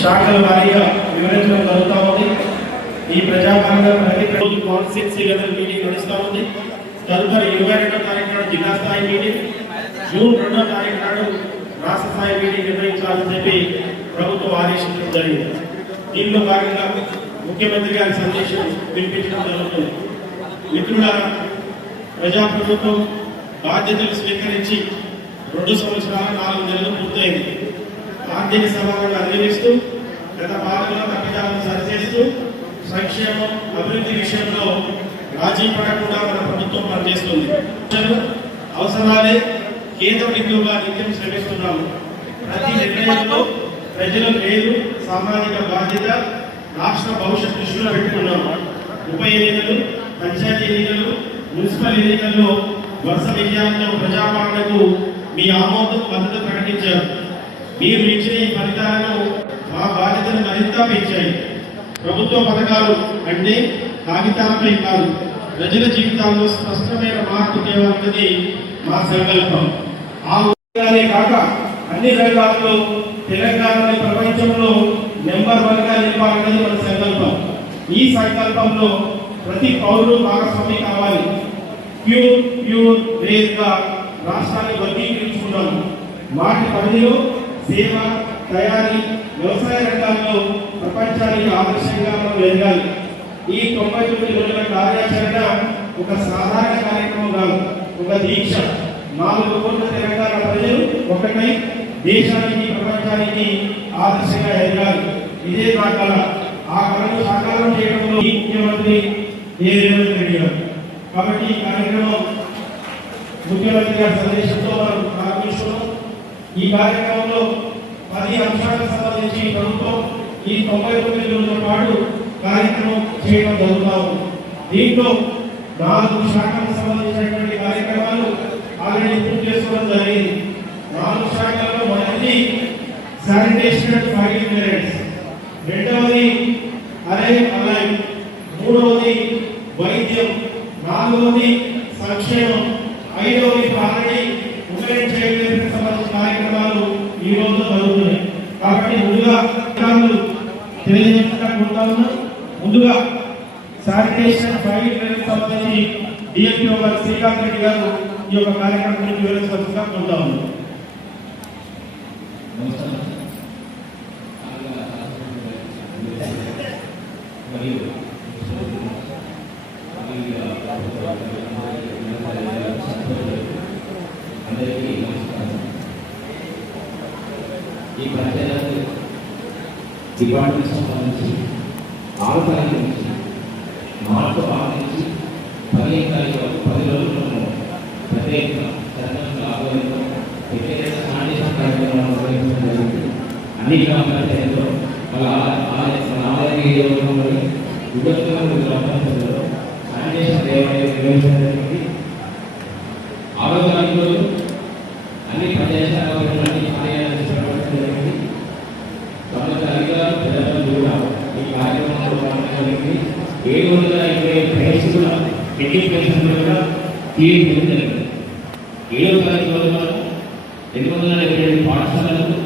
శాఖల వారీగా వివరించడం జరుగుతూ ఉంది. ఈ ప్రజాపాలన ప్రతి రోజు కాన్స్టిట్యూన్సీ లెవెల్ మీటింగ్ నడుస్తూ ఉంది. తదుపరి 22వ తారీఖు నాడు జిల్లా స్థాయి మీటింగ్, జూన్ 2వ తారీఖు నాడు రాష్ట్ర స్థాయి మీటింగ్ నిర్వహించాలని చెప్పి ప్రభుత్వం ఆదేశించడం జరిగింది. దీనిలో భాగంగా ముఖ్యమంత్రి గారి సందేశం వినిపించడం జరుగుతుంది. మిత్రులారా, ప్రజాప్రభుత్వం బాధ్యతలు స్వీకరించి 2 సంవత్సరాల 4 నెలలు పూర్తయింది. ఆర్థిక సవాళ్లను అధిగమిస్తూ గత పాలనలో తప్పిదాలను సరిచేస్తూ సంక్షేమం అభివృద్ధి విషయంలో రాజీ పడకుండా మన ప్రభుత్వం పనిచేస్తుంది. అవసరాలే కేంద్ర బిందువుగా నిత్యం శ్రమిస్తున్నాము. ప్రతి నిర్ణయంలో ప్రజల మేలు, సామాజిక బాధ్యత, రాష్ట్ర భవిష్యత్ దృష్టిలో పెట్టుకున్నాము. ఉప ఎన్నికలు, పంచాయతీ ఎన్నికలు, మున్సిపల్ ఎన్నికల్లో వరుస విజయాలతో ప్రజాపాలనకు మీ ఆమోదం మద్దతు ప్రకటించారు. మీరు ఇచ్చిన ఈ ఫలితాలను మా బాధ్యతను మరింత పెంచాయి. ప్రభుత్వ పథకాలు అంటే కాగితాలపై కాదు, ప్రజల జీవితాల్లో స్పష్టమైన మార్పు తేవాలన్నది మా సంకల్పం. ఆ ఊరిగానే కాక అన్ని రంగాల్లో తెలంగాణని ప్రపంచంలో నెంబర్ 1గా నిలపాలన్నది మన సంకల్పం. ఈ సంకల్పంలో ప్రతి పౌరుడు భాగస్వామి కావాలి. ప్యూర్ వేర్గా రాష్ట్రాన్ని వర్గీకరించుకున్నాము. వాటి పరిధిలో సేవ, తయారీ, వ్యవసాయ రంగాల్లో ప్రపంచానికి ఆదర్శంగా మనం ఎదగాలి. ఈ 99 రోజుల కార్యాచరణ ఒక సాధారణ కార్యక్రమం కాదు, ఒక దీక్ష. 4 కోట్ల తెలంగాణ ప్రజలు ఒకటై దేశానికి, ప్రపంచానికి ఆదర్శంగా ఎదగాలి. ఇదే నా కళ. ఆ కళను సాకారం చేయడంలో ముఖ్యమంత్రి రేవంత్ రెడ్డి గారు. కాబట్టి ఈ కార్యక్రమం ముఖ్యమంత్రి గారి సందేశంతో మనం ప్రారంభిస్తున్నాం. ఈ కార్యక్రమంలో 10 అంశాలకు సంబంధించి ప్రభుత్వం ఈ 99 రోజుల పాటు కార్యక్రమం చేయడం జరుగుతూ ఉంది. దీంట్లో 4 శాఖలకు సంబంధించినటువంటి కార్యక్రమాలు ఆల్రెడీ పూర్తి చేసుకోవడం జరిగింది. 4 శాఖలలో మొదటిది శానిటేషన్ అండ్ ఫైరింగ్ మెరైట్స్, రెండవది అలైవ్, మూడవది వైద్యం, 4వది సంక్షేమం, 5వది ఆల్రెడీ ఉమెన్ చైల్డ్ వెల్ఫేర్ సంబంధించిన కార్యక్రమాలు ఈ రోజు జరుగుతున్నాయి. కాబట్టి ముందుగా తెలియజేసుకుంటా ఉన్నాం. ముందుగా శానిటేషన్ ఫైరింగ్ మెరైట్స్ సంబంధించి డిఎల్పిఓ గారు శ్రీకాంత్ రెడ్డి గారు ఈ యొక్క కార్యక్రమం గురించి వివరించవలసిందిగా కోరుతా ఉన్నాం. ఈ పంచాయతీ డిపార్ట్మెంట్ సంబంధించి 6 తారీఖు నుంచి మార్చి 6 నుంచి 15 తారీఖు వరకు 10 రోజులను ప్రత్యేక సర్పంచుల ఆధ్వర్యంలో ప్రత్యేక శానిటేషన్ కార్యక్రమాలు నిర్వహించడం జరిగింది. అన్ని గ్రామ పంచాయతీల్లో వాళ్ళ ఆలయ గ్రామాలలో శానిటేషన్ నిర్వహించడం జరిగింది. 6వ తారీఖు రోజు అన్ని పంచాయతీ అన్ని కార్యాలయాలు చేపట్టడం జరిగింది. 9వ తారీఖున ప్రజలు కూడా ఈ కార్యక్రమంలో పాల్గొనడానికి 720 ప్లేస్ కూడా పెండింగ్ ప్లేసెస్ కూడా క్లియర్ చేయడం జరిగింది. 7వ తారీఖు రోజు మనం 227 పాఠశాలలకు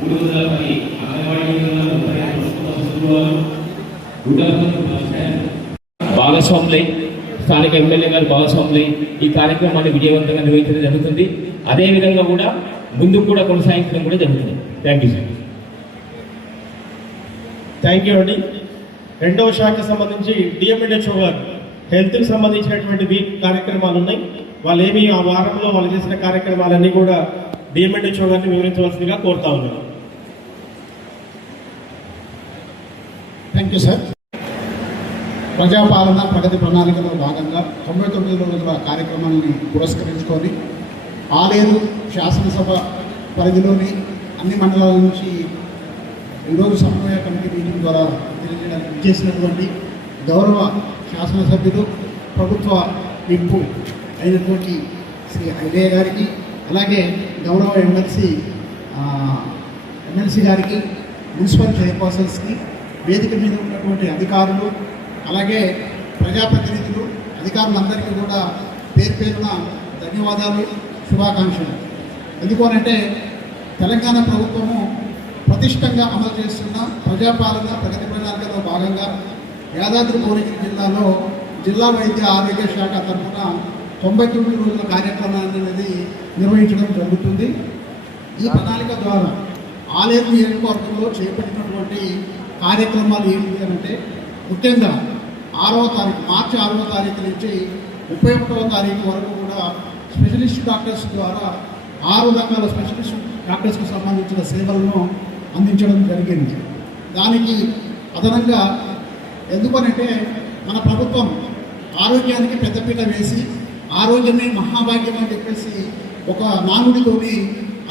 310 అంగన్వాడీ కేంద్రాలు, 35 భాగస్వాములై స్థానిక ఎమ్మెల్యే గారు భాగస్వాములై ఈ కార్యక్రమాన్ని విజయవంతంగా నిర్వహించడం జరుగుతుంది. అదేవిధంగా కూడా ముందుకు కూడా కొనసాగించడం కూడా జరుగుతుంది. Thank you sir. Thank you అండి. 2వ శాఖకు సంబంధించి డిఎంఎన్హెచ్ఓ గారు హెల్త్కి సంబంధించినటువంటి వీక్ కార్యక్రమాలు ఉన్నాయి. వాళ్ళు ఏమి ఆ వారంలో వాళ్ళు చేసిన కార్యక్రమాలన్నీ కూడా డిఎంఎన్హెచ్ఓ గారిని వివరించవలసిందిగా కోరుతా ఉన్నాను. Thank you sir. ప్రజాపాలన ప్రగతి ప్రణాళికలో భాగంగా 99 రోజుల కార్యక్రమాన్ని పురస్కరించుకొని ఆలేరు శాసనసభ పరిధిలోని అన్ని మండలాల నుంచి ఈరోజు సమన్వయ కమిటీ మీటింగ్ ద్వారా తెలియజేయడానికి చేసినటువంటి గౌరవ శాసనసభ్యులు, ప్రభుత్వ విప్పు అయినటువంటి శ్రీ ఐలయ్య గారికి, అలాగే గౌరవ ఎమ్మెల్సీ గారికి, మున్సిపల్ చైర్పర్సన్స్కి, వేదిక మీద ఉన్నటువంటి అధికారులు, అలాగే ప్రజాప్రతినిధులు, అధికారులందరికీ కూడా పేరు పేరున ధన్యవాదాలు, శుభాకాంక్షలు. ఎందుకు అనంటే తెలంగాణ ప్రభుత్వము ప్రతిష్టంగా అమలు చేస్తున్న ప్రజాపాలన ప్రగతి ప్రణాళికలో భాగంగా యాదాద్రి భువనగిరి జిల్లాలో జిల్లా వైద్య ఆరోగ్య శాఖ తరఫున 99 రోజుల కార్యక్రమాన్ని అనేది నిర్వహించడం జరుగుతుంది. ఈ ప్రణాళిక ద్వారా ఆలేరు నియోజకవర్గంలో చేపట్టినటువంటి కార్యక్రమాలు ఏంటి అంటే ముఖ్యంగా 6వ తారీఖు మార్చి 6వ తారీఖు నుంచి 31వ తారీఖు వరకు కూడా స్పెషలిస్ట్ డాక్టర్స్ ద్వారా 6 రకాల స్పెషలిస్ట్ డాక్టర్స్కి సంబంధించిన సేవలను అందించడం జరిగింది. దానికి అదనంగా ఎందుకనంటే మన ప్రభుత్వం ఆరోగ్యానికి పెద్దపీట వేసి ఆరోగ్యమే మహాభాగ్యం అని చెప్పేసి ఒక నానుడితోని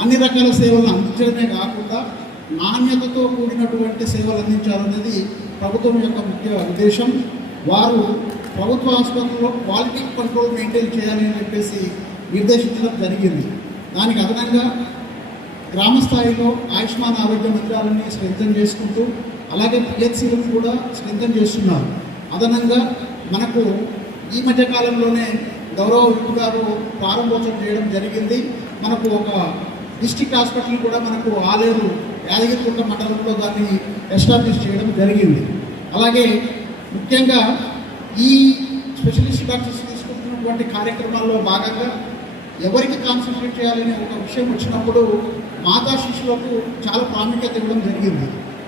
అన్ని రకాల సేవలను అందించడమే కాకుండా నాణ్యతతో కూడినటువంటి సేవలు అందించాలనేది ప్రభుత్వం యొక్క ముఖ్య ఉద్దేశం. వారు ప్రభుత్వ ఆసుపత్రుల్లో క్వాలిటీ కంట్రోల్ మెయింటైన్ చేయాలి అని చెప్పేసి నిర్దేశించడం జరిగింది. దానికి అదనంగా గ్రామ స్థాయిలో ఆయుష్మాన్ ఆరోగ్య మందిరాలని స్ట్రెంథన్ చేసుకుంటూ అలాగే పిహెచ్సిలను కూడా స్ట్రెంథన్ చేస్తున్నారు. అదనంగా మనకు ఈ మధ్యకాలంలోనే గౌరవ విప్ గారు ప్రారంభోత్సవం చేయడం జరిగింది. మనకు ఒక డిస్ట్రిక్ట్ హాస్పిటల్ కూడా మనకు ఆలేరు యాదగిరిగుట్ట మండలంలో దాన్ని ఎస్టాబ్లిష్ చేయడం జరిగింది. అలాగే ముఖ్యంగా ఈ స్పెషలిస్ట్ డాక్టర్స్ తీసుకుంటున్నటువంటి కార్యక్రమాల్లో భాగంగా ఎవరికి కాన్సన్ట్రేట్ చేయాలనే ఒక విషయం వచ్చినప్పుడు మాతా శిశువులకు చాలా ప్రాముఖ్యత ఇవ్వడం జరిగింది.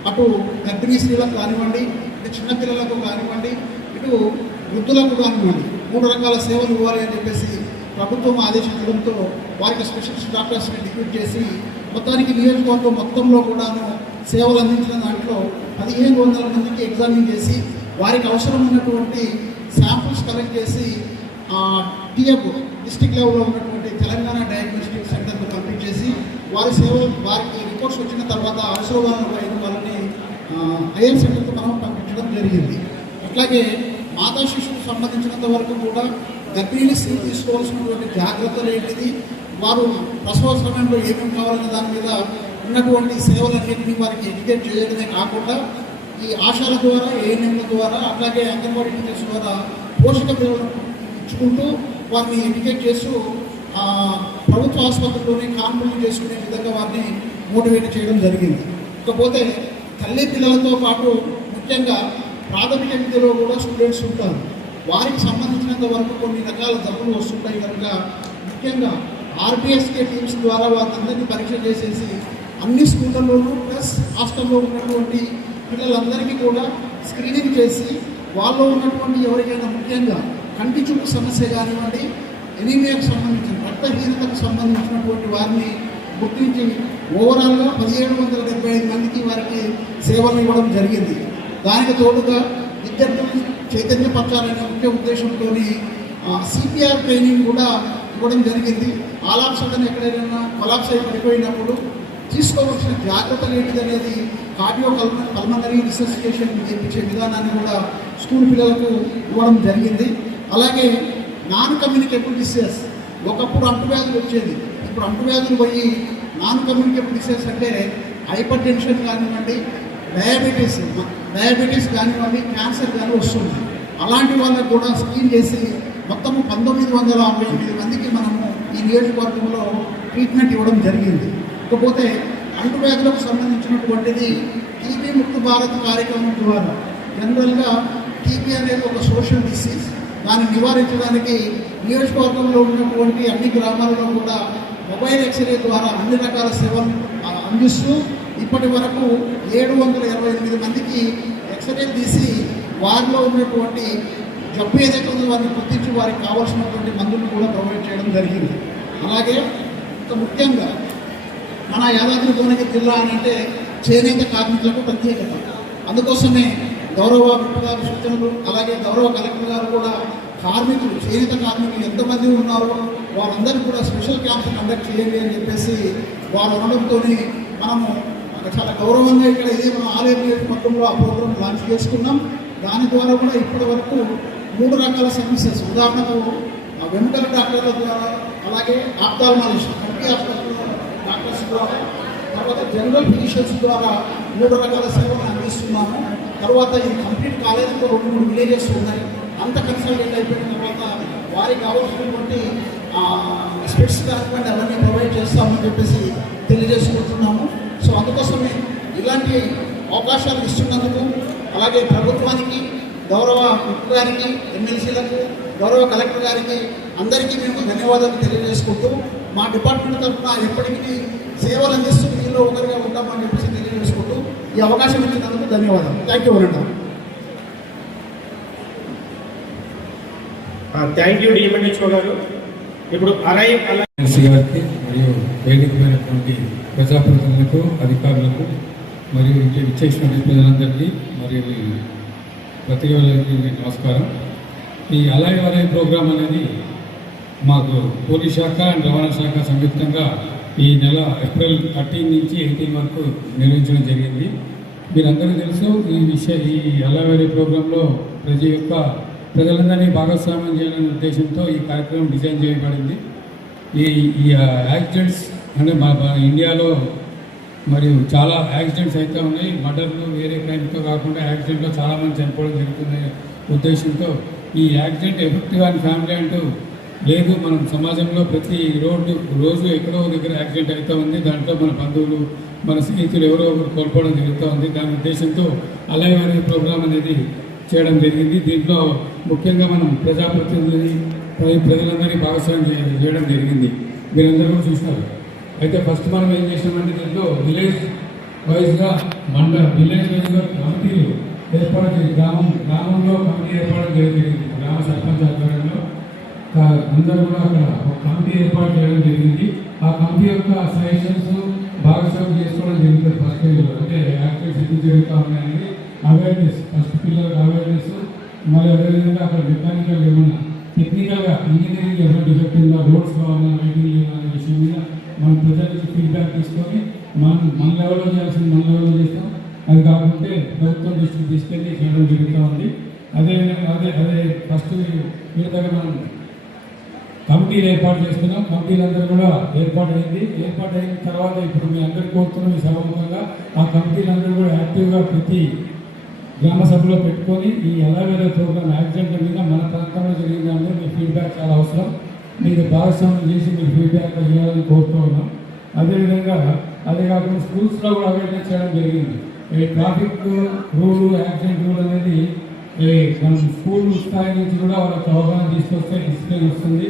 అటు గర్భిణీ స్త్రీలకు కానివ్వండి, ఇటు చిన్నపిల్లలకు కానివ్వండి, ఇటు వృద్ధులకు కానివ్వండి 3 రకాల సేవలు ఇవ్వాలి అని చెప్పేసి ప్రభుత్వం ఆదేశించడంతో వారికి స్పెషలిస్ట్ డాక్టర్స్ని డిప్యూట్ చేసి మొత్తానికి నియోజకవర్గం మొత్తంలో కూడాను సేవలు అందించిన దాంట్లో 1500 మందికి ఎగ్జామిన్ చేసి వారికి అవసరమైనటువంటి శాంపుల్స్ కలెక్ట్ చేసి టీఎఫ్ డిస్ట్రిక్ట్ లెవెల్లో ఉన్నటువంటి తెలంగాణ డయాగ్నోస్టిక్ సెంటర్కు పంపించేసి వారికి రిపోర్ట్స్ వచ్చిన తర్వాత అవసరమైన వాళ్ళని ఐఎల్ సెంటర్కు మనం పంపించడం జరిగింది. అట్లాగే మాతా శిశువుకు సంబంధించినంత వరకు కూడా గర్భిణీ స్త్రీ తీసుకోవాల్సినటువంటి జాగ్రత్తలు ఏంటిది, వారు ప్రసవ సమయంలో ఏమేమి కావాలనే దాని మీద ఉన్నటువంటి సేవలన్నింటినీ వారికి ఎడ్యుకేట్ చేయడమే కాకుండా ఈ ఆశాల ద్వారా ఏఎన్ఎంల ద్వారా అట్లాగే అంగన్వాడీ టీచర్స్ ద్వారా పోషక పిల్లలను ఇచ్చుకుంటూ వారిని ఎడ్యుకేట్ చేస్తూ ప్రభుత్వ ఆసుపత్రుల్లోనే కాన్పులు చేసుకునే విధంగా వారిని మోటివేట్ చేయడం జరిగింది. ఇకపోతే తల్లి పిల్లలతో పాటు ముఖ్యంగా ప్రాథమిక విద్యలో కూడా స్టూడెంట్స్ ఉంటారు. వారికి సంబంధించినంత వరకు కొన్ని రకాల జబ్బులు వస్తుంటాయి కనుక ముఖ్యంగా ఆర్బిఎస్కే టీమ్స్ ద్వారా వారందరినీ పరీక్ష చేసేసి అన్ని స్కూళ్ళల్లోనూ ప్లస్ హాస్టల్లో ఉన్నటువంటి పిల్లలందరికీ కూడా స్క్రీనింగ్ చేసి వాళ్ళు ఉన్నటువంటి ఎవరికైనా ముఖ్యంగా కంటి చూపు సమస్య కానివ్వండి, ఎనీమియాకు సంబంధించిన రక్తహీనతకు సంబంధించినటువంటి వారిని గుర్తించి ఓవరాల్గా 1775 మందికి వారికి సేవలు ఇవ్వడం జరిగింది. దానికి తోడుగా విద్యార్థులు చైతన్యపరచాలనే ముఖ్య ఉద్దేశంతో సిపిఆర్ ట్రైనింగ్ కూడా ఇవ్వడం జరిగింది. ఆలాప్సడన్ ఎక్కడైనా కొలాప్స్ అయి పడిపోయినప్పుడు తీసుకోవాల్సిన జాగ్రత్తలు ఏంటిది అనేది కార్డియో పల్మనరీ రిససిటేషన్ చేయించే విధానాన్ని కూడా స్కూల్ పిల్లలకు ఇవ్వడం జరిగింది. అలాగే నాన్ కమ్యూనికేబుల్ డిసీజెస్, ఒకప్పుడు అంటువ్యాధులు వచ్చేది, ఇప్పుడు అంటువ్యాధులు పోయి నాన్ కమ్యూనికేబుల్ డిసీజెస్ అంటే హైపర్ టెన్షన్ కానివ్వండి, డయాబెటీస్ కానివ్వండి, క్యాన్సర్ కానీ వస్తుంది. అలాంటి వాళ్ళకు కూడా స్క్రీన్ చేసి మొత్తము 1968 మందికి మనము ఈ నియోజకవర్గంలో ట్రీట్మెంట్ ఇవ్వడం జరిగింది. ఇకపోతే అంటువ్యాధులకు సంబంధించినటువంటిది టీబీ ముక్త భారత్ కార్యక్రమం ద్వారా జనరల్గా టీబీ అనేది ఒక సోషల్ డిసీజ్, దాన్ని నివారించడానికి నియోజకవర్గంలో ఉన్నటువంటి అన్ని గ్రామాలలో కూడా మొబైల్ ఎక్స్రే ద్వారా అన్ని రకాల సేవలు అందిస్తూ ఇప్పటి వరకు 728 మందికి ఎక్స్రే తీసి వారిలో ఉన్నటువంటి జబ్బు ఏదైతే ఉందో వారిని గుర్తించి వారికి కావాల్సినటువంటి మందులను కూడా ప్రొవైడ్ చేయడం జరిగింది. అలాగే ముఖ్యంగా మన యాదాద్రి భువనగిరి జిల్లా అని అంటే చేనేత కార్మికులకు ప్రత్యేకత. అందుకోసమే గౌరవ విప్ గారి సూచనలు అలాగే గౌరవ కలెక్టర్ గారు కూడా కార్మికులు చేనేత కార్మికులు ఎంతమంది ఉన్నారో వారందరికీ కూడా స్పెషల్ క్యాంప్స్ కండక్ట్ చేయండి అని చెప్పేసి వారు అనడంతో మనము చాలా గౌరవంగా ఇక్కడ ఇదే మన ఆలయ నియోజకవర్గంలో ఆ ప్రోగ్రామ్ లాంచ్ చేసుకున్నాం. దాని ద్వారా కూడా ఇప్పటి వరకు 3 రకాల సర్వీసెస్, ఉదాహరణకు వెంటల్ డాక్టర్ల ద్వారా, అలాగే ఆప్థాల్మాలజిస్ట్ కంటి హాస్పిటల్ డాక్టర్స్ ద్వారా, తర్వాత జనరల్ ఫిజిషియన్స్ ద్వారా 3 రకాల సేవలు అందిస్తున్నాము. తర్వాత ఇది కంప్లీట్ కాలేజీలో 2-3 విలేజెస్ ఉన్నాయి. అంత కన్సల్టేట్ అయిపోయిన తర్వాత వారికి కావాల్సినటువంటి స్పెట్స్ కానివ్వండి అవన్నీ ప్రొవైడ్ చేస్తామని చెప్పేసి తెలియజేసుకుంటున్నాము. సో అందుకోసమే ఇలాంటి అవకాశాలు ఇస్తున్నందుకు, అలాగే ప్రభుత్వానికి, గౌరవ విప్ గారికి, ఎమ్మెల్సీలకు, గౌరవ కలెక్టర్ గారికి అందరికీ మేము ధన్యవాదాలు తెలియజేసుకుంటూ మా డిపార్ట్మెంట్ తరఫున ఎప్పటికీ సేవలు అందిస్తూ మీలో ఒకరిగా ఉంటామని చెప్పేసి తెలియజేసుకుంటూ ఈ అవకాశం ఇచ్చినందుకు ధన్యవాదాలు. థ్యాంక్ యూ వరండా. థ్యాంక్ యూ డిఎంఎన్హెచ్ఓ గారు. ఇప్పుడు ఎమ్మెల్సీ గారికి మరియు వేదికమైనటువంటి ప్రజాప్రతినిధులకు, అధికారులకు మరియు విచ్చేసిన ప్రజలందరికీ మరియు ప్రతినిధులకి నమస్కారం. ఈ అలాయ్ వలయ్ ప్రోగ్రాం అనేది మాకు పోలీస్ శాఖ అండ్ రవాణా శాఖ సంయుక్తంగా ఈ నెల ఏప్రిల్ 13 నుంచి 18 వరకు నిర్వహించడం జరిగింది. మీరందరూ తెలుసు ఈ అలాయ్ వలయ్ ప్రోగ్రాంలో ప్రజలందరినీ భాగస్వామ్యం చేయాలనే ఉద్దేశంతో ఈ కార్యక్రమం డిజైన్ చేయబడింది. ఈ యాక్సిడెంట్స్ అంటే మన ఇండియాలో మరియు చాలా యాక్సిడెంట్స్ అయితే ఉన్నాయి. మర్డర్లు వేరే క్రైమ్తో కాకుండా యాక్సిడెంట్లో చాలామంది చనిపోవడం జరుగుతుంది ఉద్దేశంతో ఈ యాక్సిడెంట్ ఎఫెక్ట్ కాని ఫ్యామిలీ అంటూ లేదు. మనం సమాజంలో ప్రతి రోజు ఎక్కడో దగ్గర యాక్సిడెంట్ అవుతూ ఉంది. దాంట్లో మన బంధువులు, మన స్నేహితులు ఎవరో ఒకరు కోల్పోవడం జరుగుతూ ఉంది. దాని ఉద్దేశంతో అలాయ్ వలయ్ ప్రోగ్రాం అనేది చేయడం జరిగింది. దీంట్లో ముఖ్యంగా మనం ప్రజలందరినీ భాగస్వామ్యం చేయడం జరిగింది. మీరందరూ కూడా చూసినారు. అయితే ఫస్ట్ మనం ఏం చేసామంటే దీంట్లో విలేజ్ వైజ్గా విలేజ్ వైజ్గా కమిటీలు ఏర్పాటు చేసి గ్రామంలో కమిటీ ఏర్పాటు చేయడం జరిగింది. గ్రామ సర్పంచ్ ఆధ్వర్యంలో అందరూ కూడా అక్కడ ఒక కమిటీ ఏర్పాటు చేయడం జరిగింది. ఆ కమిటీ యొక్క సజెషన్స్ భాగస్వామ్యం చేసుకోవడం జరుగుతుంది. ఫస్ట్ ఫేజ్లో అంటే యాక్టివిటీస్ ఎందుకు జరుగుతూ ఉన్నాయని అవేర్నెస్, ఫస్ట్ పిల్లలకు అవేర్నెస్, మరి అదేవిధంగా అక్కడ మెకానికల్ ఏమన్నా టెక్నికల్గా ఇంజనీరింగ్ ఏమైనా డిఫెక్ట్ ఉందా, రోడ్స్ కావాలా, లైటింగ్ అనే విషయం మీద మనం ప్రజల నుంచి ఫీడ్బ్యాక్ తీసుకొని మన లెవెల్లో చేయాల్సింది మన లెవెల్లో చేస్తాం. అది కాకుంటే ప్రభుత్వం దృష్టికి తీసుకెళ్ళి చేయడం జరుగుతూ ఉంది. అదేవిధంగా అదే ఫస్ట్ విడతగా మనం కమిటీలు ఏర్పాటు చేస్తున్నాం. కమిటీలందరూ కూడా ఏర్పాటు అయిన తర్వాత ఇప్పుడు మీ అందరికీ కోరుతున్నాం ఈ సభముఖంగా ఆ కమిటీలందరూ కూడా యాక్టివ్గా ప్రతి గ్రామ సభలో పెట్టుకొని ఈ అలాయ్ వలయ్ ప్రోగ్రామ్ యాక్సిడెంట్ల మీద మన ప్రాంతంలో జరిగిన దాని మీ ఫీడ్బ్యాక్ చాలా అవసరం. మీరు భాగస్వామ్యం చేసి మీరు ఫీడ్బ్యాక్ చేయాలని కోరుతూ ఉన్నాం. అదేవిధంగా అదే కాకుండా స్కూల్స్లో కూడా అవేర్నెస్ చేయడం జరిగింది. ఈ ట్రాఫిక్ రూల్, యాక్సిడెంట్ రూల్ అనేది మనం స్కూల్ స్థాయి నుంచి కూడా వాళ్ళకి అవగాహన తీసుకొస్తే డిసిప్లిన్ వస్తుంది.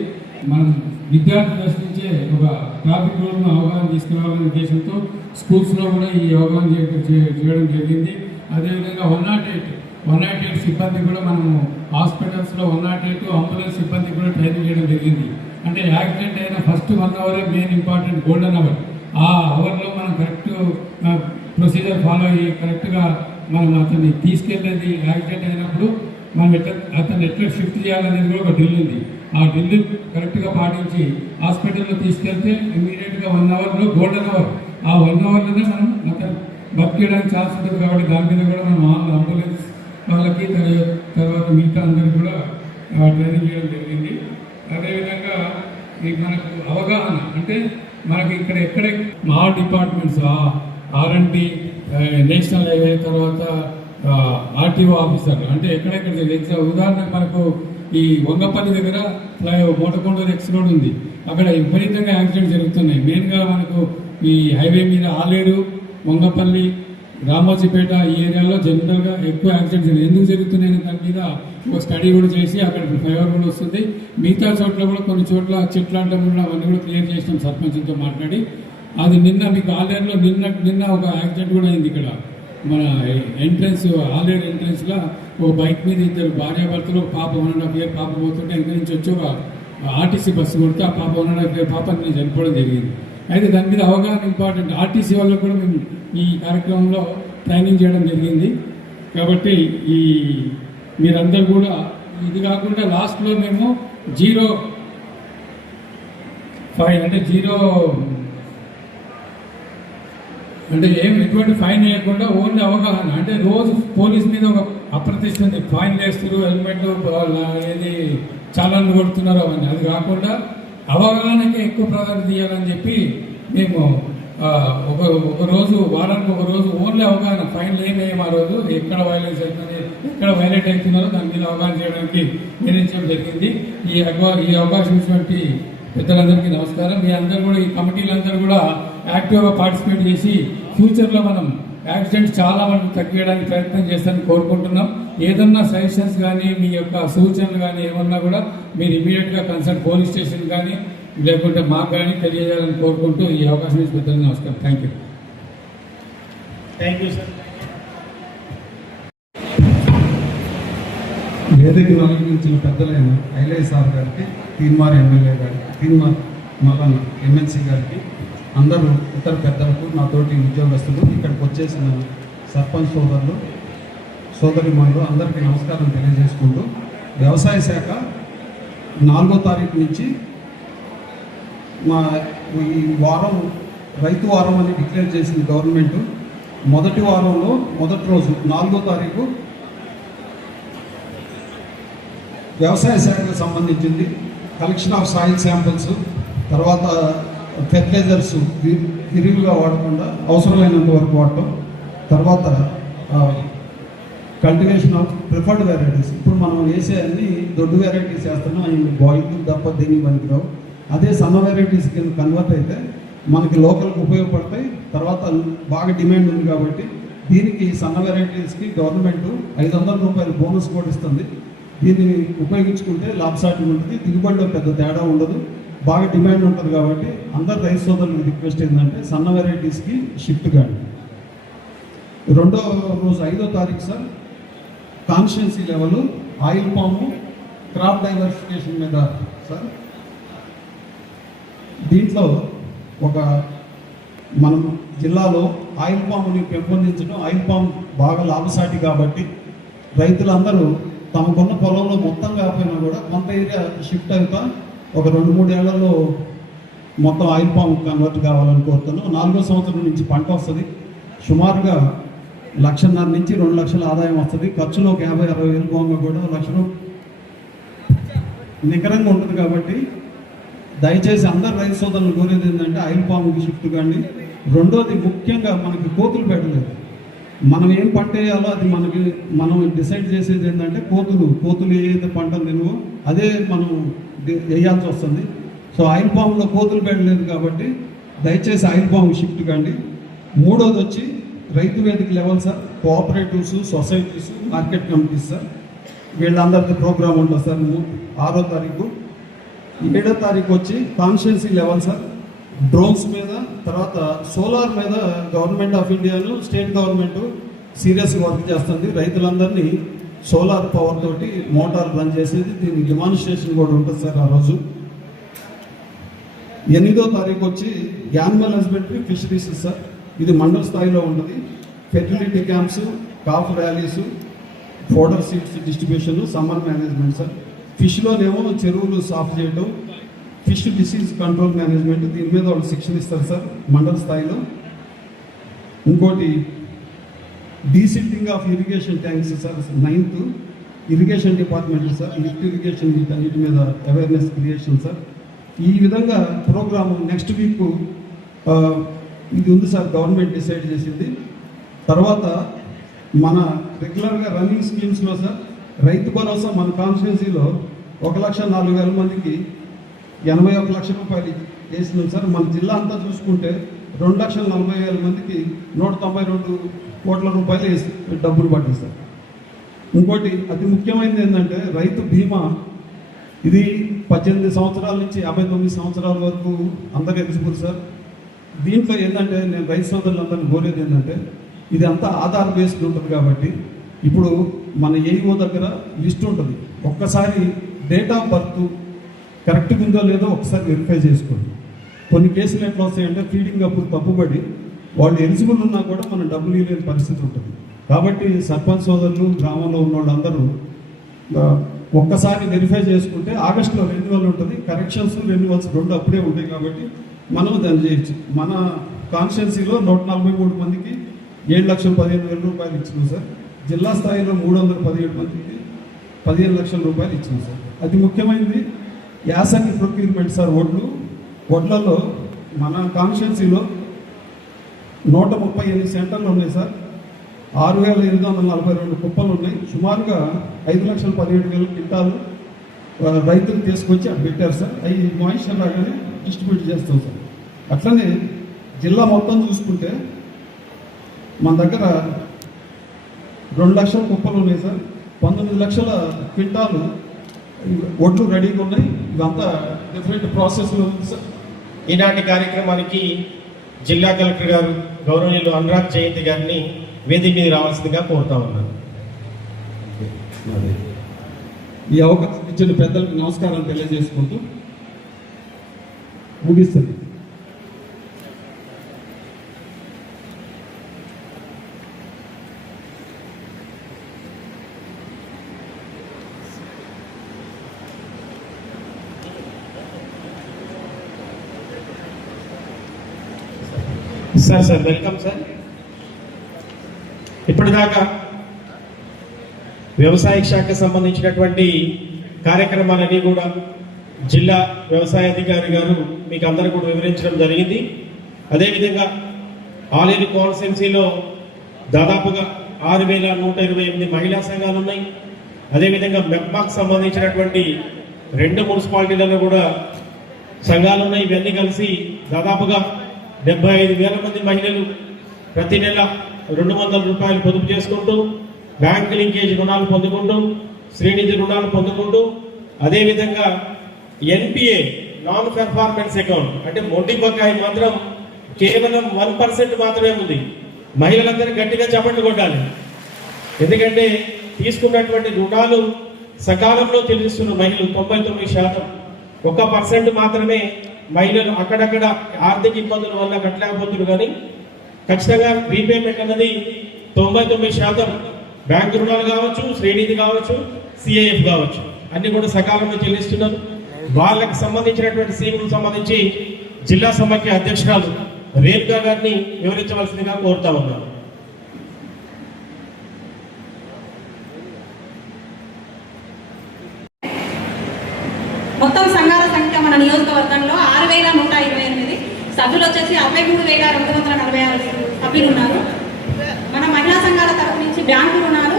మనం విద్యార్థి దశ నుంచే ఒక ట్రాఫిక్ రూల్ను అవగాహన తీసుకురావాలనే ఉద్దేశంతో స్కూల్స్లో కూడా ఈ అవగాహన చేయడం జరిగింది. అదేవిధంగా 108 సిబ్బంది కూడా మనము హాస్పిటల్స్లో 108 అంబులెన్స్ సిబ్బంది కూడా ట్రైనింగ్ చేయడం జరిగింది. అంటే యాక్సిడెంట్ అయిన ఫస్ట్ 1 అవరే మెయిన్ ఇంపార్టెంట్, గోల్డెన్ అవర్. ఆ అవర్లో మనం కరెక్ట్ ప్రొసీజర్ ఫాలో అయ్యి కరెక్ట్గా మనం అతన్ని తీసుకెళ్ళేది యాక్సిడెంట్ అయినప్పుడు మనం అతన్ని ఎట్లా షిఫ్ట్ చేయాలనేది కూడా ఒక డ్రిల్ ఉంది. ఆ డ్రిల్ కరెక్ట్గా పాటించి హాస్పిటల్లో తీసుకెళ్తే ఇమీడియట్గా 1 అవర్లో గోల్డెన్ అవర్. ఆ 1 అవర్లోనే మనం అతను వర్క్ చేయడానికి ఛాన్స్ ఉంటుంది. కాబట్టి దాని మీద కూడా మనం అంబులెన్స్ వాళ్ళకి తర్వాత మిగతా అందరికీ కూడా ట్రైనింగ్ చేయడం జరిగింది. అదేవిధంగా మనకు అవగాహన అంటే మనకి ఎక్కడ మా డిపార్ట్మెంట్స్ R&B, నేషనల్ హైవే, తర్వాత RTO ఆఫీసర్లు అంటే ఎక్కడెక్కడ ఉదాహరణకు మనకు ఈ వంగపల్లి దగ్గర మోటకొండూరు ఎక్స్ రోడ్ ఉంది. అక్కడ విపరీతంగా యాక్సిడెంట్ జరుగుతున్నాయి. మెయిన్గా మనకు ఈ హైవే మీద ఆలేరు, వంగపల్లి, రామోజీపేట ఈ ఏరియాలో జనరల్గా ఎక్కువ యాక్సిడెంట్స్ ఎందుకు జరుగుతున్నాయని దాని మీద ఒక స్టడీ కూడా చేసి అక్కడ ఫైవర్ కూడా వస్తుంది. మిగతా చోట్ల కూడా కొన్ని చోట్ల చెట్లాంటి కూడా అవన్నీ కూడా క్లియర్ చేసినాం సర్పంచ్తో మాట్లాడి. అది మీకు ఆలేరులో నిన్న ఒక యాక్సిడెంట్ కూడా అయింది. ఇక్కడ మన ఎంట్రన్స్ ఆలేరు ఎంట్రన్స్లో ఒక బైక్ మీద 2 భార్యాభర్తలు, పాప 1.5 year పాప పోతుంటే వెనక నుంచి వచ్చి ఒక RTC బస్సు కొడితే ఆ పాప 1.5 year పాప నేను చనిపోవడం జరిగింది. అయితే దాని మీద అవగాహన ఇంపార్టెంట్. RTC వాళ్ళకు కూడా మేము ఈ కార్యక్రమంలో ట్రైనింగ్ చేయడం జరిగింది. కాబట్టి మీరందరూ కూడా ఇది కాకుండా లాస్ట్లో మేము 0 ఫైన్ అంటే ఎటువంటి ఫైన్ వేయకుండా ఓన్లీ అవగాహన అంటే రోజు పోలీస్ మీద ఒక అప్రతిష్ట ఉంది. ఫైన్ వేస్తున్నారు, హెల్మెట్ ఏది చాలాన్ని కొడుతున్నారు అవన్నీ. అది కాకుండా అవగాహనకి ఎక్కువ ప్రాధాన్యత ఇవ్వాలని చెప్పి మేము ఒక రోజు వారానికి ఒక రోజు ఓన్లీ అవగాహన, ఫైన్లు ఏమేమి ఆ రోజు ఎక్కడ వైలేట్ అవుతుంది, ఎక్కడ వైలేట్ అవుతున్నారో దాని మీద అవగాహన చేయడానికి నిర్ణయించడం జరిగింది. ఈ అవకాశం ఇచ్చినటువంటి పెద్దలందరికీ నమస్కారం. మీ అందరూ కూడా ఈ కమిటీలందరూ కూడా యాక్టివ్గా పార్టిసిపేట్ చేసి ఫ్యూచర్లో మనం యాక్సిడెంట్స్ చాలా వరకు తగ్గించడానికి ప్రయత్నం చేస్తానని కోరుకుంటున్నాం. ఏదన్నా సజెషన్స్ కానీ మీ యొక్క సూచనలు కానీ ఏమన్నా కూడా మీరు ఇమీడియట్గా కన్సర్న్ పోలీస్ స్టేషన్ కానీ లేకుంటే మాకు కానీ తెలియజేయాలని కోరుకుంటూ ఈ అవకాశం ఇచ్చి పెద్దలు నమస్కారం. Thank you. Thank you sir. వేదికను అలంకరించిన పెద్దలైన ఐలయ్య సార్ గారికి, తీన్మార్ ఎమ్మెల్యే గారికి, తీన్మార్ మల్లన్న ఎమ్మెల్సీ గారికి, అందరూ ఇతర పెద్దలకు, నాతోటి ఉద్యోగస్తులు, ఇక్కడికి వచ్చేసిన సర్పంచ్ సోదరులు, సోదరిమణులు అందరికీ నమస్కారం తెలియజేసుకుంటూ, వ్యవసాయ శాఖ 4వ తారీఖు నుంచి మా ఈ వారం రైతు వారం అని డిక్లేర్ చేసింది గవర్నమెంట్. మొదటి వారంలో మొదటి రోజు 4వ తారీఖు వ్యవసాయ శాఖకు సంబంధించింది కలెక్షన్ ఆఫ్ సాయిల్ శాంపిల్స్, తర్వాత ఫెర్టిలైజర్స్ విరివిగా వాడకుండా అవసరమైనంత వరకు వాడటం, తర్వాత కల్టివేషన్ ఆఫ్ ప్రిఫర్డ్ వెరైటీస్. ఇప్పుడు మనం వేసే అన్ని దొడ్డు వెరైటీస్ వేస్తున్నాం, అవి బాయిల్ తప్ప దేనికి పనికిరావు. అదే సన్న వెరైటీస్ కింద కన్వర్ట్ అయితే మనకి లోకల్కి ఉపయోగపడతాయి. తర్వాత బాగా డిమాండ్ ఉంది కాబట్టి దీనికి సన్న వెరైటీస్కి గవర్నమెంట్ 500 రూపాయలు బోనస్ కూడా ఇస్తుంది. దీన్ని ఉపయోగించుకుంటే లాభసాటి ఉంటుంది, దిగుబడిలో పెద్ద తేడా ఉండదు, బాగా డిమాండ్ ఉంటుంది. కాబట్టి అందరు రైతు సోదరులకు రిక్వెస్ట్ ఏంటంటే సన్న వెరైటీస్కి షిఫ్ట్ కానీ. రెండో రోజు 5వ తారీఖు సార్ కాన్స్టిట్యున్సీ లెవెల్ ఆయిల్ పాము క్రాప్ డైవర్సిఫికేషన్ మీద సార్, దీంట్లో ఒక మనం జిల్లాలో ఆయిల్ పాముని పెంపొందించడం, ఆయిల్ పాము బాగా లాభసాటి కాబట్టి రైతులందరూ తమకున్న పొలంలో మొత్తం కాకపోయినా కూడా కొంత ఏరియా షిఫ్ట్ అవుతా ఒక 2-3 ఏళ్లలో మొత్తం ఆయిల్ పాము కన్వర్ట్ కావాలని కోరుతున్నాం. 4వ సంవత్సరం నుంచి పంట వస్తుంది. సుమారుగా 1,50,000 నుంచి 2 లక్షల ఆదాయం వస్తుంది. ఖర్చులో 50-60 వేలు పోగా కూడా 1 లక్ష నికరంగా ఉంటుంది. కాబట్టి దయచేసి అందరు రైతు సోదరులు కోరేది ఏంటంటే ఆయిల్ పాముకి షిఫ్ట్ కానీ. రెండోది ముఖ్యంగా మనకి కోతులు పెట్టలేదు. మనం ఏం పంట వేయాలో అది మనం డిసైడ్ చేసేది ఏంటంటే కోతులు ఏదైతే పంట తినవో అదే మనం వేయాల్సి వస్తుంది. సో ఆయిల్ పాములో కోతులు పెట్టలేదు కాబట్టి దయచేసి ఆయిల్ పాముకి షిఫ్ట్ కానీ. మూడోది వచ్చి రైతు వేదిక level sir, cooperatives, societies, market committees sir, వీళ్ళందరికీ ప్రోగ్రామ్ ఉంటుంది సార్. 6వ తారీఖు. 7వ తారీఖు వచ్చి కాన్స్టిట్యున్సీ లెవెల్ సార్, డ్రోన్స్ మీద, తర్వాత సోలార్ మీద గవర్నమెంట్ ఆఫ్ ఇండియాను స్టేట్ గవర్నమెంట్ సీరియస్గా వర్క్ చేస్తుంది. రైతులందరినీ సోలార్ పవర్ తోటి మోటార్ రన్ చేసేది, దీనికి డెమాన్స్ట్రేషన్ కూడా ఉంటుంది సార్ ఆ రోజు. 8వ తారీఖు వచ్చి యానిమల్ హస్బెండరీ ఫిషరీస్ సార్, ఇది మండల స్థాయిలో ఉంటుంది. Fertility camps, calf rallies, fodder seeds distribution, summer management sir. ఫిష్లోనేమో చెరువులు సాఫ్ చేయడం, ఫిష్ డిసీజ్ కంట్రోల్ మేనేజ్మెంట్, దీని మీద వాళ్ళు శిక్షణ ఇస్తారు సార్ మండల స్థాయిలో. ఇంకోటి desilting of irrigation tanks sir. 9th irrigation department sir, lift irrigation వీటన్నిటి మీద అవేర్నెస్ క్రియేషన్ సార్. ఈ విధంగా ప్రోగ్రాము నెక్స్ట్ వీక్ ఇది ఉంది సార్, గవర్నమెంట్ డిసైడ్ చేసింది. తర్వాత మన రెగ్యులర్గా రన్నింగ్ స్కీమ్స్లో సార్ రైతు భరోసా మన కాన్స్టిట్యున్సీలో 1,04,000 మందికి 81 లక్షల రూపాయలు వేసినాం సార్. మన జిల్లా అంతా చూసుకుంటే 2,40,000 మందికి 192 కోట్ల రూపాయలు వేసి డబ్బులు పట్టింది సార్. ఇంకోటి అతి ముఖ్యమైనది ఏంటంటే రైతు బీమా. ఇది 18 సంవత్సరాల నుంచి 59 సంవత్సరాల వరకు అందరు ఎలిజిబుల్ సార్. దీంట్లో ఏంటంటే నేను రైతు సోదరులందరినీ కోరేది ఏంటంటే ఇది అంతా ఆధార్ బేస్డ్ ఉంటుంది. కాబట్టి ఇప్పుడు మన ఏఈఓ దగ్గర లిస్ట్ ఉంటుంది, ఒక్కసారి డేట్ ఆఫ్ బర్త్ కరెక్ట్గా ఉందో లేదో ఒకసారి వెరిఫై చేసుకోండి. కొన్ని కేసులు ఎట్లా వస్తాయంటే ఫీడింగ్ అప్పుడు తప్పుబడి వాళ్ళు ఎలిజిబుల్ ఉన్నా కూడా మనం డబ్బులు ఇవ్వలేని పరిస్థితి ఉంటుంది. కాబట్టి సర్పంచ్ సోదరులు, గ్రామంలో ఉన్న వాళ్ళందరూ ఒక్కసారి వెరిఫై చేసుకుంటే ఆగస్టులో రెన్యువల్ ఉంటుంది, కరెక్షన్స్ రెన్యువల్స్ 2 అప్పుడే ఉంటాయి. కాబట్టి మనం దాన్ని చేయొచ్చు. మన కాన్స్టిట్యున్సీలో 143 మందికి 7,15,000 రూపాయలు ఇచ్చినాం సార్. జిల్లా స్థాయిలో 317 మందికి 15 లక్షల రూపాయలు ఇచ్చినాం సార్. అతి ముఖ్యమైనది యాసంగి ప్రొక్యూర్మెంట్ సార్. వడ్లలో మన కాన్స్టిట్యున్సీలో 138 సెంటర్లు ఉన్నాయి సార్. 6,842 కుప్పలు ఉన్నాయి. సుమారుగా 5,17,000 క్వింటాలు రైతులు తీసుకొచ్చి అక్కడ పెట్టారు సార్. అవి మాయిశ్చర్ లాగానే డిస్ట్రిబ్యూట్ చేస్తాం సార్. అట్లనే జిల్లా మొత్తం చూసుకుంటే మన దగ్గర 2 లక్షల కుప్పలు ఉన్నాయి సార్. 19 లక్షల క్వింటాలు ఒడ్లు రెడీగా ఉన్నాయి. ఇదంతా డిఫరెంట్ ప్రాసెస్లో ఉంది సార్. ఈనాటి కార్యక్రమానికి జిల్లా కలెక్టర్ గారు గౌరవనీయులు అనురాగ్ జయంతి గారిని వేదిక మీద రావాల్సిందిగా కోరుతా ఉన్నాను. ఈ అవకాశం ఇచ్చిన పెద్దలకు నమస్కారం తెలియజేసుకుంటూ ముగిస్తుంది. Sir welcome sir. ఇప్పటిదాకా వ్యవసాయ శాఖకు సంబంధించినటువంటి కార్యక్రమాలన్నీ కూడా జిల్లా వ్యవసాయ అధికారి గారు మీకు అందరూ కూడా వివరించడం జరిగింది. అదేవిధంగా ఆలేరు కాన్స్టిట్యున్సీలో దాదాపుగా 6,128 మహిళా సంఘాలు ఉన్నాయి. అదేవిధంగా మెప్మాకు సంబంధించినటువంటి 2 మున్సిపాలిటీలలో కూడా సంఘాలు ఉన్నాయి. ఇవన్నీ కలిసి దాదాపుగా 75,000 మంది మహిళలు ప్రతి నెల 200 రూపాయలు పొదుపు చేసుకుంటూ బ్యాంక్ లింకేజ్ రుణాలు పొందుకుంటూ శ్రీనిధి రుణాలు పొందుకుంటూ అదేవిధంగా ఎన్పిఏ నాన్ పెర్ఫార్మెన్స్ అకౌంట్ అంటే మొండి బకాయి మాత్రం కేవలం 1% మాత్రమే ఉంది. మహిళలందరూ గట్టిగా చప్పట్లు కొట్టాలి. ఎందుకంటే తీసుకున్నటువంటి రుణాలు సకాలంలో చెల్లిస్తున్న మహిళలు 99%. 1% మాత్రమే మహిళలు అక్కడక్కడ ఆర్థిక ఇబ్బందుల వల్ల కట్టలేకపోతున్నారు. కానీ ఖచ్చితంగా రీపేమెంట్ అన్నది 99% బ్యాంకు రుణాలు కావచ్చు, శ్రేణిది కావచ్చు, సిఐఎఫ్ కావచ్చు, అన్ని కూడా సకాలంలో చెల్లిస్తున్నారు. వాళ్ళకి సంబంధించినటువంటి స్కీములకు సంబంధించి జిల్లా సమాఖ్య అధ్యక్షురాలు రేణుకా గారిని వివరించవలసిందిగా కోరుతా ఉన్నాను. మొత్తం సంఘాల సంఖ్య మన నియోజకవర్గంలో 6,128, సభ్యులు వచ్చేసి 63,246 సభ్యులు ఉన్నారు. మన మహిళా సంఘాల తరఫు నుంచి బ్యాంకు రుణాలు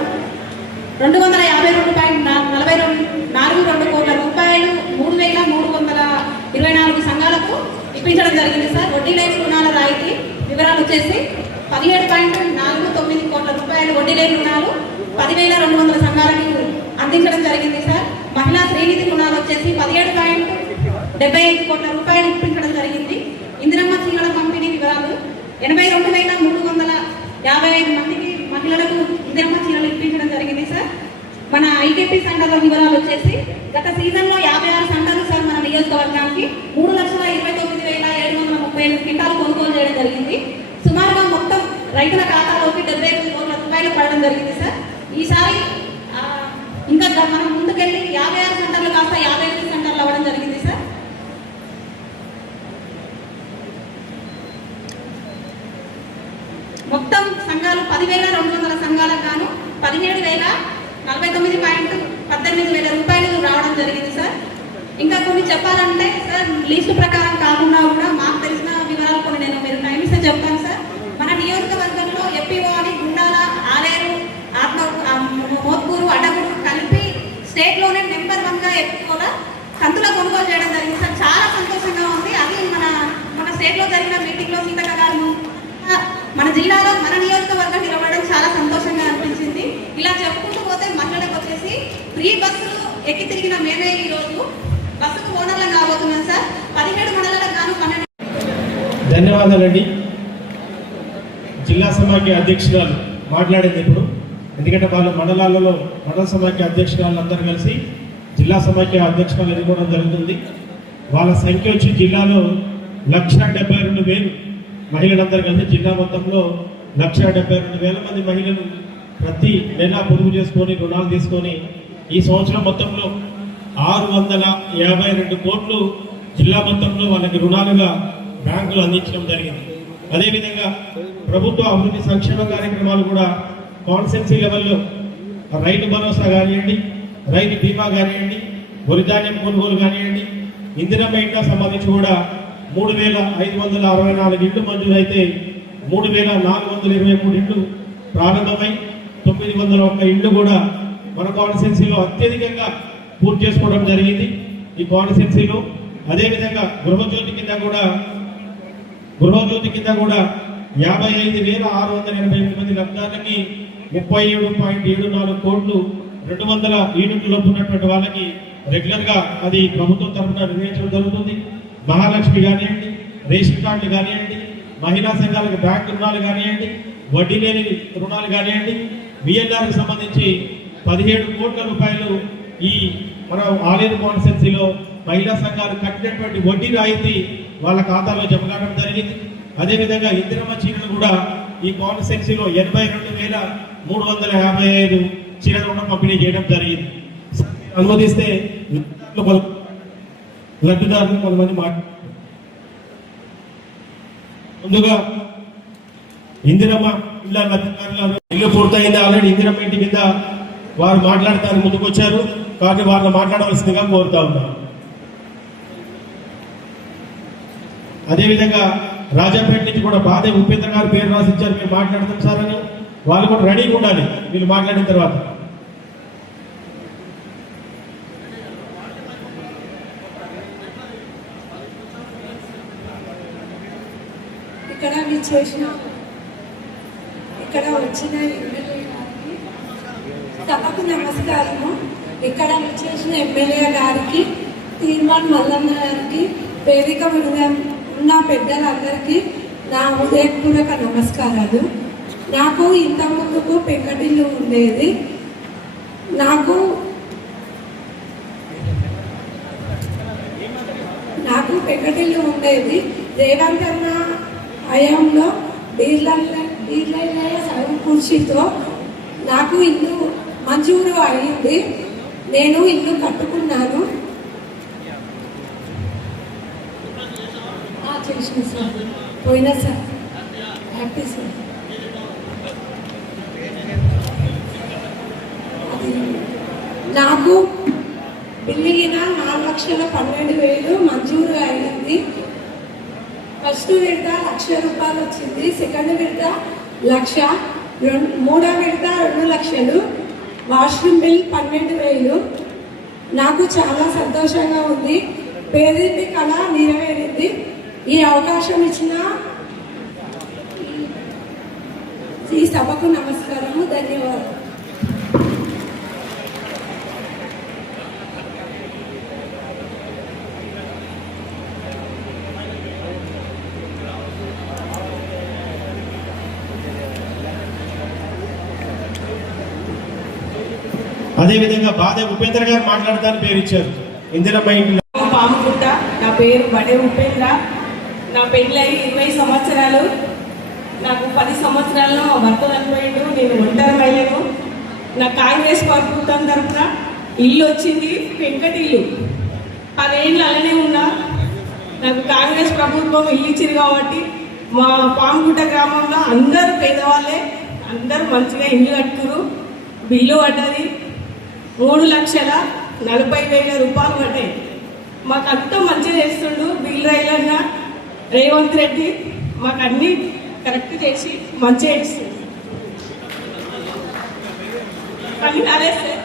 252.42 కోట్ల రూపాయలు 3,324 సంఘాలకు ఇప్పించడం జరిగింది సార్. వడ్డీ లేని రుణాల రాయితీ వివరాలు వచ్చేసి 17.49 కోట్ల రూపాయలు వడ్డీ లేని రుణాలు 10,200 సంఘాలకు అందించడం జరిగింది సార్. మహిళా శ్రేణిధి రుణాలు వచ్చేసి 17.75 కోట్ల రూపాయలు ఇప్పించడం జరిగింది. ఇందిరమ్మ చీరల పంపిణీ వివరాలు 82,355 మందికి మహిళలకు ఇందిరమ్మ చీరలు ఇప్పించడం జరిగింది సార్. మన ఐకేపీ సెంటర్ల వివరాలు వచ్చేసి గత సీజన్లో 56 సెంటర్లు సార్ మన నియోజకవర్గానికి 3,29,738 క్వింటాలు కొనుగోలు చేయడం జరిగింది. సుమారుగా మొత్తం రైతుల ఖాతాలోకి 75 కోట్ల రూపాయలు పడడం జరిగింది సార్. ఈసారి ఇంకా మనం ముందుకెళ్ళి 56 సెంటర్లు కాస్త 58 సెంటర్లు అవ్వడం జరిగింది సార్. మొత్తం సంఘాలు 10,200 సంఘాలకు గాను 17,049.18 రూపాయలు రావడం జరిగింది సార్. ఇంకా కొన్ని చెప్పాలంటే సార్ లిస్టు ప్రకారం కాకుండా కూడా మాకు తెలిసిన వివరాలు కొన్ని నేను మీరు టైం ఇస్తే చెప్తాను సార్. మన నియోజకవర్గంలో ఎప్పిఓ అని గుండాల, ఆలేరు, మోత్కూరు, అడ్డగూరు కలిపి స్టేట్లోనే నెంబర్ 1గా ఎప్పిఓలో కంతుల కొనుగోలు చేయడం జరిగింది సార్. చాలా సంతోషంగా ఉంది. అది మన స్టేట్లో జరిగిన మీటింగ్లో సీతక్క గారు మన జిల్లాలో మన నియోజకవర్గం నిలబడడం చాలా సంతోషంగా అనిపించింది. ఇలా చెప్పుకుంటూ పోతే మహిళలకు వచ్చేసి ఫ్రీ బస్సులు ఎక్కి తిరిగిన మేమే ఈరోజు బస్సుకు ఓనర్లం కాబోతున్నాం సార్. 17 మండలాలకు గాను 12. ధన్యవాదాలండి. జిల్లా సమాఖ్య అధ్యక్షురాలు మాట్లాడింది ఇప్పుడు. ఎందుకంటే వాళ్ళు మండలాలలో మండల సమాఖ్య అధ్యక్షురాలు అందరూ కలిసి జిల్లా సమాఖ్య అధ్యక్షురాలు ఎన్నుకోవడం జరుగుతుంది. వాళ్ళ సంఖ్య వచ్చి జిల్లాలో 1,72,000 మహిళలందరూ కలిసి జిల్లా మొత్తంలో 1,72,000 మంది మహిళలు ప్రతి నెల పొదుపు చేసుకొని రుణాలు తీసుకొని ఈ సంవత్సరం మొత్తంలో 652 కోట్లు జిల్లా మొత్తంలో వాళ్ళకి రుణాలుగా బ్యాంకులు అందించడం జరిగింది. అదేవిధంగా ప్రభుత్వ అభివృద్ధి సంక్షేమ కార్యక్రమాలు కూడా కాన్స్టిట్యున్సీ లెవెల్లో రైతు భరోసా కానివ్వండి, రైతు బీమా కానివ్వండి, వరిధాన్యం కొనుగోలు కానివ్వండి, ఇందిరమ్మ ఇంట్లో సంబంధించి కూడా 3,564 ఇండ్లు మంజూరైతే 3,423 ఇండ్లు ప్రారంభమై 901 ఇండ్లు కూడా మన కాన్స్టిట్యున్సీలో అత్యధికంగా పూర్తి చేసుకోవడం జరిగింది ఈ కాన్స్టిట్యున్సీలో. అదేవిధంగా గృహజ్యోతి కింద కూడా 55,688 మంది లబ్ధాలకి 37.74 కోట్లు 200 యూనిట్ల లోపు ఉన్నటువంటి వాళ్ళకి రెగ్యులర్ గా అది ప్రభుత్వం తరఫున నిర్వహించడం జరుగుతుంది. మహాలక్ష్మి కానివ్వండి, రేషన్ కార్డులు కానివ్వండి, మహిళా సంఘాలకు బ్యాంక్ రుణాలు కానివ్వండి, వడ్డీ లేని రుణాలు కానివ్వండి, విఎల్ఆర్కి సంబంధించి 17 కోట్ల రూపాయలు ఈ మన ఆలేరు కాన్స్టిట్యున్సీలో మహిళా సంఘాలు కట్టినటువంటి వడ్డీ రాయితీ వాళ్ళ ఖాతాలో జమ కావడం జరిగింది. అదేవిధంగా ఇందిరమ్మ చీరలు కూడా ఈ కాన్స్టిట్యున్సీలో 82,355 చీరల రుణం పంపిణీ చేయడం జరిగింది. అనుమతిస్తే లబ్ధిదారులు కొంతమంది ముందుగా ఇందిరమ్మ ఇళ్ళ లబ్ధిదారులు ఇల్లు పూర్తయింది. ఆల్రెడీ ఇందిరమ్మ ఇంటి కింద వారు మాట్లాడటానికి ముందుకు వచ్చారు కాబట్టి వారిని మాట్లాడవలసిందిగా కోరుతా ఉన్నాను. అదేవిధంగా రాజాపేట నుంచి కూడా బాధే ఉపేంద్ర గారు పేరు రాసిచ్చారు, మీరు మాట్లాడతాం సార్ అని. వాళ్ళు కూడా రెడీగా ఉండాలి వీళ్ళు మాట్లాడిన తర్వాత. ఇక్కడ వచ్చిన ఎమ్మెల్యే గారికి సభకు నమస్కారము. ఇక్కడ వచ్చేసిన ఎమ్మెల్యే గారికి, తీర్మాన్ మల్లన్న గారికి, వేదిక ఉన్న పెద్దలందరికీ నా హృదయపూర్వక నమస్కారాలు. నాకు ఇంత ముందుకు పెంకటిల్లు ఉండేది. నాకు పెంకటిల్లు ఉండేది. రేవంత్ అన్న హయాంలో డీలైన సగం కృషితో నాకు ఇల్లు మంజూరు అయింది. నేను ఇల్లు కట్టుకున్నాను. చేసిన సార్, పోయినా సార్, హ్యాపీ సార్. నాకు బిల్లిగిన 4,12,000 మంజూరు అయింది. ఫస్ట్ విడత 1,00,000 రూపాయలు వచ్చింది. సెకండ్ విడత 1,00,000, మూడో విడత 2,00,000. Washroom bill 12,000. నాకు చాలా సంతోషంగా ఉంది. పేదింటి కళ నెరవేరింది. ఈ అవకాశం ఇచ్చిన ఈ సభకు నమస్కారము, ధన్యవాదాలు. అదేవిధంగా బాధే ఉపేంద్ర గారు మాట్లాడతానికి పేరు ఇచ్చారు. ఇందిరమ్మ ఇంట్లో పాముగుట్ట. నా పేరు బడే ఉపేంద్ర. నా పెళ్ళై 20 సంవత్సరాలు. నాకు 10 సంవత్సరాల్లో భర్త చనిపోయిండు. నేను ఒంటరి మహిళను. నా కాంగ్రెస్ ప్రభుత్వం తరఫున ఇల్లు వచ్చింది, పెంకటిల్లు. 10 ఏళ్ళు అలానే ఉన్నా. నాకు కాంగ్రెస్ ప్రభుత్వం ఇల్లు ఇచ్చింది కాబట్టి మా పాముగుట్ట గ్రామంలో అందరూ పేదవాళ్ళే, అందరూ మంచిగా ఇల్లు కట్టుకురు. బిల్లు పడ్డది 3,40,000 రూపాయలు పడ్డాయి. మాకు అంతా మంచిగా చేస్తుండు బిల్లు రైలన్న రేవంత్ రెడ్డి. మాకు అన్ని కరెక్ట్ చేసి మంచిగా చేస్తుంది. కానీ అదే సార్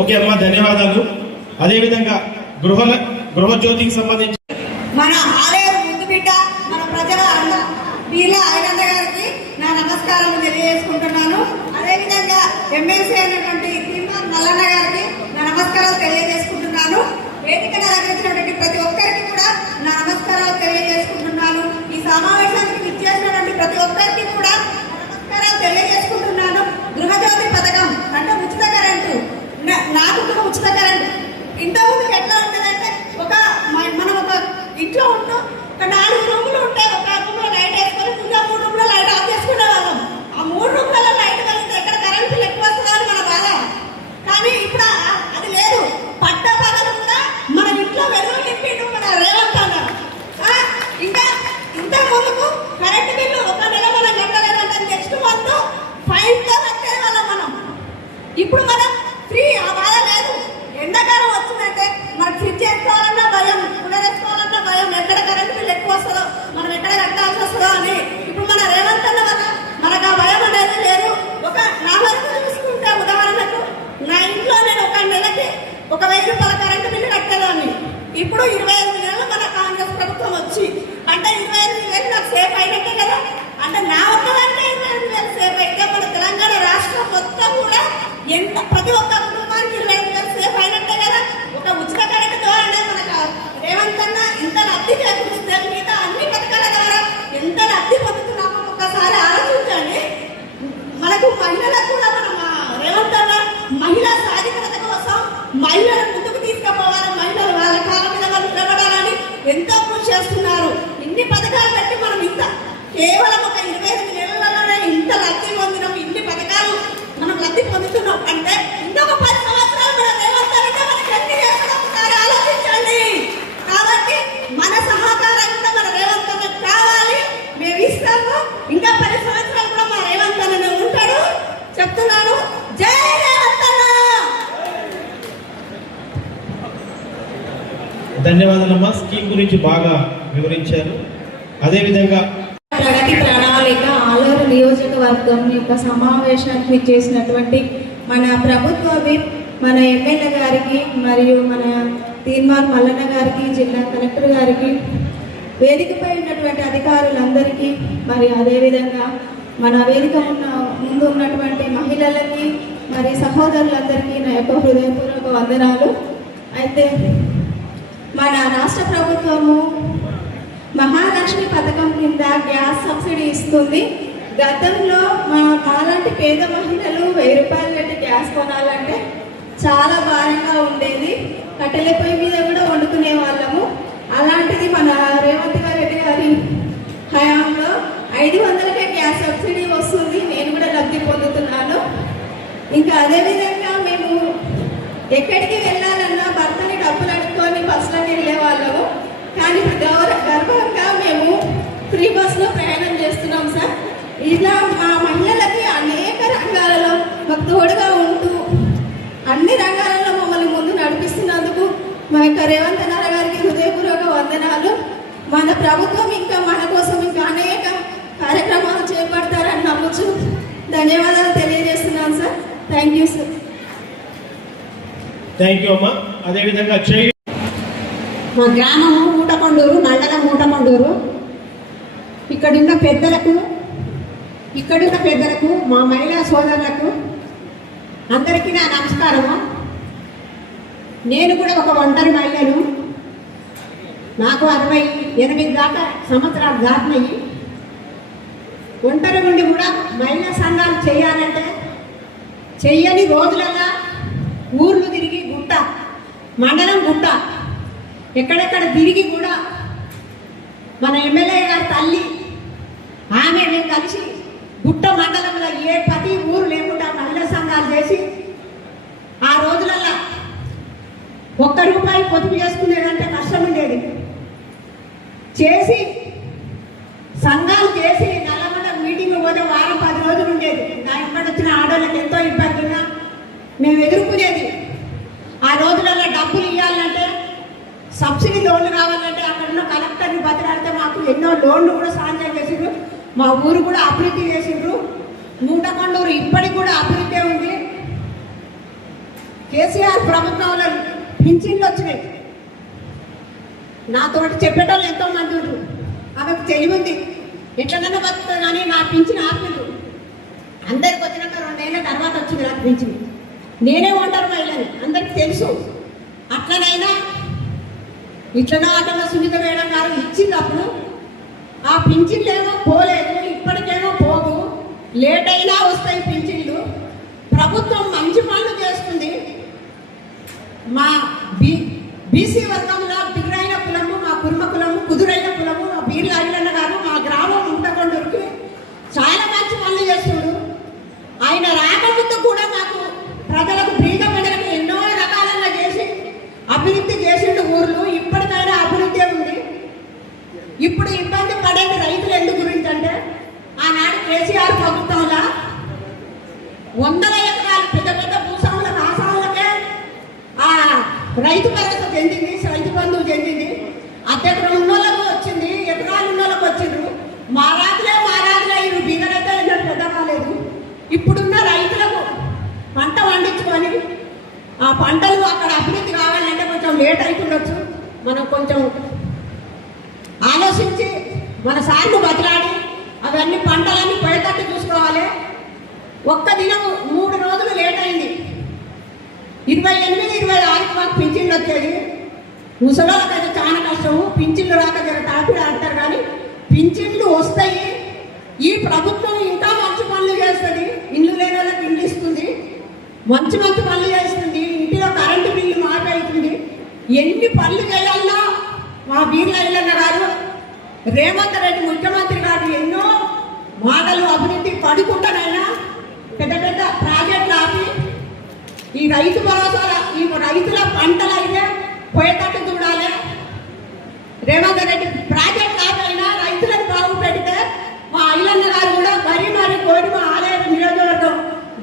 ఓకే అమ్మా, ధన్యవాదాలు. అదేవిధంగా గృహజ్యోతికి సంబంధించి మన ఆలయం ముందు బిడ్డ, మన ప్రజల అన్న వీళ్ళ ఆయన గారికి నా నమస్కారం తెలియజేసుకుంటున్నాను. అదేవిధంగా ఎమ్మెల్సీ అయినటువంటి తీర్మాన్ మల్లన్న గారికి నా నమస్కారాలు తెలియజేసుకుంటున్నాను. వేదికను అలంకరించినటువంటి ప్రతి ఒక్కరికి కూడా నా నమస్కారాలు తెలియజేసుకుంటున్నాను. ఈ సమావేశానికి విచ్చేసినటువంటి ప్రతి ఒక్కరికి కూడా నమస్కారాలు తెలియజేసుకుంటున్నాను. గృహజ్యోతి పథకం అంటే ఉచిత కరెంటు. నాకు కూడా ఉచిత కరెంటు. ఇంతకుముందుకు ఎట్లా ఉంటుందంటే మనం ఒక ఇంట్లో ఉంటాం, ఒక 4 రూములు ఉంటాయి. ఒక రూమ్లో లైట్ వేసుకొని ఇంకా 3 రూమ్లో లైట్ ఆఫ్ చేసుకునే వాళ్ళం. ఆ 3 రూమ్లలో లైట్ కలిగితే ఎక్కడ కరెంట్ బిల్ ఎక్కువ వస్తుందో అని మన బాధ. కానీ ఇప్పుడు అది లేదు. పట్ట పగలు కూడా మన ఇంట్లో వెలుగు నింపిండు మన రేవంత్ అన్న. ఇంకా ఇంతకు ముందుకు కరెంట్ బిల్లు ఒక నెల మనం కట్టలేదంటే నెక్స్ట్ మంత్ ఫైన్తో కట్టే వాళ్ళం మనం. ఇప్పుడు మనం ఫ్రీ, ఆ బాధ లేదు. ఎండాకాలం వచ్చిందంటే మనకు ఫ్రిడ్జ్ వేసుకోవాలన్నా భయం, కూలర్ వేసుకోవాలన్నా భయం, ఎక్కడ కరెంట్ బిల్ ఎక్కువ వస్తుందో, మనం ఎక్కడ కట్టాల్సి వస్తుందో అని. ఇప్పుడు మన రేవంత్ అన్న వల్ల మనకు ఆ భయం అనేది లేదు. ఒక నా వరకు చూసుకుంటే ఉదాహరణ ఒక 1000 రూపాయల కరెంటు బిల్లు కట్టేదాన్ని. ఇప్పుడు 25,000 మన కాంగ్రెస్ ప్రభుత్వం వచ్చి అంటే 25,000 నాకు సేఫ్ అయినట్టే కదా. అంటే నా ఒక్కదాంటే 25,000 సేఫ్ అయితే మన తెలంగాణ రాష్ట్రం మొత్తం కూడా ఎంత ప్రతి ఒక్క కుటుంబానికి 25,000 సేఫ్ అయినట్టే కదా. ఒక ఉచిత కరెంటు ద్వారానే మనకు రేవంత్ అన్న ఇంత లబ్ధి చేకూరిస్తే మిగతా అన్ని పథకాల ద్వారా ఎంత లబ్ధి పొందుతున్నామో ఒక్కసారి ఆలోచించండి. మనకు మహిళలకు కూడా మన రేవంత్ అన్న మహిళా సాధికారత కోసం మహిళలను ముందుకు తీసుకుపోవాలి, మహిళలు వాళ్ళ కాలం మీద వాళ్ళు నిలబడాలని ఎంతో కృషి చేస్తున్నారు. ఇన్ని పథకాలు పెట్టి మనం ఇంత కేవలం ఒక 25 నెలలలోనే ఇంత లబ్ధి పొందినాం, ఇన్ని పథకాలు మనం లబ్ధి పొందుతున్నాం అంటే ఇంకొక 10 సంవత్సరాలు మన రేవంత్ అన్న మనకి ఎన్ని చేస్తున్నాం ఒకసారి ఆలోచించండి. కాబట్టి మన సహకారం కూడా మన రేవంత్ అన్న కావాలి, మేము ఇస్తాము. ఇంకా 10 సంవత్సరాలు కూడా మా రేవంత్ అన్న ఉంటాడు. చెప్తున్నాను, జై రేవంత్ అన్న. ధన్యవాదాలమ్మా. స్కీమ్ గురించి బాగా వివరించారు. అదేవిధంగా ప్రగతి ప్రణాళిక ఆలూరు నియోజకవర్గం యొక్క సమావేశానికి చేసినటువంటి మన ప్రభుత్వ విప్ మన ఎమ్మెల్యే గారికి మరియు మన తీన్మార్ మల్లన్న గారికి, జిల్లా కలెక్టర్ గారికి, వేదికపై ఉన్నటువంటి అధికారులందరికీ, మరి అదేవిధంగా మన వేదిక ముందు ఉన్నటువంటి మహిళలకి మరి సహోదరులందరికీ నా యొక్క హృదయపూర్వక వందనాలు. అయితే మన రాష్ట్ర ప్రభుత్వము మహాలక్ష్మి పథకం కింద గ్యాస్ సబ్సిడీ ఇస్తుంది. గతంలో మాలాంటి పేద మహిళలు 1000 రూపాయలు పెట్టి గ్యాస్ కొనాలంటే చాలా భారంగా ఉండేది. కట్టెల పొయ్యి మీద కూడా వండుకునే వాళ్ళము. అలాంటిది మన రేవంత్ రెడ్డి గారి హయాంలో 500కే గ్యాస్ సబ్సిడీ వస్తుంది. నేను కూడా లబ్ధి పొందుతున్నాను. ఇంకా అదేవిధంగా మేము ఎక్కడికి వెళ్ళాలన్నా భర్తని డబ్బులు అడుక్కొని బస్సులో వెళ్ళే వాళ్ళము. కానీ గర్వంగా మేము ఫ్రీ బస్లో ప్రయాణం చేస్తున్నాం సార్. ఇలా మా మహిళలకి అనేక రంగాలలో మాకు తోడుగా ఉంటూ అన్ని రంగాలలో మమ్మల్ని ముందు నడిపిస్తున్నందుకు మా యొక్క రేవంత్ అన్న గారికి హృదయపూర్వక వందనాలు. మన ప్రభుత్వం ఇంకా మన కోసం ఇంకా అనేక కార్యక్రమాలు చేపడతారని నమ్ముచు ధన్యవాదాలు తెలియజేస్తున్నాను sir. Thank you sir. Thank you అమ్మా. అదేవిధంగా మా గ్రామము మూటకొండూరు, మండలం మూటకొండూరు. ఇక్కడున్న పెద్దలకు మా మహిళా సోదరులకు అందరికీ నా నమస్కారము. నేను కూడా ఒక ఒంటరి మహిళను. నాకు 68 దాకా సంవత్సరాలు దాటినాయి. ఒంటరి నుండి కూడా మహిళా సంఘాలు చేయాలంటే చెయ్యని రోజులల్లా ఊర్లు తిరిగి గుట్ట, మండలం గుట్ట ఎక్కడెక్కడ తిరిగి కూడా మన ఎమ్మెల్యే గారి తల్లి ఆమె మేము కలిసి గుట్ట మండలంలో ప్రతి ఊరు లేకుండా మహిళా సంఘాలు చేసి ఆ రోజులల్లో ₹1 పొదుపు చేసుకునేదంటే కష్టం ఉండేది. చేసి సంఘాలు చేసి నల్లగొండ మీటింగ్ పోతే వారం 10 రోజులు ఉండేది. దాని వెంబడి వచ్చిన ఆడవాళ్ళకి ఎంతో ఇబ్బందిగా మేము ఎదుర్కొనేది. ఆ రోజులలో డబ్బులు ఇవ్వాలంటే, సబ్సిడీ లోన్లు కావాలంటే అక్కడున్న కలెక్టర్ని బతిలాడితే మాకు ఎన్నో లోన్లు కూడా సాంక్షన్ చేసిండ్రు. మా ఊరు కూడా అభివృద్ధి చేసిండ్రు. మూటకొండూరు ఇప్పటికి కూడా అభివృద్ధి ఉంది. కేసీఆర్ ప్రభుత్వంలో పింఛన్లు వచ్చినాయి. నాతో చెప్పేటోళ్ళు ఎంతో మంది ఉంటారు. ఆమెకు తెలివి ఉంది, ఎట్లనన్నా బతుకుతుంది కానీ నా పింఛన్ ఆపిండు. అందరికి వచ్చినాక 2 ఏళ్ళ తర్వాత వచ్చింది నాకు పింఛన్. నేనే ఉంటారు మహిళని అందరికి తెలుసు. అట్లనైనా ఇట్లనో అట్లా సునీత మేడం గారు ఇచ్చినప్పుడు ఆ పింఛన్లేమో పోలేదు, ఇప్పటికేమో పోవు, లేట్ అయినా వస్తాయి పింఛన్లు. ప్రభుత్వం మంచి పనులు చేస్తుంది. మా బీసీ వర్గంలో బిర్రైన కులము, మా కుర్మ కులము, కుదురైన కులము, మా బీర్ల అయ్యన్న గారు మా గ్రామం ఉండకొండూరుకి చాలా మంచి పనులు చేస్తున్నారు. ఆయన రాకముందు కూడా మాకు ప్రజలకు బీద ప్రజలకు ఎన్నో రకాలుగా చేసి అభివృద్ధి చేసిండు ఊర్లు. ఇప్పటికైనా అభివృద్ధి ఉంది. ఇప్పుడు ఇబ్బంది పడేది రైతులు ఎందుకు గురించి అంటే ఆనాడు కేసీఆర్ ప్రభుత్వంలో 100 ఎకరాలు పెద్ద పెద్ద భూస్వాముల రాసాలకే ఆ రైతు భరోసా చెందింది, రైతు బంధువు చెందింది. అద్దెకరం ఉన్నోళ్ళకు వచ్చింది, ఎకరాలు ఉన్నోళ్ళకు వచ్చిండ్రు. మా రాజులే ఇవి బీదరైతే ఎన్నో పెద్ద కాలేదు. ఇప్పుడున్న రైతులకు పంట పండించుకొని ఆ పంటలు అక్కడ అభివృద్ధి లేట్ అవుతుండొచ్చు. మనం కొంచెం ఆలోచించి మన సార్లు బతిలాడి అవన్నీ పంటలన్నీ పోయేటట్టు చూసుకోవాలి. ఒక్క దినం 3 రోజులు లేట్ అయింది. 28, 26 మాకు పింఛన్లు వచ్చేది. ముసలాళ్ళకైతే చాలా కష్టము. పింఛన్లు రాక జర తాపిడి ఆడతారు, కానీ పింఛన్లు వస్తాయి. ఈ ప్రభుత్వం ఇంకా మంచి పనులు చేస్తుంది. ఇల్లు లేని వాళ్ళకి ఇల్లు ఇస్తుంది, మంచి మంచి పనులు చేస్తుంది. ఇంటిలో కరెంటు బిల్లు మాఫీ అవుతుంది. ఎన్ని పనులు చేయాలన్నా మా బీర్ల ఇల్లన్న గారు, రేవంత్ రెడ్డి ముఖ్యమంత్రి గారు ఎన్నో మాటలు అభివృద్ధి పడుకుంటానైనా పెద్ద పెద్ద ప్రాజెక్టులు ఆపి ఈ రైతు భరోసాల ఈ రైతుల పంటలు అయితే పోయేటట్టు చూడాలి. రేవంత్ రెడ్డి ప్రాజెక్ట్ ఆపైనా రైతులను బాగుపెడితే మా ఐలన్న గారు కూడా మరీ కోరి మా ఆలయ నియోజకవర్గం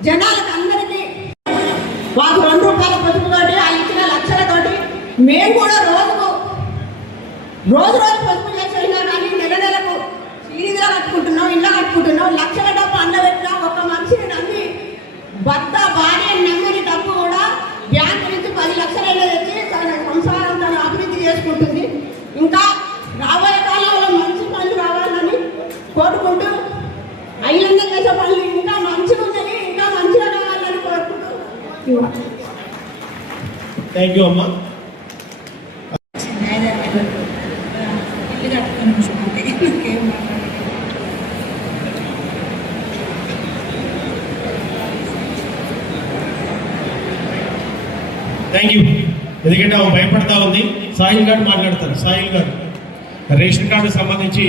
జనాలకు అందరికీ మాకు 2 రూపాయల పొదుపుతోటి ఆ ఇచ్చిన లక్షలతోటి మేము కూడా రోజు పొదుపు చేసినా కానీ నెలకు సీరియల్గా కట్టుకుంటున్నాం, ఇళ్ళ కట్టుకుంటున్నాం. లక్షల డబ్బు అండబెట్టినా ఒక మనిషిని నమ్మి భర్త భార్య నమ్మని డబ్బు కూడా బ్యాంకు నుంచి 10 లక్షలైనా తెచ్చి తన సంసారం తను అభివృద్ధి చేసుకుంటుంది. ఇంకా రాబోయే కాలంలో మంచి పనులు రావాలని కోరుకుంటూ ఐలన్న చేసే పనులు ఇంకా మంచిగా ఉన్నాయి, ఇంకా మంచిగా రావాలని కోరుకుంటూ. థ్యాంక్ యూ అమ్మా. Thank you. ఎందుకంటే ఆమె భయపడతా ఉంది. సాయిల్ గారు మాట్లాడతారు. సాయిల్ గారు రేషన్ కార్డు సంబంధించి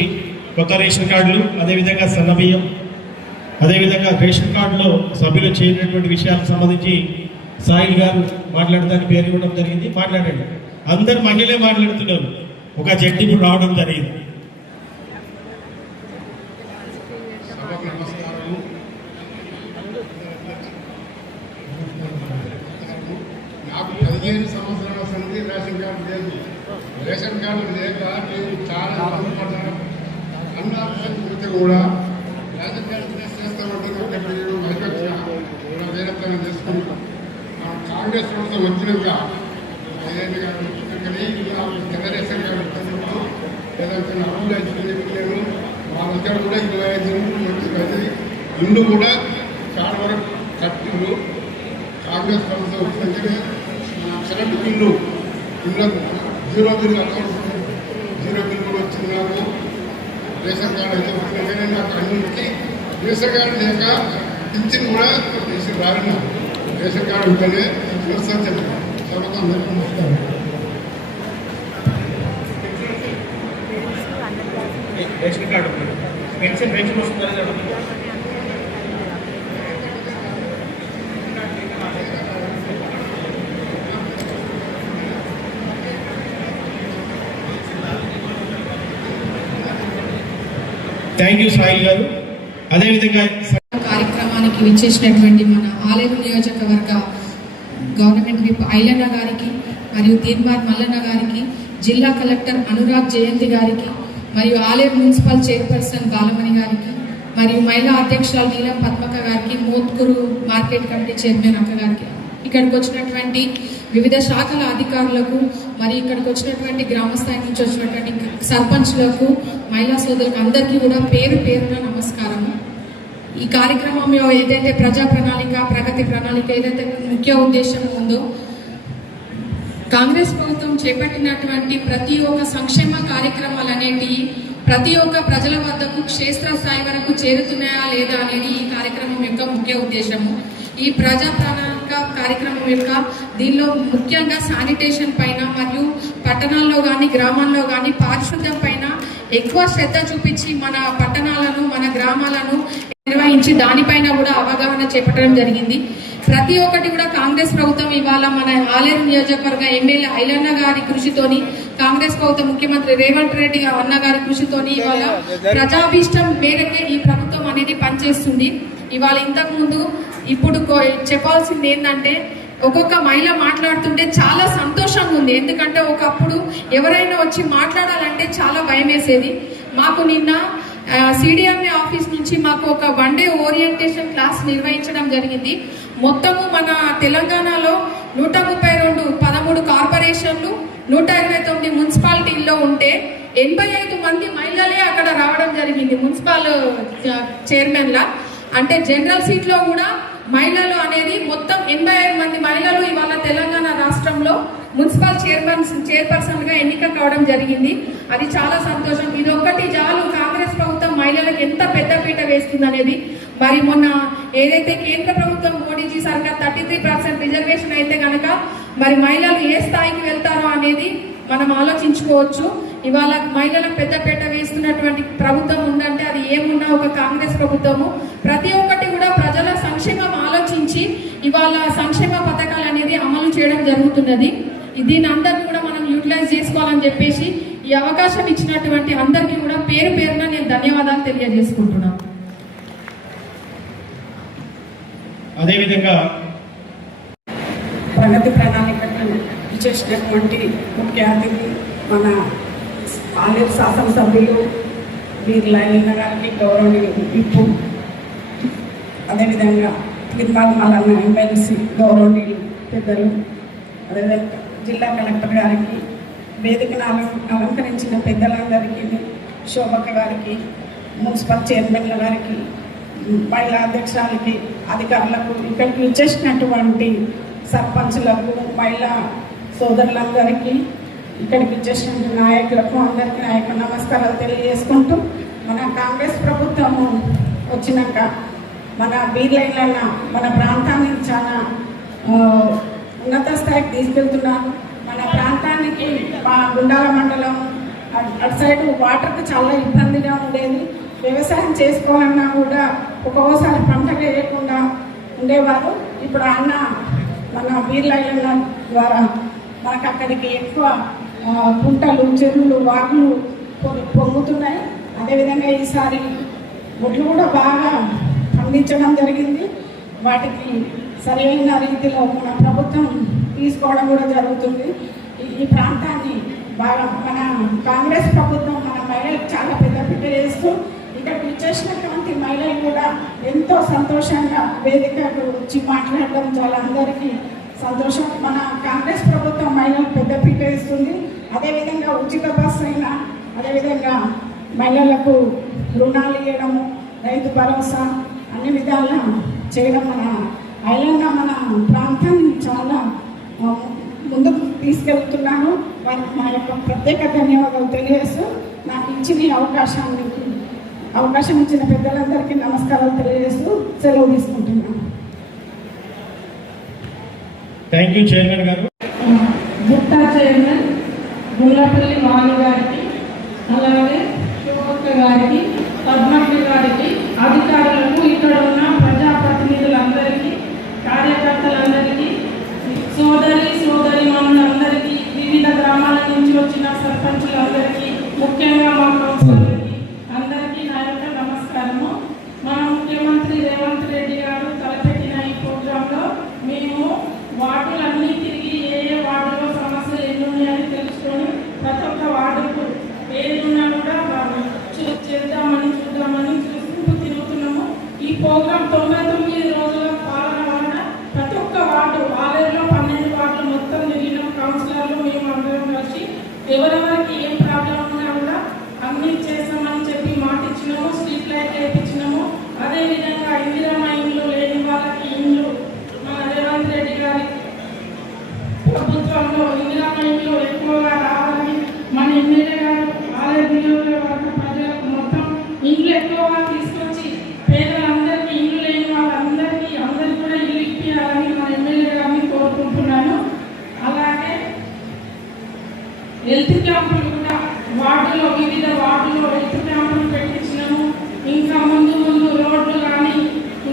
కొత్త రేషన్ కార్డులు, అదేవిధంగా సన్నబియ్యం, అదేవిధంగా రేషన్ కార్డులో సభ్యులు చేయనటువంటి విషయాలకు సంబంధించి సాయిల్ గారు మాట్లాడడానికి పేరు ఇవ్వడం జరిగింది. మాట్లాడండి. అందరు మహిళలే మాట్లాడుతున్నారు. ఒక జడ్జి ఇప్పుడు రావడం జరిగింది. నాకు 15 సంవత్సరాల సంది రేషన్ కార్డు లేదు. రేషన్ కార్డు లేక నేను చాలా బాధపడ్డాను. అన్న కూడా రేషన్ కార్డు చేస్తామంటే వేరేతనం చేసుకున్నాం. కాంగ్రెస్ ప్రభుత్వం వచ్చినాక 5 గారు తెల్ల రేషన్ కార్డు లేదంటే అప్పులు అయిపోయాను. మా దగ్గర కూడా 25 వచ్చింది. ఇల్లు కూడా చాలా వరకు కట్టిండు. కాంగ్రెస్ ప్రభుత్వం వచ్చినాకనే కరెంటు బిల్లు ఇళ్ళకు 0 బిల్లు అకౌంట్ 0 బిల్లు కూడా వచ్చింది. నాకు రేషన్ కార్డు అయితే వచ్చినాకనే నాకు అన్నింటికి రేషన్ కార్డు లేక పింఛన్ కూడా రేషన్ రాలిన రేషన్ కార్డు ఉంటేనే వస్తుందని చెప్పాను. సభకు అందరికీ నమస్కారం. రేషన్ కార్డు పెన్షన్ వస్తుందని థ్యాంక్ యూ సాయి గారు. అదేవిధంగా కార్యక్రమానికి విచ్చేసినటువంటి మన ఆలేరు నియోజకవర్గ గవర్నమెంట్ విప్ ఐలన్న గారికి మరియు తీన్మార్ మల్లన్న గారికి, జిల్లా కలెక్టర్ అనురాగ్ జయంతి గారికి, మరియు ఆలేరు మున్సిపల్ చైర్పర్సన్ బాలమణి గారికి, మరియు మహిళా అధ్యక్షురాలు నీలం పద్మక గారికి, మోత్కూరు మార్కెట్ కమిటీ చైర్మన్ అక్క గారికి, ఇక్కడికి వచ్చినటువంటి వివిధ శాఖల అధికారులకు, మరి ఇక్కడికి వచ్చినటువంటి గ్రామస్థాయి నుంచి వచ్చినటువంటి సర్పంచ్లకు, మహిళా సోదరులకు అందరికీ కూడా పేరు పేరున నమస్కారము. ఈ కార్యక్రమంలో ఏదైతే ప్రజా ప్రణాళిక, ప్రగతి ప్రణాళిక ఏదైతే ముఖ్య ఉద్దేశం ఉందో, కాంగ్రెస్ ప్రభుత్వం చేపట్టినటువంటి ప్రతి ఒక్క సంక్షేమ కార్యక్రమాలు అనేటివి ప్రతి ఒక్క ప్రజల వద్దకు క్షేత్రస్థాయి వరకు చేరుతున్నాయా లేదా అనేది ఈ కార్యక్రమం యొక్క ముఖ్య ఉద్దేశము. ఈ ప్రజా ప్రణాళిక కార్యక్రమం యొక్క దీనిలో ముఖ్యంగా శానిటేషన్ పైన మరియు పట్టణాల్లో కానీ గ్రామాల్లో కానీ పారిశుద్ధ్యం పైన ఎక్కువ శ్రద్ధ చూపించి మన పట్టణాలను, మన గ్రామాలను నిర్వహించి దానిపైన కూడా అవగాహన చేపట్టడం జరిగింది. ప్రతి ఒక్కటి కూడా కాంగ్రెస్ ప్రభుత్వం ఇవాళ మన ఆలేరు నియోజకవర్గ ఎమ్మెల్యే ఐలన్న గారి కృషితోని, కాంగ్రెస్ ప్రభుత్వం ముఖ్యమంత్రి రేవంత్ రెడ్డి అన్న గారి కృషితోని ఇవాళ ప్రజాభీష్టం మేరకే ఈ ప్రభుత్వం అనేది పనిచేస్తుంది. ఇవాళ ఇంతకు ముందు ఇప్పుడు చెప్పాల్సింది ఏంటంటే, ఒక్కొక్క మహిళ మాట్లాడుతుంటే చాలా సంతోషంగా ఉంది. ఎందుకంటే ఒకప్పుడు ఎవరైనా వచ్చి మాట్లాడాలంటే చాలా భయం వేసేది. మాకు నిన్న సిడిఎంఏ ఆఫీస్ నుంచి మాకు ఒక 1 డే ఓరియంటేషన్ క్లాస్ నిర్వహించడం జరిగింది. మొత్తము మన తెలంగాణలో 132 13 కార్పొరేషన్ కార్పొరేషన్లు 129 మున్సిపాలిటీల్లో ఉంటే 85 మంది మహిళలే అక్కడ రావడం జరిగింది మున్సిపల్ చైర్మన్ల. అంటే జనరల్ సీట్లో కూడా మహిళలు అనేది మొత్తం 85 మంది మహిళలు ఇవాళ తెలంగాణ రాష్ట్రంలో మున్సిపల్ చైర్పర్సన్గా ఎన్నిక కావడం జరిగింది. అది చాలా సంతోషం. ఇది ఒక్కటి చాలు కాంగ్రెస్ ప్రభుత్వం మహిళలకు ఎంత పెద్దపీట వేస్తుంది అనేది. మరి మొన్న ఏదైతే కేంద్ర ప్రభుత్వం మోడీజీ సర్కార్ 33% రిజర్వేషన్ అయితే కనుక మరి మహిళలు ఏ స్థాయికి వెళ్తారో అనేది మనం ఆలోచించుకోవచ్చు. ఇవాళ మహిళలకు పెద్దపీట వేస్తున్నటువంటి ప్రభుత్వం ఉందంటే అది ఏమున్నా ఒక కాంగ్రెస్ ప్రభుత్వము. ప్రతి ఒక్కటి కూడా ప్రజల సంక్షేమం ఆలోచించి ఇవాళ సంక్షేమ పథకాలు అనేది అమలు చేయడం జరుగుతున్నది. దీని అందరినీ కూడా మనం యూటిలైజ్ చేసుకోవాలని చెప్పేసి ఈ అవకాశం ఇచ్చినటువంటి అందరికీ కూడా పేరు పేరున నేను ధన్యవాదాలు తెలియజేసుకుంటున్నాను. అదేవిధంగా ప్రగతి ప్రణాళికను చేసినటువంటి ముఖ్య అతిథి మన ఆలేరు శాసనసభ్యులు వీర్లైన గారికి గౌరవనీయులు ఇప్పు, అదేవిధంగా తిరుమల మల్లన్న ఎమ్మెల్సీ గౌరవనీయులు పెద్దలు, అదేవిధంగా జిల్లా కలెక్టర్ గారికి, వేదికను అలంకరించిన పెద్దలందరికీ, శోభక్క గారికి, మున్సిపల్ చైర్మన్ల గారికి, మహిళా అధ్యక్షురాలకి, అధికారులకు, ఇక్కడికి ఇచ్చేసినటువంటి సర్పంచులకు, మహిళా సోదరులందరికీ, ఇక్కడికి ఇచ్చేసిన నాయకులకు అందరికీ నాయకు నమస్కారాలు తెలియజేసుకుంటూ, మన కాంగ్రెస్ ప్రభుత్వము వచ్చినాక మన వీర్లైన మన ప్రాంతాన్ని చాలా ఉన్నత స్థాయికి తీసుకెళ్తున్నారు. మన ప్రాంతానికి మా గుండాల మండలం అటు సైడ్ వాటర్కి చాలా ఇబ్బందిగా ఉండేది. వ్యవసాయం చేసుకోవాలన్నా కూడా ఒక్కొక్కసారి పంట వేయకుండా ఉండేవారు. ఇప్పుడు అన్న మన వీర్లైన ద్వారా మనకు అక్కడికి ఎక్కువ కుంటలు, చెరువులు, వాగులు పొంగుతున్నాయి. అదేవిధంగా ఈసారి ఒడ్లు కూడా బాగా పండించడం జరిగింది. వాటికి సరైన రీతిలో మన ప్రభుత్వం తీసుకోవడం కూడా జరుగుతుంది. ఈ ప్రాంతాన్ని బాగా మన కాంగ్రెస్ ప్రభుత్వం మన మహిళలకు చాలా పెద్దపీట వేస్తూ ఇక్కడికి ఇచ్చేసినటువంటి మహిళలు కూడా ఎంతో సంతోషంగా వేదికకు వచ్చి మాట్లాడడం చాలా అందరికీ సంతోషం. మన కాంగ్రెస్ ప్రభుత్వం మహిళలకు పెద్దపీట వేస్తుంది. అదేవిధంగా ఉచిత బస్సు అయినా, అదేవిధంగా మహిళలకు రుణాలు ఇవ్వడము, రైతు భరోసా అన్ని విధాలా చేయడం మన మహిళగా మన ప్రాంతాన్ని చాలా ముందుకు తీసుకెళ్తున్నాను. వారికి మా యొక్క ప్రత్యేక ధన్యవాదాలు తెలియజేస్తూ నాకు ఇచ్చిన అవకాశం ఇచ్చిన పెద్దలందరికీ నమస్కారాలు తెలియజేస్తూ సెలవు తీసుకుంటున్నాను. థ్యాంక్ యూ చైర్మన్ గారు. గుట్టా చైర్మన్ గుల్లపల్లి వాణి గారికి, అలాగే శివక్క గారికి, పద్మశ్రీ గారికి, అధికారులకు, ఇక్కడ ఉన్న ప్రజాప్రతినిధులందరికీ, కార్యకర్తలందరికీ, సోదరీమణులందరికీ, వివిధ గ్రామాల నుంచి వచ్చిన సర్పంచులందరికీ, ముఖ్యంగా మా కౌన్సిలర్కి అందరికీ నా యొక్క నమస్కారము. మన ముఖ్యమంత్రి రేవంత్ రెడ్డి గారు తలపెట్టిన ఈ ప్రోగ్రాంలో మేము వార్డులన్నీ తిరిగి ఏ వార్డులో సమస్యలు ఎన్ని ఉన్నాయని తెలుసుకొని ప్రతి ఒక్క వార్డుకు ఏదున్నా కూడా చూద్దామని చూసుకుంటూ తిరుగుతున్నాము. ఈ ప్రోగ్రాం 99 రోజుల పాలన వలన ప్రతి ఒక్క వార్డు ఆలేరులో 12 వార్డులు మొత్తం తిరిగినాం. కౌన్సిలర్లు మేము అందరం కలిసి ఎవరెవరికి ఏం ప్రాబ్లం ఉన్నా కూడా అన్ని చేస్తామని చెప్పి మాట ఇచ్చినాము. స్ట్రీట్ లైట్ వేయించినాము. అదేవిధంగా ఇందిరమ్మ ఇండ్లు లేని వాళ్ళకి ఇండ్లు మన రేవంత్ రెడ్డి గారి ప్రభుత్వంలో ఇందిరమ్మ ఇండ్లు ఎక్కువగా రావాలని మన ఎమ్మెల్యే గారు ఆలేరు నియోజకవర్గ ప్రజలకు మొత్తం ఇండ్లు ఎక్కువగా తీసుకొచ్చి పేదలందరికీ, ఇండ్లు లేని వాళ్ళందరికీ కూడా ఇల్లు ఇప్పించాలని మన ఎమ్మెల్యే గారిని కోరుకుంటున్నాను. అలాగే హెల్త్ క్యాంపులు కూడా వార్డులో, వివిధ వార్డులో హెల్త్ క్యాంపులు పెట్టించినాము. ఇంకా ముందు రోడ్లు కానీ,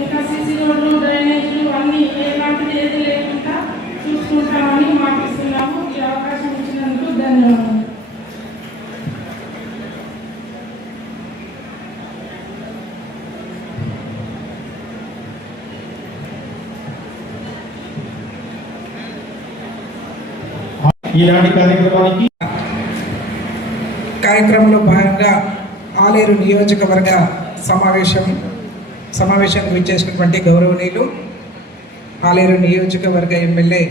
ఇంకా సిసి రోడ్లు, డ్రైనేజీలు అన్నీ ఎలాంటిది ఏది లేకుండా చూసుకుంటామని మాటిస్తున్నాము. ఈ అవకాశం ఇచ్చినందుకు ధన్యవాదాలు. ఈనాటి కార్యక్రమంలో భాగంగా ఆలేరు నియోజకవర్గ సమావేశానికి విచ్చేసినటువంటి గౌరవనీయులు ఆలేరు నియోజకవర్గ ఎమ్మెల్యే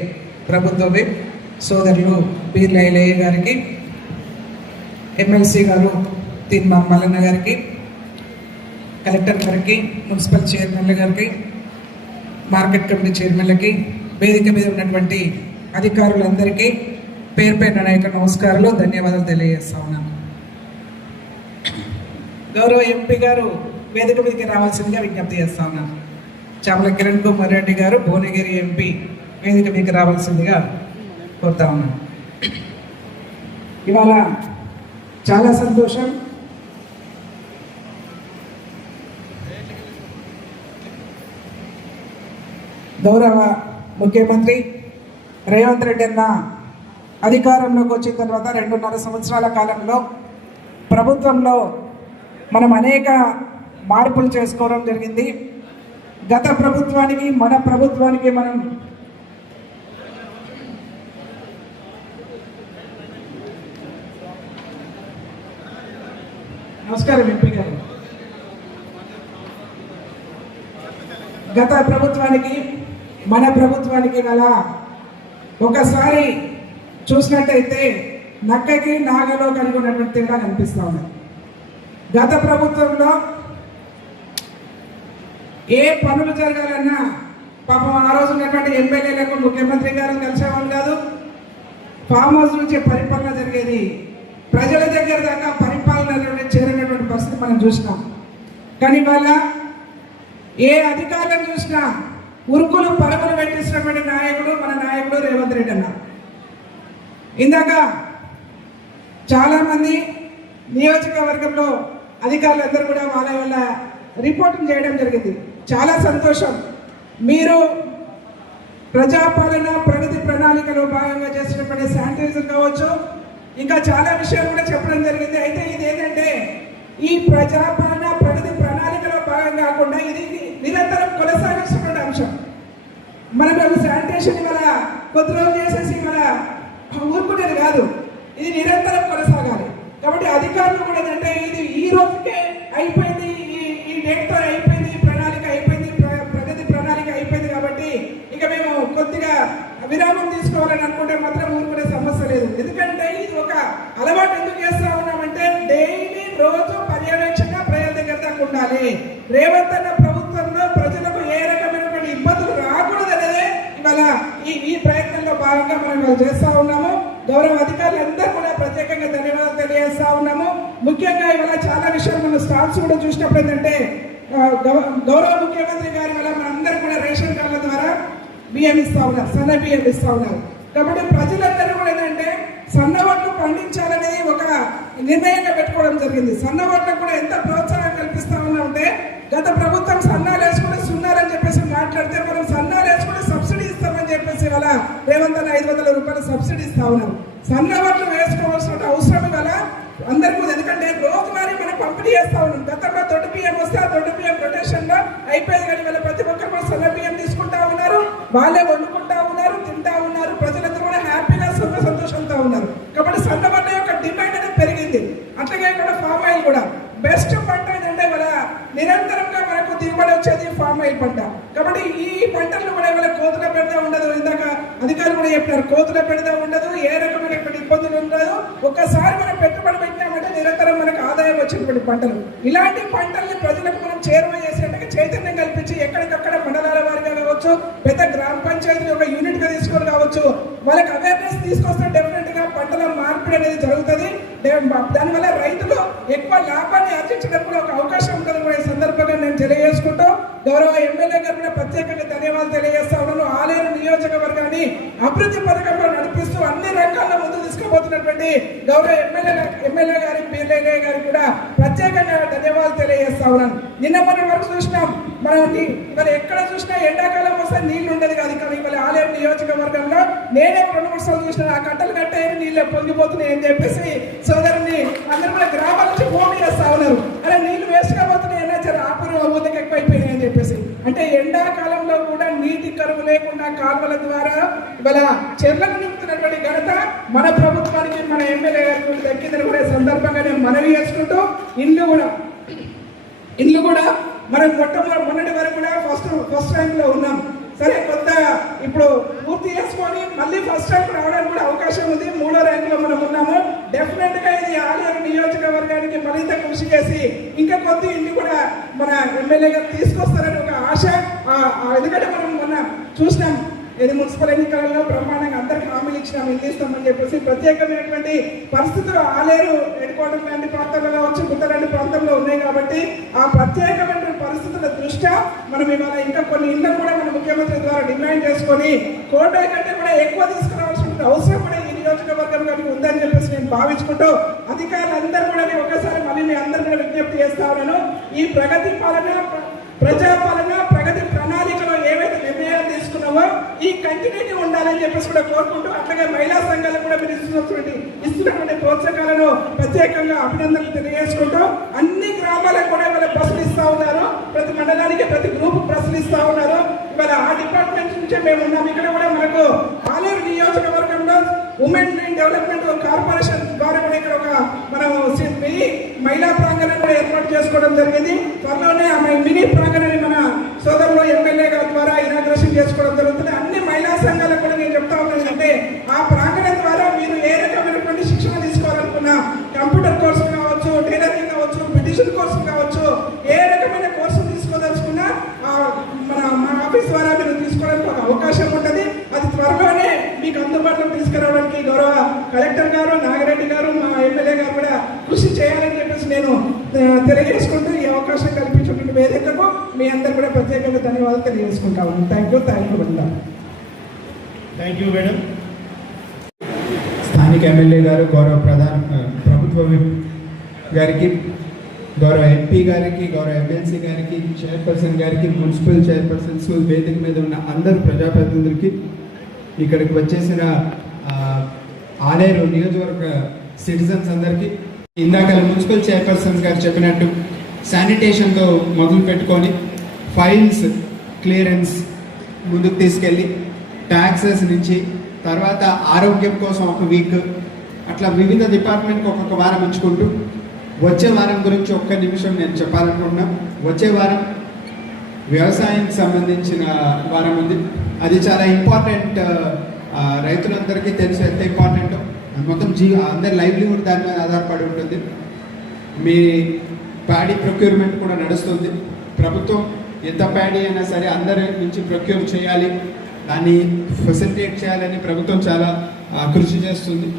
ప్రభుత్వ విప్ సోదరులు బీర్ల ఐలయ్య గారికి, ఎమ్మెల్సీ గారు తీన్మార్ మల్లన్న గారికి, కలెక్టర్ గారికి, మున్సిపల్ చైర్మన్ల గారికి, మార్కెట్ కమిటీ చైర్మన్లకి, వేదిక మీద ఉన్నటువంటి అధికారులందరికీ పేరు పేరున నా యొక్క నమస్కారాలు, ధన్యవాదాలు తెలియజేస్తా ఉన్నాను. గౌరవ ఎంపీ గారు వేదిక మీదకి రావాల్సిందిగా విజ్ఞప్తి చేస్తా ఉన్నాను. చామల కిరణ్ కుమార్ రెడ్డి గారు, భువనగిరి ఎంపీ, వేదిక మీదకి రావాల్సిందిగా కోరుతా ఉన్నాను. ఇవాళ చాలా సంతోషం. గౌరవ ముఖ్యమంత్రి రేవంత్ రెడ్డి అన్న అధికారంలోకి వచ్చిన తర్వాత 2.5 సంవత్సరాల కాలంలో ప్రభుత్వంలో మనం అనేక మార్పులు చేసుకోవడం జరిగింది. గత ప్రభుత్వానికి మన ప్రభుత్వానికి మనం నమస్కారం ఎంపీ గారు. గత ప్రభుత్వానికి మన ప్రభుత్వానికి గల ఒకసారి చూసినట్టయితే నక్కకి నాగలో కలిగి ఉన్నటువంటి తేడా కనిపిస్తూ ఉంది. గత ప్రభుత్వంలో ఏ పనులు జరగాలన్నా పాపం ఆ రోజు ఉన్నటువంటి ఎమ్మెల్యేలకు ముఖ్యమంత్రి గారు కలిసేవాళ్ళు కాదు. ఫామ్ హౌస్ నుంచి పరిపాలన జరిగేది, ప్రజల దగ్గర దాకా పరిపాలన చేరినటువంటి పరిస్థితి మనం చూసినాం. కానీ వాళ్ళ ఏ అధికారులను చూసినా ఉరుకులు పరుగులు పెట్టిస్తున్నటువంటి నాయకుడు మన నాయకుడు రేవంత్ రెడ్డి అన్న. ఇందాక చాలామంది నియోజకవర్గంలో అధికారులందరూ కూడా వాళ్ళ రిపోర్టింగ్ చేయడం జరిగింది. చాలా సంతోషం. మీరు ప్రజాపాలన ప్రగతి ప్రణాళికలో భాగంగా చేసినటువంటి శానిటైజర్ కావచ్చు, ఇంకా చాలా విషయాలు కూడా చెప్పడం జరిగింది. అయితే ఇది ఏంటంటే ఈ ప్రజాపాలన ప్రగతి ప్రణాళికలో భాగం కాకుండా ఇది నిరంతరం కొనసాగిస్తున్న అంశం. మనం శానిటేషన్ వల్ల కొద్ది రోజులు చేసేసి మన ఊరుకునేది కాదు, ఇది నిరంతరం కొనసాగాలి. కాబట్టి అధికారులు కూడా ఏంటంటే ఇది ఈ రోజుకే అయిపోయింది, ఈ డేట్తో అయిపోయింది, ఈ ప్రణాళిక అయిపోయింది, ప్రగతి ప్రణాళిక అయిపోయింది. కాబట్టి ఇక మేము కొద్దిగా విరామం తీసుకోవాలని అనుకుంటే మాత్రం ఊరుకునే సమస్య లేదు. ఎందుకంటే ఇది ఒక అలవాటు ఎందుకు చేస్తా ఉన్నామంటే డైలీ రోజు పర్యవేక్షణ ప్రజల దగ్గర దాకా ఉండాలి. రేవంత్ అన్న ప్రభుత్వంలో ప్రజలకు ఏ రకమైనటువంటి ఇబ్బందులు రాకూడదు అనేదే ఇవాళ ఈ ప్రయత్నంలో భాగంగా మనం చేస్తా ఉన్నాము. గౌరవ అధికారులందరూ కూడా ప్రత్యేకంగా ధన్యవాదాలు తెలియజేస్తా ఉన్నాము. ముఖ్యంగా ఇవాళ చాలా విషయాలు మనం స్టాల్స్ కూడా చూసినప్పుడు ఏంటంటే గౌరవ ముఖ్యమంత్రి గారి వల్ల మనందరూ కూడా రేషన్ కార్డుల ద్వారా బియ్యం ఇస్తా ఉన్నారు, సన్న బియ్యం ఇస్తా ఉన్నారు. కాబట్టి ప్రజలందరూ కూడా ఏంటంటే సన్న వడ్లు పండించాలనేది ఒక నిర్ణయంగా పెట్టుకోవడం జరిగింది. సన్న వడ్లకు కూడా ఎంత ప్రోత్సాహం కల్పిస్తా ఉన్నామంటే గత ప్రభుత్వం సన్నాలు వేసుకుని సున్నారని చెప్పేసి మాట్లాడితే మనం సన్నాలు వేసుకుని సబ్సిడీ ఇస్తామని చెప్పేసి ఇవాళ రేవంత్ అన్న 500 రూపాయలు సబ్సిడీ ఇస్తా ఉన్నాం. సన్న వడ్లు వేసుకోవాల్సిన అవసరం ఇవాళ అందరికీ, ఎందుకంటే రోజువారీ మనం పంపిణీ చేస్తా ఉన్నాం. గతంలో దొడ్డు బియ్యం వస్తే ఆ దొడ్డు బియ్యం రొటేషన్ లో అయిపోయింది. కానీ వాళ్ళ ప్రతి ఒక్కరు సన్న బియ్యం తీసుకుంటా ఉన్నారు, వాళ్ళే వండుకుంటా ఉన్నారు, తింటా ఉన్నారు. ప్రజలందరూ కూడా హ్యాపీగా సంతోషంతో ఉన్నారు. కాబట్టి సన్న వడ్ల యొక్క డిమాండ్ అనేది పెరిగింది. అట్లాగే కూడా ఫామ్ ఆయిల్ కూడా బెస్ట్ పంట ఏంటంటే ఇవాళ నిరంతరంగా మనకు దిగుబడి వచ్చేది ఫామ్ ఆయిల్ పంట. కాబట్టి ఈ పంటలను కూడా ఇవాళ కోతుల పెడతా ఉండదు. ఇందాక అధికారులు కూడా చెప్పినారు, కోతుల పెడతా ఉండదు, ఏ రకమైనటువంటి ఇబ్బందులు ఉండదు. ఒక్కసారి మనం పెట్టుబడి పెట్టినామంటే నిరంతరం మనకు ఆదాయం వచ్చేటువంటి పంటలు. ఇలాంటి పంటల్ని ప్రజలకు మనం చేరువ చేసేందుకు చైతన్యం కల్పించి ఎక్కడికక్కడ మండలాల వారిగా కావచ్చు, పెద్ద గ్రామ పంచాయతీని ఒక యూనిట్ గా తీసుకొని కావచ్చు, వాళ్ళకి అవేర్నెస్ తీసుకొస్తే డెఫినెట్ గా పంటల మార్పిడి అనేది జరుగుతుంది. దానివల్ల రైతులు ఎక్కువ లాభాన్ని ఆర్జించడానికి కూడా ఒక అవకాశం ఉంటుంది. కూడా ఈ సందర్భంగా నేను తెలియజేసుకుంటూ గౌరవ ఎమ్మెల్యే గారు కూడా ప్రత్యేకంగా ధన్యవాదాలు తెలియజేస్తా ఉన్నాను. ఆలేరు నియోజకవర్గాన్ని అభివృద్ధి పథకంలో నడిపిస్తూ అన్ని రంగాల్లో ముందుకు తీసుకుపోతున్నటువంటి గౌరవ ఎమ్మెల్యే గారి బీర్ల గారికి కూడా ప్రత్యేకంగా ధన్యవాదాలు తెలియజేస్తా ఉన్నాను. నిన్న మనం వరకు చూసినాం, మనం ఇవాళ ఎక్కడ చూసినా ఎండాకాలం వస్తే నీళ్లు ఉండేది కాదు. కానీ ఇవాళ ఆలేరు నియోజకవర్గంలో నేనే 2-3 సార్లు చూసినా ఆ కట్టలు కట్టే నీళ్ళు పొంగిపోతున్నాయి అని చెప్పేసి సోదరుని అందరూ కూడా గ్రామాల నుంచి ఫోన్ చేస్తా ఉన్నారు. అరే నీళ్లు వేస్ట్ కాబోతున్నాయి, ఆపురు ఊతకి ఎక్కువైపోయినాయి అని చెప్పేసి. అంటే ఎండాకాలంలో కూడా నీటి కరువు లేకుండా కాలువల ద్వారా ఇవాళ చెర్లకు నింపుతున్నటువంటి ఘనత మన ప్రభుత్వానికి, మన ఎమ్మెల్యే గారికి దక్కిందని కూడా సందర్భంగా నేను మనవి చేసుకుంటూ ఇండ్లు కూడా మనం మొన్నటి వరకు కూడా ఫస్ట్ ర్యాంక్ లో ఉన్నాం. సరే కొత్త ఇప్పుడు పూర్తి చేసుకొని మళ్ళీ ఫస్ట్ ర్యాంక్ రావడానికి కూడా అవకాశం అవకాశం ఉంది. 3వ ర్యాంకులో మనం ఉన్నాము. డెఫినెట్ గా ఇది ఆలేరు నియోజకవర్గానికి మరింత కృషి చేసి ఇంకా కొద్ది ఇంటి కూడా మన ఎమ్మెల్యే గారు తీసుకొస్తారని ఒక ఆశ. ఎందుకంటే మనం మొన్న చూసినాం ఇది మున్సిపల్ ఎన్నికలలో బ్రహ్మాండంగా అందరికి హామీలు ఇచ్చినాం, ఇల్లు ఇస్తామని చెప్పేసి. ప్రత్యేకమైనటువంటి పరిస్థితులు ఆలేరు హెడ్ క్వార్టర్ లాంటి ప్రాంతాల్లో కావచ్చు, గుత్త లాంటి ప్రాంతంలో ఉన్నాయి కాబట్టి ఆ ప్రత్యేకమైన పరిస్థితుల దృష్ట్యా మనం ఇవాళ ఇంకా కొన్ని ఇళ్ళను కూడా మన ముఖ్యమంత్రి ద్వారా డిమాండ్ చేసుకొని కోట కంటే కూడా ఎక్కువ తీసుకురావాల్సిన అవసరం కూడా ఈ నియోజకవర్గంలో ఉందని చెప్పేసి నేను భావించుకుంటూ అధికారులందరూ కూడా ఒకసారి మళ్ళీ మీ అందరూ కూడా విజ్ఞప్తి చేస్తా ఉన్నాను. ఈ ప్రగతి పాలన, ప్రజాపాలన, ప్రగతి ప్రణాళికలో ఏవైతే నిర్ణయాలు తీసుకున్నామో ఈ కంటిన్యూటీ ఉండాలని చెప్పేసి కూడా కోరుకుంటూ, అట్లాగే మహిళా సంఘాలకు కూడా మీరు ఇస్తున్నటువంటి ప్రోత్సాహాలను ప్రత్యేకంగా అభినందనలు తెలియజేసుకుంటూ అన్ని గ్రామాలకు కూడా ఇవాళ బస్సులు ఇస్తా ఉన్నారు. ప్రతి మండలానికి ప్రతి గ్రూప్ బస్సులు ఇస్తా ఉన్నారు. ఇవాళ ఆ డిపార్ట్మెంట్ నుంచే మేము ఉన్నాం. ఇక్కడ కూడా మనకు ఆలేరు నియోజకవర్గంలో ఉమెన్ డెవలప్మెంట్ కార్పొరేషన్ ద్వారా కూడా ఇక్కడ ఒక మనం మహిళా ప్రాంగణం కూడా ఏర్పాటు చేసుకోవడం జరిగింది. త్వరలోనే ఆ మినీ ప్రాంగణాన్ని మన సోదరులు ఎమ్మెల్యే గారి ద్వారా ఇనాగ్రేషన్ చేసుకోవడం జరుగుతుంది. అన్ని మహిళా సంఘాలకు కూడా నేను చెప్తా ఉన్నాను అంటే ఆ ప్రాంగణం ద్వారా మీరు ఏ రకమైనటువంటి శిక్షణ తీసుకోవాలనుకున్నా, కంప్యూటర్ కోర్సు కావచ్చు, టైలరింగ్ కావచ్చు, బ్యూటిషియన్ కోర్సు కావచ్చు, ఏ రకమైన కోర్సు తీసుకోదలుచుకున్నా మా ఆఫీస్ ద్వారా మీరు తీసుకోవడానికి ఒక అవకాశం ఉంటుంది. అది త్వరలోనే మీకు అందుబాటులో తీసుకురావడానికి గౌరవ కలెక్టర్ గారు, నాగిరెడ్డి గారు, మా ఎమ్మెల్యే గారు కూడా కృషి చేయాలని చెప్పేసి నేను తెలియజేసుకుంటూ ఈ అవకాశం కల్పించినటువంటి వేదికకు మీ అందరూ కూడా ప్రత్యేకంగా ధన్యవాదాలు తెలియజేసుకుంటా ఉన్నాను. Thank you madam. స్థానిక ఎమ్మెల్యే గారు, గౌరవ ప్రభుత్వ గారికి, గౌరవ ఎంపీ గారికి, గౌరవ ఎమ్మెల్సీ గారికి, చైర్పర్సన్ గారికి, మున్సిపల్ చైర్పర్సన్స్, వేదిక మీద ఉన్న అందరు ప్రజాప్రతినిధులకి, ఇక్కడికి వచ్చేసిన ఆలేరు నియోజకవర్గ సిటిజన్స్ అందరికీ, ఇందాక మున్సిపల్ చైర్పర్సన్స్ గారు చెప్పినట్టు శానిటేషన్తో మొదలు పెట్టుకొని ఫైల్స్ క్లియరెన్స్ ముందుకు తీసుకెళ్ళి, ట్యాక్సెస్ నుంచి తర్వాత ఆరోగ్యం కోసం ఒక వీక్, అట్లా వివిధ డిపార్ట్మెంట్కి ఒక్కొక్క వారం ఉంచుకుంటూ వచ్చే వారం గురించి ఒక్క నిమిషం నేను చెప్పాలనుకుంటున్నా. వచ్చే వారం వ్యవసాయానికి సంబంధించిన వారం ఉంది. అది చాలా ఇంపార్టెంట్. రైతులందరికీ తెలుసు ఎంత ఇంపార్టెంటో. మొత్తం అందరి లైవ్లీహుడ్ దాని మీద ఆధారపడి ఉంటుంది. మీ ప్యాడీ ప్రొక్యూర్మెంట్ కూడా నడుస్తుంది. ప్రభుత్వం ఎంత ప్యాడీ అయినా సరే అందరి నుంచి ప్రొక్యూర్ చేయాలి, దాన్ని ఫెసిలిటేట్ చేయాలని ప్రభుత్వం చాలా కృషి చేస్తుంది.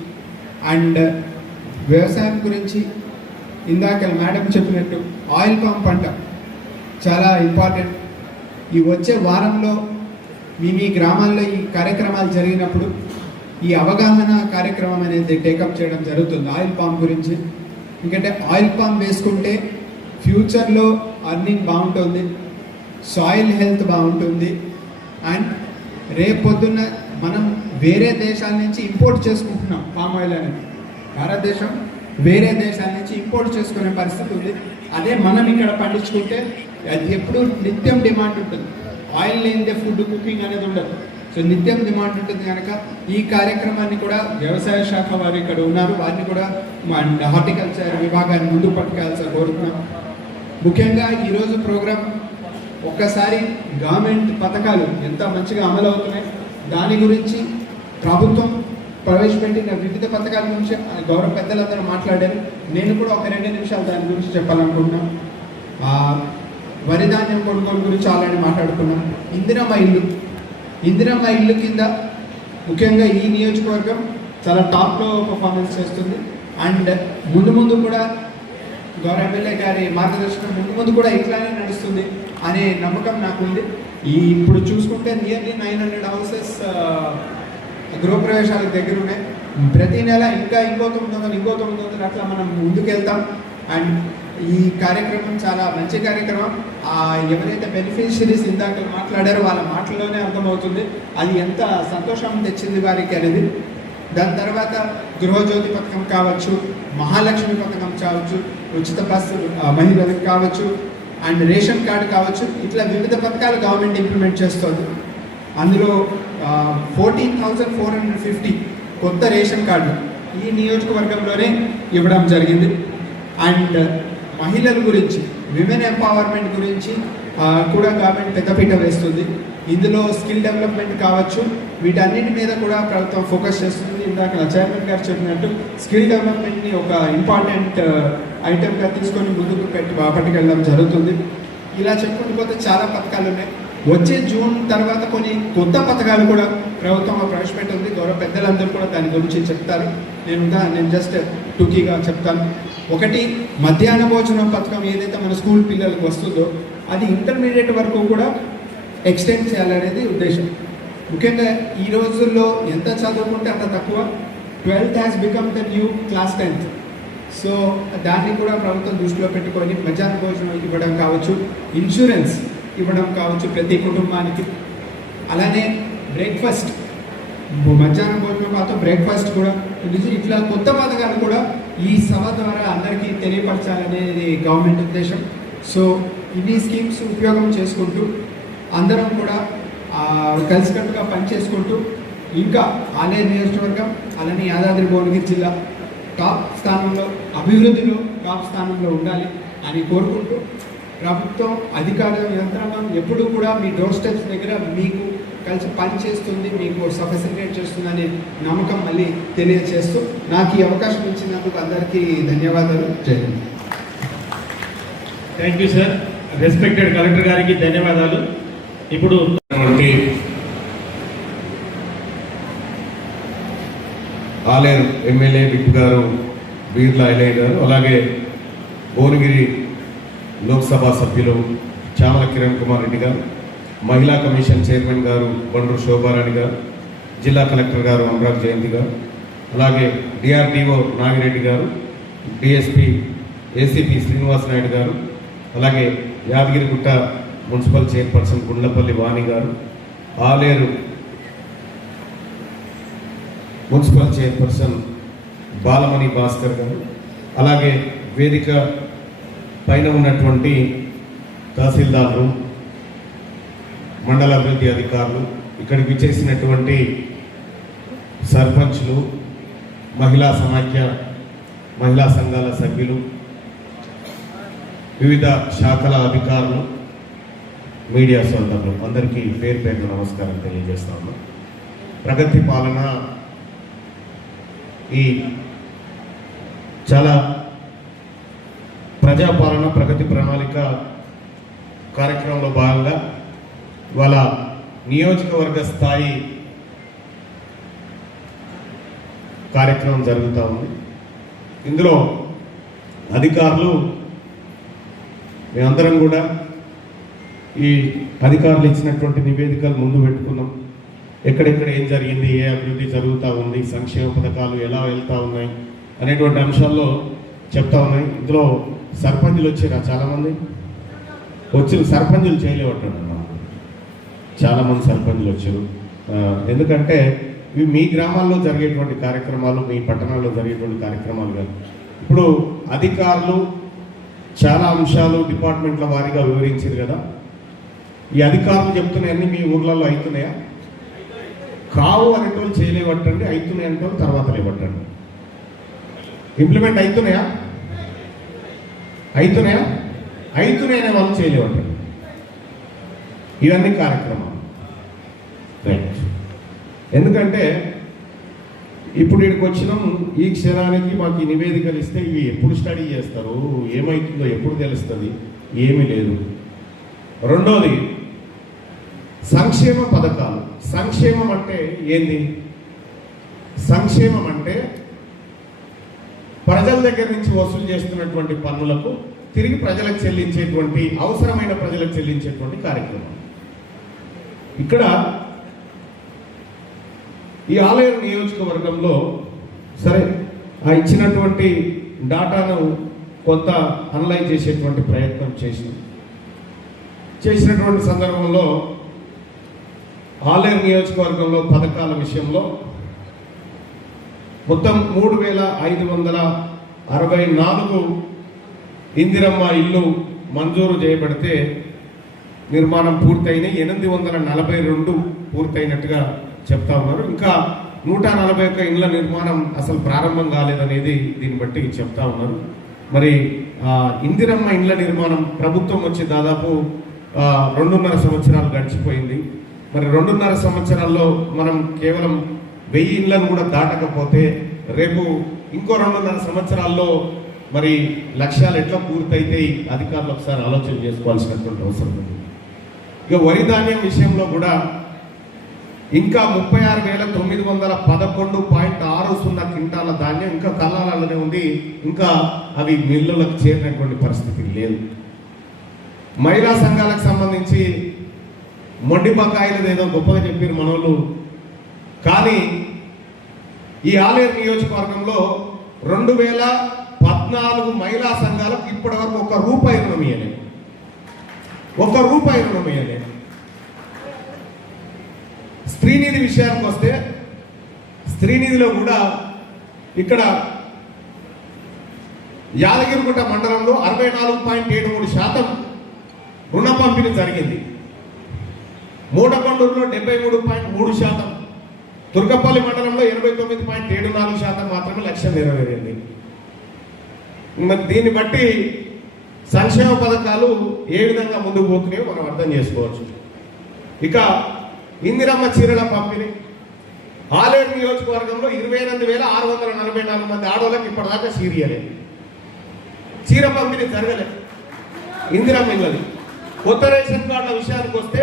అండ్ వ్యవసాయం గురించి ఇందాక మేడం చెప్పినట్టు ఆయిల్ పామ్ పంట చాలా ఇంపార్టెంట్. ఈ వచ్చే వారంలో మీ గ్రామాల్లో ఈ కార్యక్రమాలు జరిగినప్పుడు ఈ అవగాహన కార్యక్రమం అనేది టేకప్ చేయడం జరుగుతుంది ఆయిల్ పామ్ గురించి. ఎందుకంటే ఆయిల్ పామ్ వేసుకుంటే ఫ్యూచర్లో అర్నింగ్ బాగుంటుంది, సాయిల్ హెల్త్ బాగుంటుంది. అండ్ రేపొద్దున్న మనం వేరే దేశాల నుంచి ఇంపోర్ట్ చేసుకుంటున్నాం పామ్ ఆయిల్ అనేది. భారతదేశం వేరే దేశాల నుంచి ఇంపోర్ట్ చేసుకునే పరిస్థితి ఉంది. అదే మనం ఇక్కడ పండించుకుంటే అది ఎప్పుడు నిత్యం డిమాండ్ ఉంటుంది. ఆయిల్ లేనిదే ఫుడ్ కుకింగ్ అనేది ఉండదు. సో నిత్యం డిమాండ్ ఉంటుంది కనుక ఈ కార్యక్రమాన్ని కూడా వ్యవసాయ శాఖ వారు ఇక్కడ ఉన్నారు, వారిని కూడా హార్టికల్చర్ విభాగాన్ని ముందుకు పట్టుకెళ్ళాల్సి కోరుతున్నాం. ముఖ్యంగా ఈరోజు ప్రోగ్రాం ఒక్కసారి గవర్నమెంట్ పథకాలు ఎంత మంచిగా అమలు అవుతున్నాయి దాని గురించి, ప్రభుత్వం ప్రవేశపెట్టిన వివిధ పథకాల గురించి గౌరవ పెద్దలందరూ మాట్లాడారు. నేను కూడా ఒక 2 నిమిషాలు దాని గురించి చెప్పాలనుకుంటున్నాను. వరి ధాన్యం కొనుగోలు గురించి ఆల్రెడీ మాట్లాడుకున్నాం. ఇందిరమ్మ ఇల్లు కింద ముఖ్యంగా ఈ నియోజకవర్గం చాలా టాప్లో పర్ఫార్మెన్స్ చేస్తుంది. అండ్ ముందు కూడా గౌరవ ఎమ్మెల్యే గారి మార్గదర్శనం ముందు కూడా ఇట్లానే నడుస్తుంది అనే నమ్మకం నాకుంది. ఇప్పుడు చూసుకుంటే నియర్లీ 900 హౌసెస్ గృహప్రవేశాలకు దగ్గర ఉన్నాయి. ప్రతి నెల ఇంకో 900 అట్లా మనం ముందుకెళ్తాం. అండ్ ఈ కార్యక్రమం చాలా మంచి కార్యక్రమం. ఎవరైతే బెనిఫిషరీస్ ఇందాక మాట్లాడారో వాళ్ళ మాటల్లోనే అర్థమవుతుంది అది ఎంత సంతోషం తెచ్చింది వారికి అనేది. దాని తర్వాత గృహజ్యోతి పథకం కావచ్చు, మహాలక్ష్మి పథకం కావచ్చు, ఉచిత బస్సు మహిళలకు కావచ్చు, అండ్ రేషన్ కార్డు కావచ్చు, ఇట్లా వివిధ పథకాలు గవర్నమెంట్ ఇంప్లిమెంట్ చేస్తుంది. అందులో 14,450 కొత్త రేషన్ కార్డు ఈ నియోజకవర్గంలోనే ఇవ్వడం జరిగింది. అండ్ మహిళల గురించి, విమెన్ ఎంపవర్మెంట్ గురించి కూడా గవర్నమెంట్ పెద్దపీట వేస్తుంది. ఇందులో స్కిల్ డెవలప్మెంట్ కావచ్చు, వీటన్నిటి మీద కూడా ప్రభుత్వం ఫోకస్ చేస్తుంది. ఇందాక చైర్మన్ గారు చెప్పినట్టు స్కిల్ డెవలప్మెంట్ని ఒక ఇంపార్టెంట్ ఐటెంగా తీసుకొని ముందుకు పట్టుకెళ్ళడం జరుగుతుంది. ఇలా చెప్పుకుంటూ పోతే చాలా పథకాలు ఉన్నాయి. వచ్చే జూన్ తర్వాత కొన్ని కొత్త పథకాలు కూడా ప్రభుత్వం ప్రవేశపెట్టింది. గౌరవ పెద్దలందరూ కూడా దాని గురించి చెప్తారు. నేను జస్ట్ టూకీగా చెప్తాను. ఒకటి, మధ్యాహ్న భోజనం పథకం ఏదైతే మన స్కూల్ పిల్లలకు వస్తుందో అది ఇంటర్మీడియట్ వరకు కూడా ఎక్స్టెండ్ చేయాలనేది ఉద్దేశం. ముఖ్యంగా ఈ రోజుల్లో ఎంత చదువుకుంటే అంత తక్కువ. 12th has become the new class 10th. So దాన్ని కూడా ప్రభుత్వం దృష్టిలో పెట్టుకొని మధ్యాహ్న భోజనం ఇవ్వడం కావచ్చు, ఇన్సూరెన్స్ ఇవ్వడం కావచ్చు ప్రతి కుటుంబానికి. అలానే బ్రేక్ఫాస్ట్, మధ్యాహ్నం భోజనం పాటు బ్రేక్ఫాస్ట్ కూడా. ఇట్లా కొత్త పథకాలు కూడా ఈ సభ ద్వారా అందరికీ తెలియపరచాలనేది గవర్నమెంట్ ఉద్దేశం. సో ఇన్ని స్కీమ్స్ ఉపయోగం చేసుకుంటూ అందరం కూడా కలిసికట్టుగా పనిచేసుకుంటూ ఇంకా ఆలేరు నియోజకవర్గం అలానే యాదాద్రి భువనగిరి జిల్లా టాప్ స్థానంలో, అభివృద్ధిలో టాప్ స్థానంలో ఉండాలి అని కోరుకుంటూ ప్రభుత్వం అధికార యంత్రాంగం ఎప్పుడూ కూడా మీ డోర్ స్టెప్స్ దగ్గర మీకు కలిసి పనిచేస్తుంది, మీకు ఫెసిలిటేట్ చేస్తుందనే నమ్మకం మళ్ళీ తెలియజేస్తూ నాకు ఈ అవకాశం ఇచ్చినందుకు అందరికీ ధన్యవాదాలు. జై Hind. Thank you sir. Respected collector గారికి ధన్యవాదాలు. ఇప్పుడు ఆలేరు ఎమ్మెల్యే విప్ గారు బీర్ల ఐలయ్య గారు, అలాగే భువనగిరి లోక్సభ సభ్యులు చామల కిరణ్ కుమార్ రెడ్డి గారు, మహిళా కమిషన్ చైర్మన్ గారు బండ్రు శోభారాణి గారు, జిల్లా కలెక్టర్ గారు అనురాగ్ జయంతి గారు, అలాగే డిఆర్డిఓ నాగిరెడ్డి గారు, డిఎస్పి ఏసీపీ శ్రీనివాస్ నాయుడు గారు, అలాగే యాదగిరిగుట్ట మున్సిపల్ చైర్పర్సన్ గుండ్లపల్లి వాణి గారు, ఆలేరు మున్సిపల్ చైర్పర్సన్ బాలమణి భాస్కర్ గారు, అలాగే వేదిక పైన ఉన్నటువంటి తహసీల్దార్లు, మండల అభివృద్ధి అధికారులు, ఇక్కడికి విచ్చేసినటువంటి సర్పంచ్లు, మహిళా సమాఖ్య మహిళా సంఘాల సభ్యులు, వివిధ శాఖల అధికారులు, మీడియా సోదరులు అందరికీ పేరు పేరు నమస్కారం తెలియజేస్తా ఉన్నాం. ప్రగతి పాలన ఈ చాలా ప్రజాపాలన ప్రగతి ప్రణాళిక కార్యక్రమంలో భాగంగా వాళ్ళ నియోజకవర్గ స్థాయి కార్యక్రమం జరుగుతూ ఉంది. ఇందులో అధికారులు మేమందరం కూడా ఈ అధికారులు ఇచ్చినటువంటి నివేదికలు ముందు పెట్టుకున్నాం. ఎక్కడెక్కడ ఏం జరిగింది, ఏ అభివృద్ధి జరుగుతూ ఉంది, సంక్షేమ పథకాలు ఎలా వెళ్తూ ఉన్నాయి అనేటువంటి అంశాల్లో చెప్తా ఉన్నాయి. ఇందులో సర్పంచులు వచ్చారా? చాలామంది వచ్చిన సర్పంచులు చేయలేవట్టాడు. చాలామంది సర్పంచులు వచ్చారు. ఎందుకంటే ఇవి మీ గ్రామాల్లో జరిగేటువంటి కార్యక్రమాలు, మీ పట్టణాల్లో జరిగేటువంటి కార్యక్రమాలు కాదు. ఇప్పుడు అధికారులు చాలా అంశాలు డిపార్ట్మెంట్ల వారీగా వివరించారు కదా. ఈ అధికారులు చెప్తున్నాయన్నీ మీ ఊర్లలో అవుతున్నాయా? కావు అనేటోళ్ళు చేయలేవట్టండి, అవుతున్నాయి అంటారు తర్వాత లేవట్టండి. ఇంప్లిమెంట్ అవుతున్నాయా? అవుతున్నాయనే వాళ్ళు చేయలేవట్టండి. ఇవన్నీ కార్యక్రమాలు రైట్. ఎందుకంటే ఇప్పుడు ఇక్కడికి వచ్చినాం, ఈ క్షణానికి మాకు ఈ నివేదికలు ఇస్తే ఇవి ఎప్పుడు స్టడీ చేస్తారు, ఏమవుతుందో ఎప్పుడు తెలుస్తుంది, ఏమీ లేదు. రెండోది సంక్షేమ పథకాలు. సంక్షేమం అంటే ఏంది? సంక్షేమం అంటే ప్రజల దగ్గర నుంచి వసూలు చేస్తున్నటువంటి పన్నులకు తిరిగి ప్రజలకు చెల్లించేటువంటి, అవసరమైన ప్రజలకు చెల్లించేటువంటి కార్యక్రమం. ఇక్కడ ఈ ఆలేరు నియోజకవర్గంలో సరే ఆ ఇచ్చినటువంటి డాటాను కొంత అనలైజ్ చేసేటువంటి ప్రయత్నం చేసినటువంటి సందర్భంలో ఆలేరు నియోజకవర్గంలో పథకాల విషయంలో మొత్తం 3,564 ఇందిరమ్మ ఇల్లు మంజూరు చేయబడితే నిర్మాణం పూర్తయినాయి. 842 పూర్తయినట్టుగా చెప్తా ఉన్నారు. ఇంకా 141 ఇళ్ల నిర్మాణం అసలు ప్రారంభం కాలేదనేది దీన్ని బట్టి చెప్తా ఉన్నారు. మరి ఇందిరమ్మ ఇండ్ల నిర్మాణం ప్రభుత్వం వచ్చి దాదాపు 2.5 సంవత్సరాలు గడిచిపోయింది. మరి 2.5 సంవత్సరాల్లో మనం కేవలం 1000 ఇళ్లను కూడా దాటకపోతే రేపు ఇంకో 2.5 సంవత్సరాల్లో మరి లక్ష్యాలు ఎట్లా పూర్తయితాయి అధికారులు ఒకసారి ఆలోచన చేసుకోవాల్సినటువంటి అవసరం ఉంది. ఇక వరి ధాన్యం విషయంలో కూడా ఇంకా 36,911.60 క్వింటాల ధాన్యం ఇంకా కళ్ళాలలోనే ఉంది. ఇంకా అవి మిల్లులకు చేరినటువంటి పరిస్థితి లేదు. మహిళా సంఘాలకు సంబంధించి మొండి బకాయిలు ఏదో గొప్పగా చెప్పారు మనోళ్ళు. కానీ ఈ ఆలేరు నియోజకవర్గంలో 2014 మహిళా సంఘాలకు ఇప్పటి వరకు ₹1 రుణం ఇవ్వలేదు. ₹1 రుణం ఇవ్వలేదు. స్త్రీనిధి విషయానికి వస్తే స్త్రీనిధిలో కూడా ఇక్కడ యాదగిరిగుట్ట మండలంలో 64.73% రుణ పంపిణీ జరిగింది. మూటకొండూరులో 73.3%, తుర్కపల్లి మండలంలో 89.74% మాత్రమే లక్ష్యం నెరవేరింది. మరి దీన్ని బట్టి సంక్షేమ పథకాలు ఏ విధంగా ముందుకు పోతున్నాయో మనం అర్థం చేసుకోవచ్చు. ఇక ఇందిరమ్మ చీరల పంపిణీ ఆలేరు నియోజకవర్గంలో 28,644 మంది ఆడవాళ్ళకి ఇప్పటిదాకా చీరియలేదు. చీర పంపిణీ జరగలేదు. ఇందిరమ్మ ఇళ్ళది. కొత్త రేషన్ కార్డుల విషయానికి వస్తే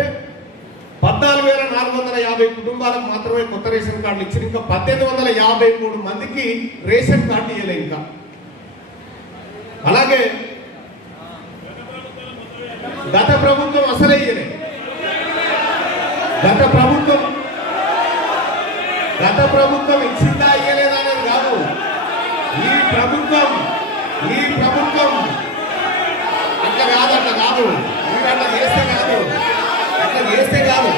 14,450 కుటుంబాలకు మాత్రమే కొత్త రేషన్ కార్డులు ఇచ్చారు. ఇంకా 1,853 మందికి రేషన్ కార్డు ఇవ్వలేదు. ఇంకా అలాగే గత ప్రభుత్వం అసలే ఇవ్వలేదు. గత ప్రభుత్వం ఇచ్చిందా ఇయ్యలేదా అనేది కాదు. ఈ ప్రభుత్వం అట్లా కాదు. మీరు అట్లా చేస్తే కాదు.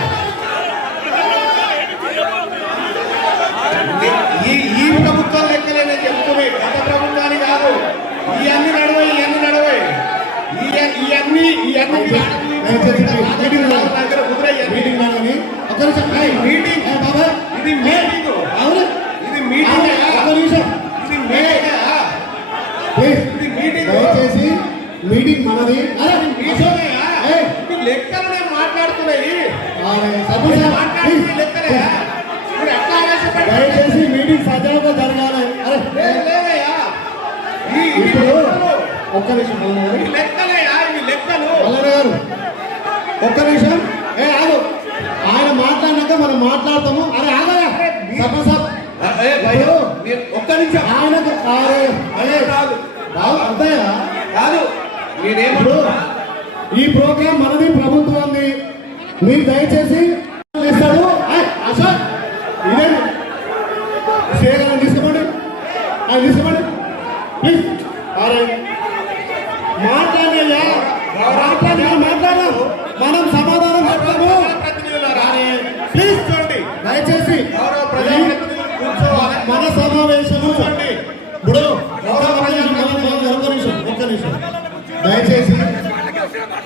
ఈ ప్రభుత్వం లెక్కలే నేను చెప్తున్నాయి. గత ప్రభుత్వాన్ని కాదు. ఇవన్నీ నడవై దయచేసి మీటింగ్ మనది. లెక్కలు నేను మాట్లాడుతున్నాయి. దయచేసి మీటింగ్ సజావుగా జరగాలి. ఇప్పుడు ఒక్క నిమిషం గారు, ఒక్క నిమిషం ఆగు. ఆయన మాట్లాడినాక మనం మాట్లాడతాము. అరే ఆగయా ఒక్క నిమిషం ఆయనకు అర్థయా కాదు. ఇప్పుడు ఈ ప్రోగ్రాం మనది, ప్రభుత్వాన్ని. మీరు దయచేసి ఇస్తాడు అశోక్ ఇదే చేయగలని తీసుకోండి. ప్లీజ్. అరే మాట్లాడదాం, మనం సమాధానం చెప్తాము. ప్లీజ్ చూడండి, దయచేసి మన సమావేశము ఇప్పుడు ఒక్క నిమిషం దయచేసి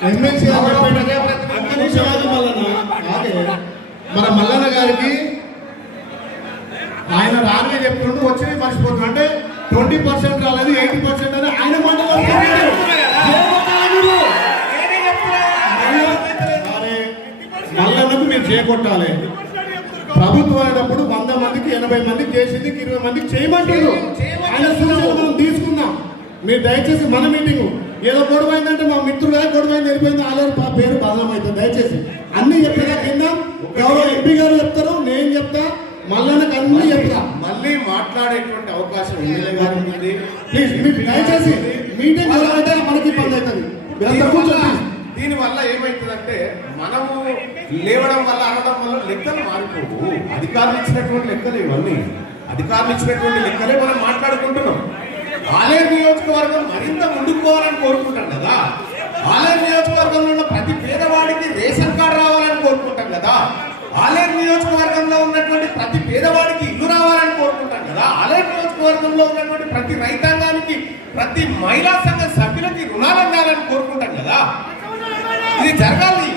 ఎమ్మెల్సీ మన మల్లన్న గారికి ఆయన రాని చెప్తుంటూ వచ్చినవి మర్చిపోతుంది. అంటే 20% రాలేదు, 80% అని ఆయన మల్లన్నకు మీరు చేకొట్టాలి. ప్రభుత్వం అయినప్పుడు 100 మందికి 80 మందికి చేసింది, 20 మందికి చేయమంటారు. ఆయన సూచనలు మనం తీసుకుందాం. మీరు దయచేసి మన మీటింగ్ ఏదో గొడవైందంటే మా మిత్రుడే గొడవైంది వెళ్ళిపోయింది ఆలేరు పేరు బదనం అవుతుంది. దయచేసి అన్ని చెప్పేదా కింద గౌరవ ఎంపీ గారు చెప్తారు, నేను చెప్తా, మల్లన్నకు అన్ని చెప్తా. మళ్ళీ మాట్లాడేటువంటి అవకాశం ఉంది. ప్లీజ్ మీరు దయచేసి మీటింగ్ అయితే మనకి ఇబ్బంది అవుతుంది. దీని వల్ల ఏమైతుందంటే మనము లేవడం వల్ల అనడం వల్ల లెక్కలు మారిపోవు. అధికారులు ఇచ్చినటువంటి లెక్కలు ఇవన్నీ అధికారులు ఇచ్చినటువంటి లెక్కలే మనం మాట్లాడుకుంటున్నాం. ఆలేరు నియోజకవర్గం మరింత ముందుకోవాలని కోరుకుంటాం కదా. ఆలేరు నియోజకవర్గంలో ఉన్న ప్రతి పేదవాడికి రేషన్ కార్డు రావాలని కోరుకుంటాం కదా. ఆలేరు నియోజకవర్గంలో ఉన్నటువంటి ప్రతి పేదవాడికి ఇల్లు రావాలని కోరుకుంటాం కదా. ఆలేరు నియోజకవర్గంలో ఉన్నటువంటి ప్రతి రైతాంగానికి, ప్రతి మహిళా సంఘ సభ్యులకి రుణాలు అందాలని కోరుకుంటాం కదా. ఇది జరగాలి.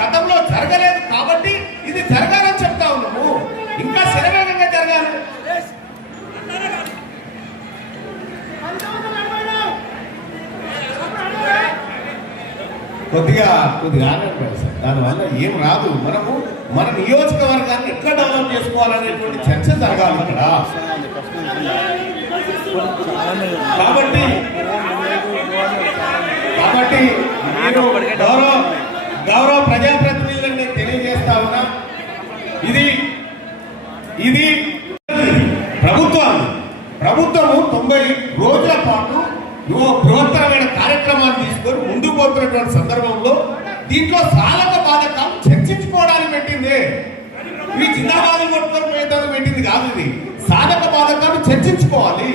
గతంలో జరగలేదు కాబట్టి ఇది జరగాలని చెప్తా ఉన్నాము. ఇంకా శరవేగంగా జరగాలి. కొద్దిగా ఆగండి సార్. దానివల్ల ఏం రాదు. మనము మన నియోజకవర్గాన్ని ఎట్లా డెవలప్ చేసుకోవాలనేటువంటి చర్చ జరగాలి ఇక్కడ. కాబట్టి మీరు గౌరవ ప్రజాప్రతినిధులను నేను తెలియజేస్తా ఉన్నా, ఇది ప్రభుత్వము 90 రోజుల పాటు బృహత్తరమైన కార్యక్రమాన్ని తీసుకొని ముందుకు పోతున్నటువంటి సందర్భంలో దీంట్లో సాధక బాధకాలు చర్చించుకోవడానికి పెట్టింది. ఇవి జిందాబాద్ కొట్టుకొని పోయేదానికి పెట్టింది కాదు. ఇది సాధక బాధకాలు చర్చించుకోవాలి.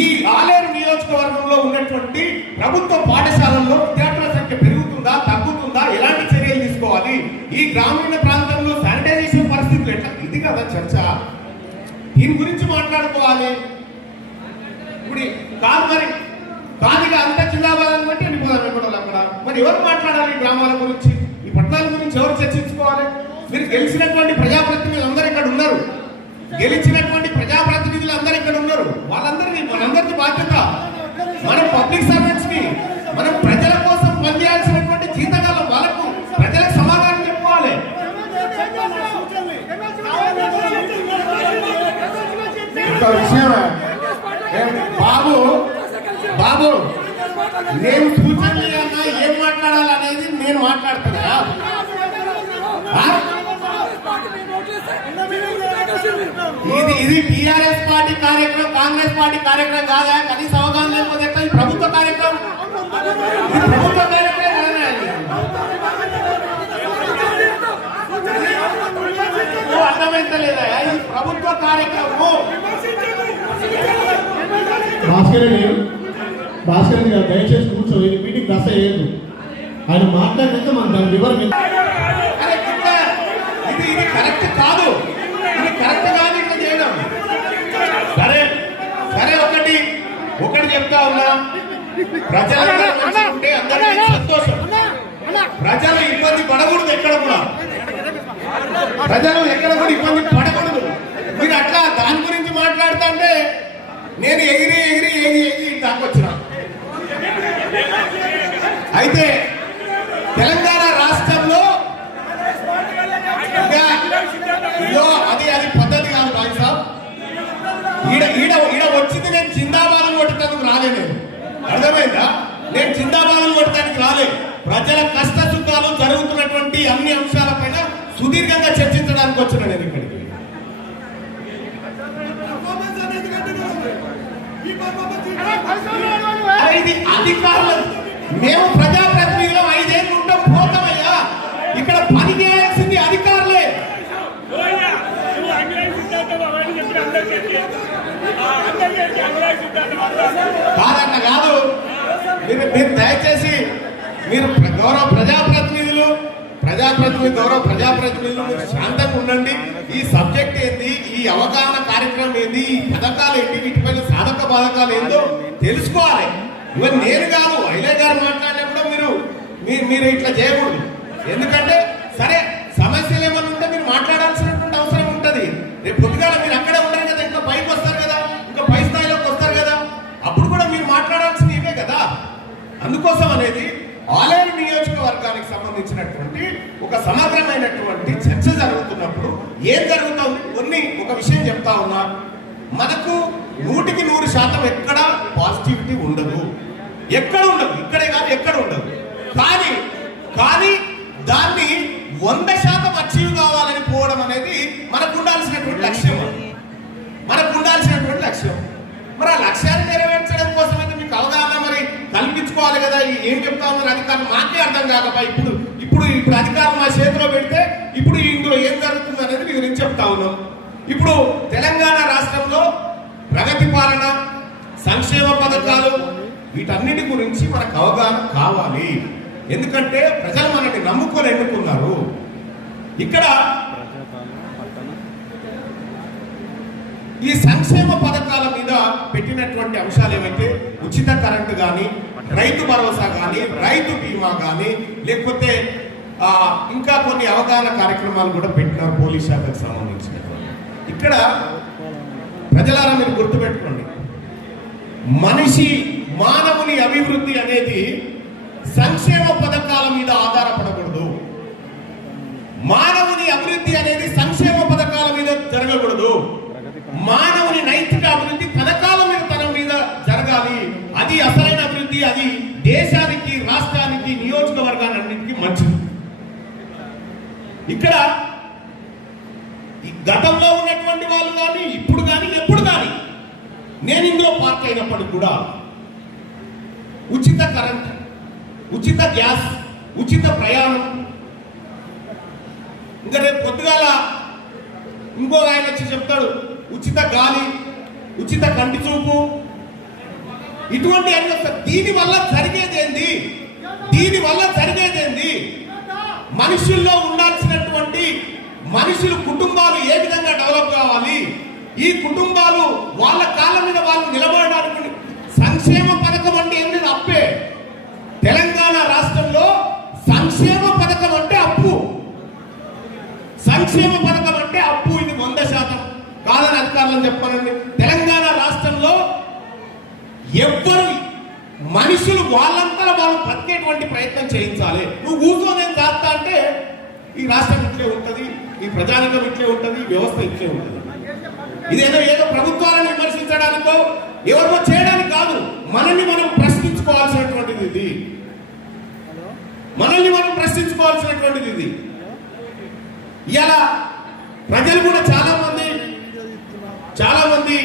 ఈ ఆలేరు నియోజకవర్గంలో ఉన్నటువంటి ప్రభుత్వ పాఠశాలల్లో విద్యార్థుల సంఖ్య పెరుగుతుందా, తగ్గుతుందా, ఎలాంటి చర్యలు తీసుకోవాలి, ఈ గ్రామీణ ప్రాంతంలో శానిటైజేషన్ పరిస్థితులు ఎట్లా, ఇది కదా చర్చ. దీని గురించి మాట్లాడుకోవాలి. ఇప్పుడు కాదుగా అంతా జిందాబాద్ అని బట్టి వెళ్ళిపోదాం ఎక్కడో అక్కడ. మరి ఎవరు మాట్లాడాలి ఈ గ్రామాల గురించి, ఈ పట్టణాల గురించి ఎవరు చర్చించుకోవాలి? మీరు గెలిచినటువంటి ప్రజాప్రతినిధులు అందరూ ఇక్కడ ఉన్నారు. వాళ్ళందరినీ మనందరికీ బాధ్యత. మనం పబ్లిక్ సర్వెంట్స్ ని, మనం ప్రజల కోసం పనిచేయాల్సినటువంటి జీతగాళ్ళం. వాళ్ళకు ప్రజలకు సమాధానం చెప్పుకోవాలి. బాబు నేను సూచన ఏం మాట్లాడాలనేది నేను మాట్లాడుతున్నా. ఇది టీఆర్ఎస్ పార్టీ కార్యక్రమం, కాంగ్రెస్ పార్టీ కార్యక్రమం కాదా? కనీస అవగాహన లేకపోతే ఎట్లా? ప్రభుత్వ కార్యక్రమం, ప్రభుత్వ కార్యక్రమం అర్థమైతలేదా? ఇది ప్రభుత్వ కార్యక్రమం. భాస్కర్ రెడ్డి గారు దయచేసి కూర్చో. ఇది మీటింగ్ దశ లేదు. ఆయన మాట్లాడితే మనం దాని వివరం ఇది కరెక్ట్ కాదు. ఇది కరెక్ట్ కాదు ఇట్లా చేయడం. సరే ఒకటి చెప్తా ఉన్నా. ప్రజలందరూ ఉంటే అందరికీ సంతోషం. ప్రజలు ఇబ్బంది పడకూడదు. ఎక్కడ కూడా ఇబ్బంది పడకూడదు. మీరు అట్లా దాని గురించి మాట్లాడుతుంటే నేను ఎగిరి దాకొచ్చినా. అయితే తెలంగాణ రాష్ట్రంలో అది పద్ధతి కాదు భాయ్ సాబ్. ఈడ వచ్చింది నేను జిందాబాద్ కొట్టడానికి రాలే. నేను అర్థమైందా? నేను జిందాబాద్ కొట్టడానికి రాలే. ప్రజల కష్ట సుఖాలు జరుగుతున్నటువంటి అన్ని అంశాలపైన సుదీర్ఘంగా చర్చించడానికి వచ్చిన నేను ఇక్కడికి. ఇది అధికారులు. మేము ప్రజాప్రతినిధులు 5 ఏళ్ళు ఉంటాం, పోతామయ్యా. ఇక్కడ పని చేయాల్సింది అధికారులే. కాదన్న కాదు. మీరు దయచేసి మీరు గౌరవ ప్రజాప్రతినిధులు మీరు శాంతంగా ఉండండి. ఈ సబ్జెక్ట్ ఏంది, ఈ అవగాహన కార్యక్రమం ఏంది, ఈ పథకాలు ఏంటి, వీటిపైన సాధక బాధకాలు ఏందో తెలుసుకోవాలి. ఇవన్నీ నేను కాదు, ఐలే గారు మాట్లాడినప్పుడు మీరు ఇట్లా చేయకూడదు. ఎందుకంటే సరే సమస్యలు ఏమైనా ఉంటే మీరు మాట్లాడాల్సినటువంటి అవసరం ఉంటుంది. రేపు పొద్దుగాల మీరు అక్కడే ఉండరు కదా, ఇంకా పైకి వస్తారు కదా, ఇంకా పై స్థాయిలోకి వస్తారు కదా, అప్పుడు కూడా మీరు మాట్లాడాల్సింది ఇవే కదా. అందుకోసం అనేది ఆలేరు నియోజకవర్గానికి సంబంధించినటువంటి ఒక సమగ్రమైనటువంటి చర్చ జరుగుతున్నప్పుడు ఏం జరుగుతుంది, ఒక విషయం చెప్తా ఉన్నా. మనకు 100% ఎక్కడ పాజిటివిటీ ఉండదు. ఎక్కడ ఉండదు, ఇక్కడే కాదు ఎక్కడ ఉండదు. కానీ దాన్ని 100% అచీవ్ కావాలని పోవడం అనేది మనకు ఉండాల్సినటువంటి లక్ష్యం. మరి ఆ లక్ష్యాన్ని నెరవేర్చడం కోసం అయితే మీకు అవగాహన మరి కల్పించుకోవాలి కదా. ఏం చెప్తా ఉన్నారు అధికారులు మాకే అర్థం కాకపోయి ఇప్పుడు అధికారులు మా చేతిలో పెడితే ఇప్పుడు ఇందులో ఏం జరుగుతుంది అనేది మీ గురించి చెప్తా ఉన్నాం. ఇప్పుడు తెలంగాణ రాష్ట్రంలో ప్రగతి పాలన, సంక్షేమ పథకాలు, వీటన్నిటి గురించి మనకు అవగాహన కావాలి. ఎందుకంటే ప్రజలు మనల్ని నమ్ముకొని ఎన్నుకున్నారు. ఇక్కడ ఈ సంక్షేమ పథకాల మీద పెట్టినటువంటి అంశాలు ఏవైతే ఉచిత కరెంటు కానీ, రైతు భరోసా కానీ, రైతు బీమా కానీ, లేకపోతే ఇంకా కొన్ని అవగాహన కార్యక్రమాలు కూడా పెట్టినారు పోలీస్ శాఖకు సంబంధించినటువంటి. ఇక్కడ ప్రజలారా మీరు గుర్తుపెట్టుకోండి, మానవుని అభివృద్ధి అనేది సంక్షేమ పథకాల మీద ఆధారపడకూడదు. మానవుని అభివృద్ధి అనేది సంక్షేమ పథకాల మీద జరగకూడదు. మానవుని నైతిక అభివృద్ధి పథకాల మీద తన మీద జరగాలి. అది అసలైన అభివృద్ధి. అది దేశానికి, రాష్ట్రానికి, నియోజకవర్గాలన్నింటికీ మంచిది. ఇక్కడ గతంలో ఉన్నటువంటి వాళ్ళు కానీ, ఇప్పుడు కానీ, ఎప్పుడు కానీ, నేను ఇందులో పార్క్ అయినప్పటికి కూడా ఉచిత కరెంట్, ఉచిత గ్యాస్, ఉచిత ప్రయాణం, ఇంకా రేపు పొద్దుగాల ఇంకో ఆయన వచ్చి చెప్తాడు ఉచిత గాలి, ఉచిత కంటి చూపు, ఇటువంటి అన్ని వస్తాయి. దీనివల్ల జరిగేదేంది? మనుషుల్లో ఉండాల్సినటువంటి మనుషులు కుటుంబాలు ఏ విధంగా డెవలప్ కావాలి, ఈ కుటుంబాలు వాళ్ళ కాళ్ళ మీద వాళ్ళు నిలబడడానికి సంక్షేమ పథకం అంటే ఏం లేదు, అప్పే. తెలంగాణ రాష్ట్రంలో సంక్షేమ పథకం అంటే అప్పు. సంక్షేమ పథకం అంటే అప్పు. ఇది 100% కాదని అధికారులను చెప్పానండి. తెలంగాణ రాష్ట్రంలో ఎవ్వరు మనుషులు వాళ్ళంతా వాళ్ళు బతికేటువంటి ప్రయత్నం చేయించాలి. నువ్వు కూర్చోనేం కాస్తా అంటే ఈ రాష్ట్రం ఇట్లే ఉంటుంది, ఈ ప్రజానికం ఇట్లే ఉంటుంది, ఈ వ్యవస్థ ఇట్లే ఉంటుంది. ఏదో ప్రభుత్వాలను విమర్శించడానికో ఎవరికో చేయడానికి కాదు, మనల్ని మనం ప్రశ్నించుకోవాల్సినటువంటిది ఇది. ఇలా ప్రజలు కూడా చాలా మంది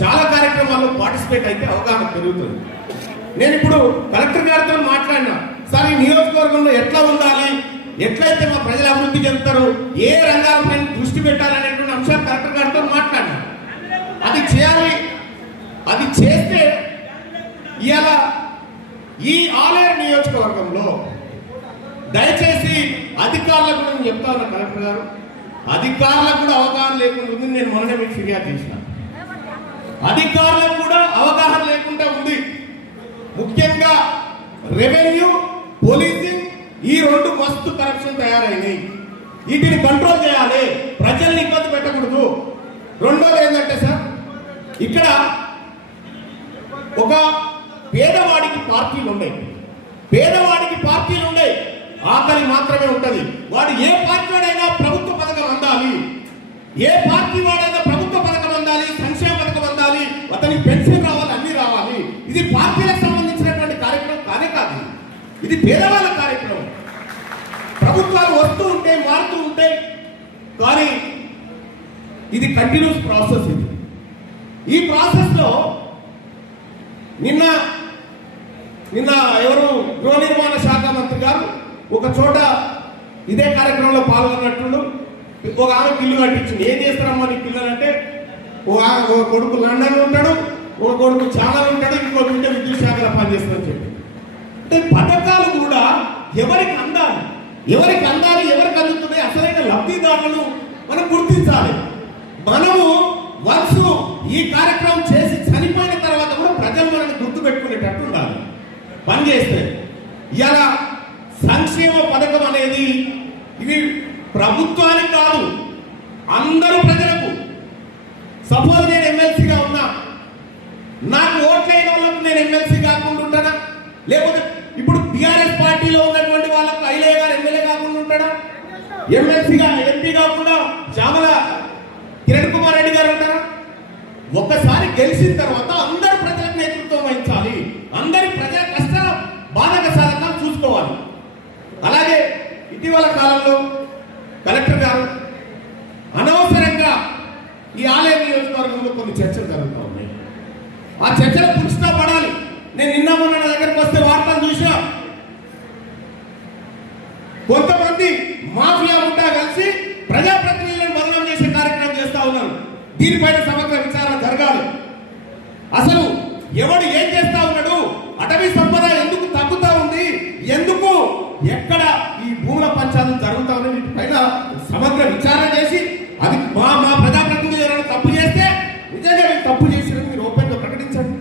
చాలా కార్యక్రమాల్లో పార్టిసిపేట్ అయితే అవగాహన పెరుగుతుంది. నేను ఇప్పుడు కలెక్టర్ గారితో మాట్లాడినా, సార్ ఈ నియోజకవర్గంలో ఎట్లా ఉండాలి, ఎట్లయితే మా ప్రజల అభివృద్ధి చెందుతారు, ఏ రంగాలపై దృష్టి పెట్టాలనేటువంటి అంశాలు కలెక్టర్ గారితో మాట్లాడినా. అది చేయాలి. అది చేస్తే ఇవాళ ఈ ఆలేరు నియోజకవర్గంలో దయచేసి అధికారులకు నేను చెప్తా ఉన్నా, కలెక్టర్ గారు, అధికారులకు కూడా అవగాహన లేకుండా ఉంది. నేను మొన్ననే మీకు ఫిర్యాదు చేసిన, అధికారులకు కూడా అవగాహన లేకుండా ఉంది. ముఖ్యంగా రెవెన్యూ, పోలీసింగ్, ఈ రెండు మస్తు కరప్షన్ తయారైనాయి. వీటిని కంట్రోల్ చేయాలి, ప్రజల్ని ఇబ్బంది పెట్టకూడదు. రెండోది ఏంటంటే సార్, ఇక్కడ ఒక పేదవాడికి పార్టీలు ఉన్నాయి, ఆకలి మాత్రమే ఉంటది. వాడు ఏ పార్టీ వాడైనా ప్రభుత్వ పథకం అందాలి, ఏ పార్టీ వాడైనా ప్రభుత్వ పథకం అందాలి, సంక్షేమ పథకం అందాలి, అతనికి పెన్షన్ రావాలి, అన్ని రావాలి. ఇది పార్టీలకు సంబంధించినటువంటి కార్యక్రమం కానే కాదు, ఇది పేదవాళ్ళ కార్యక్రమం. ప్రభుత్వాలు వస్తూ ఉంటాయి, మారుతూ ఉంటాయి, కానీ ఇది కంటిన్యూస్ ప్రాసెస్. ఈ ప్రాసెస్ లో నిన్న ఎవరు గృహ నిర్మాణ శాఖ మంత్రి గారు ఒక చోట ఇదే కార్యక్రమంలో పాల్గొన్నట్టు ఒక ఆమె పిల్లు కట్టించింది. ఏం చేస్తారమ్మా నీ పిల్లలంటే, ఒక కొడుకు లండన్ ఉంటాడు, ఒక కొడుకు చాలా ఉంటాడు, ఇంకొక ఉంటే విద్యుత్ శాఖలో పనిచేస్తుందని చెప్పి. అంటే పథకాలు కూడా ఎవరికి అందాలి, ఎవరికి అందుతున్నాయి, అసలైన లబ్ధిదారులను మనం గుర్తించాలి. మనము వన్స్ ఈ కార్యక్రమం చేసి చనిపోయిన తర్వాత కూడా ప్రజలు మనల్ని గుర్తు పెట్టుకునేటట్టు ఉండాలి పనిచేస్తే. ఇలా సంక్షేమ పథకం అనేది ఇది ప్రభుత్వానికి కాదు, అందరూ ప్రజలకు. సపోజ్ నేను ఎమ్మెల్సీగా ఉన్నా, నాకు ఓట్లైన వాళ్ళకు నేను ఎమ్మెల్సీ కాకుండా ఉంటానా? లేకపోతే ఇప్పుడు టీఆర్ఎస్ పార్టీలో ఉన్నటువంటి వాళ్ళకు ఐలయ్య గారు ఎమ్మెల్యే కాకుండా ఉంటాడా? ఎమ్మెల్సీగా ఎంపీ కాకుండా చామల కిరణ్ కుమార్ రెడ్డి గారు ఉంటారా? ఒక్కసారి గెలిచిన తర్వాత అందరు ప్రజలకు నేతృత్వం వహించాలి, అందరి ప్రజల కష్టాల బాధక సాధకాలు చూసుకోవాలి. అలాగే ఇటీవల కాలంలో కలెక్టర్ గారు అనవసరంగా ఈ ఆలయ నియోజకవర్గంలో కొన్ని చర్చలు జరుగుతూ ఉన్నాయి. ఆ చర్చలు పుచ్చితా పడాలి. నేను నిన్న మొన్న నా దగ్గరకు వస్తే వార్తలు చూసినా, కొంతమంది మాఫియా ఉంటా కలిసి ప్రజాప్రతినిధులను బదనాం చేసే కార్యక్రమం చేస్తా ఉన్నారు. దీనిపైన సమగ్ర విచారణ జరగాలి. అసలు ఎవడు ఏం చేస్తా ఉన్నాడు, అటవీ సంపద ఎందుకు తగ్గుతా ఉంది, ఎందుకు ఎక్కడ ఈ భూముల పంచాలు జరుగుతా ఉన్నాయి, వీటిపైన సమగ్ర విచారణ చేసి అది మా ప్రజాప్రతినిధులు ఎవరైనా తప్పు చేస్తే నిజంగా మీరు తప్పు చేసినది మీరు ఓపెన్ గా ప్రకటించండి.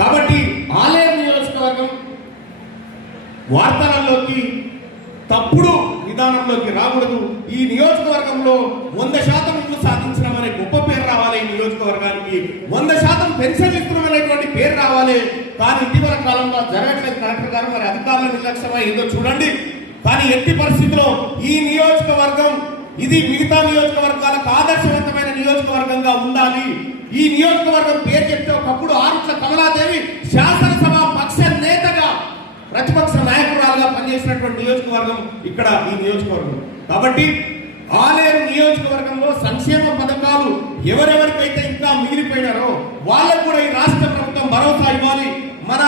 కాబట్టి ఆలయ నియోజకవర్గం వార్తలలోకి తప్పుడు విధానంలోకి రాకూడదు. ఈ నియోజకవర్గంలో 100% ఇల్లు సాధించడమనే గొప్ప పేరు రావాలి. ఈ నియోజకవర్గానికి 100% పెన్షన్లు ఇస్తున్నామనేటువంటి పేరు రావాలి. కానీ ఇటీవల కాలంలో జరగట్లేదు కలెక్టర్ గారు, మరి అధికారుల నిర్లక్ష్యమై ఏదో చూడండి. కానీ ఎట్టి పరిస్థితిలో ఈ నియోజకవర్గం ఇది మిగతా నియోజకవర్గాలకు ఆదర్శవంతమైన నియోజకవర్గంగా ఉండాలి. ఈ నియోజకవర్గం పేరు చెప్తే ఒకప్పుడు ఆరుట్ల కమలాదేవి శాసనసభ పక్ష నేతగా ప్రతిపక్ష నాయకురాలుగా పనిచేసినటువంటి నియోజకవర్గం ఇక్కడ ఈ నియోజకవర్గం. కాబట్టి ఆలేరు నియోజకవర్గంలో సంక్షేమ పథకాలు ఎవరెవరికైతే ఇంకా మిగిలిపోయినారో వాళ్ళకు కూడా ఈ రాష్ట్ర ప్రభుత్వం భరోసా ఇవ్వాలి. మన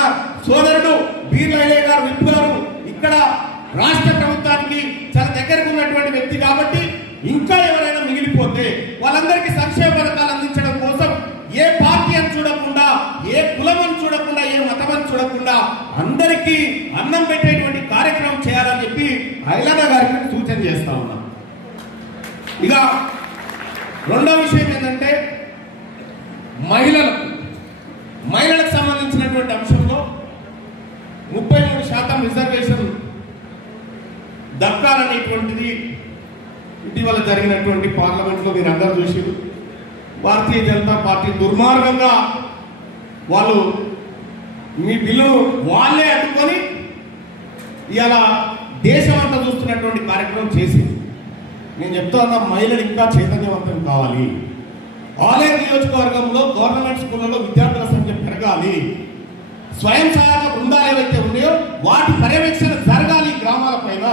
సోదరుడు బీర్లయ్య గారు విప్ గారు ఇక్కడ రాష్ట్ర ప్రభుత్వానికి చాలా దగ్గరకు ఉన్నటువంటి వ్యక్తి కాబట్టి ఇంకా ఎవరైనా మిగిలిపోతే వాళ్ళందరికీ సంక్షేమ పథకాలు అందించడం కోసం ఏ పార్టీ అని చూడకుండా, ఏ కులం అని చూడకుండా, ఏ మతం అని చూడకుండా అందరికీ అన్నం పెట్టేటువంటి కార్యక్రమం చేయాలని చెప్పి ఐలన్న గారికి సూచన చేస్తా ఉన్నా. ఇక రెండో విషయం ఏంటంటే మహిళలకు సంబంధించినటువంటి అంశంలో 33% రిజర్వేషన్ దక్కాలనేటువంటిది ఇటీవల జరిగినటువంటి పార్లమెంట్లో మీరు అందరూ చూసారు. భారతీయ జనతా పార్టీ దుర్మార్గంగా వాళ్ళు మీ బిల్లును వాళ్ళే అడ్డుకొని ఇవాళ దేశమంతా చూస్తున్నటువంటి కార్యక్రమం చేసింది. నేను చెప్తా ఉన్నా, మహిళలు ఇంకా చైతన్యవంతం కావాలి. ఆలేరు నియోజకవర్గంలో గవర్నమెంట్ స్కూళ్ళలో విద్యార్థుల సంఖ్య పెరగాలి. స్వయం సహాయక బృందాలు ఏవైతే ఉన్నాయో వాటి పర్యవేక్షణ జరగాలి గ్రామాల పైన.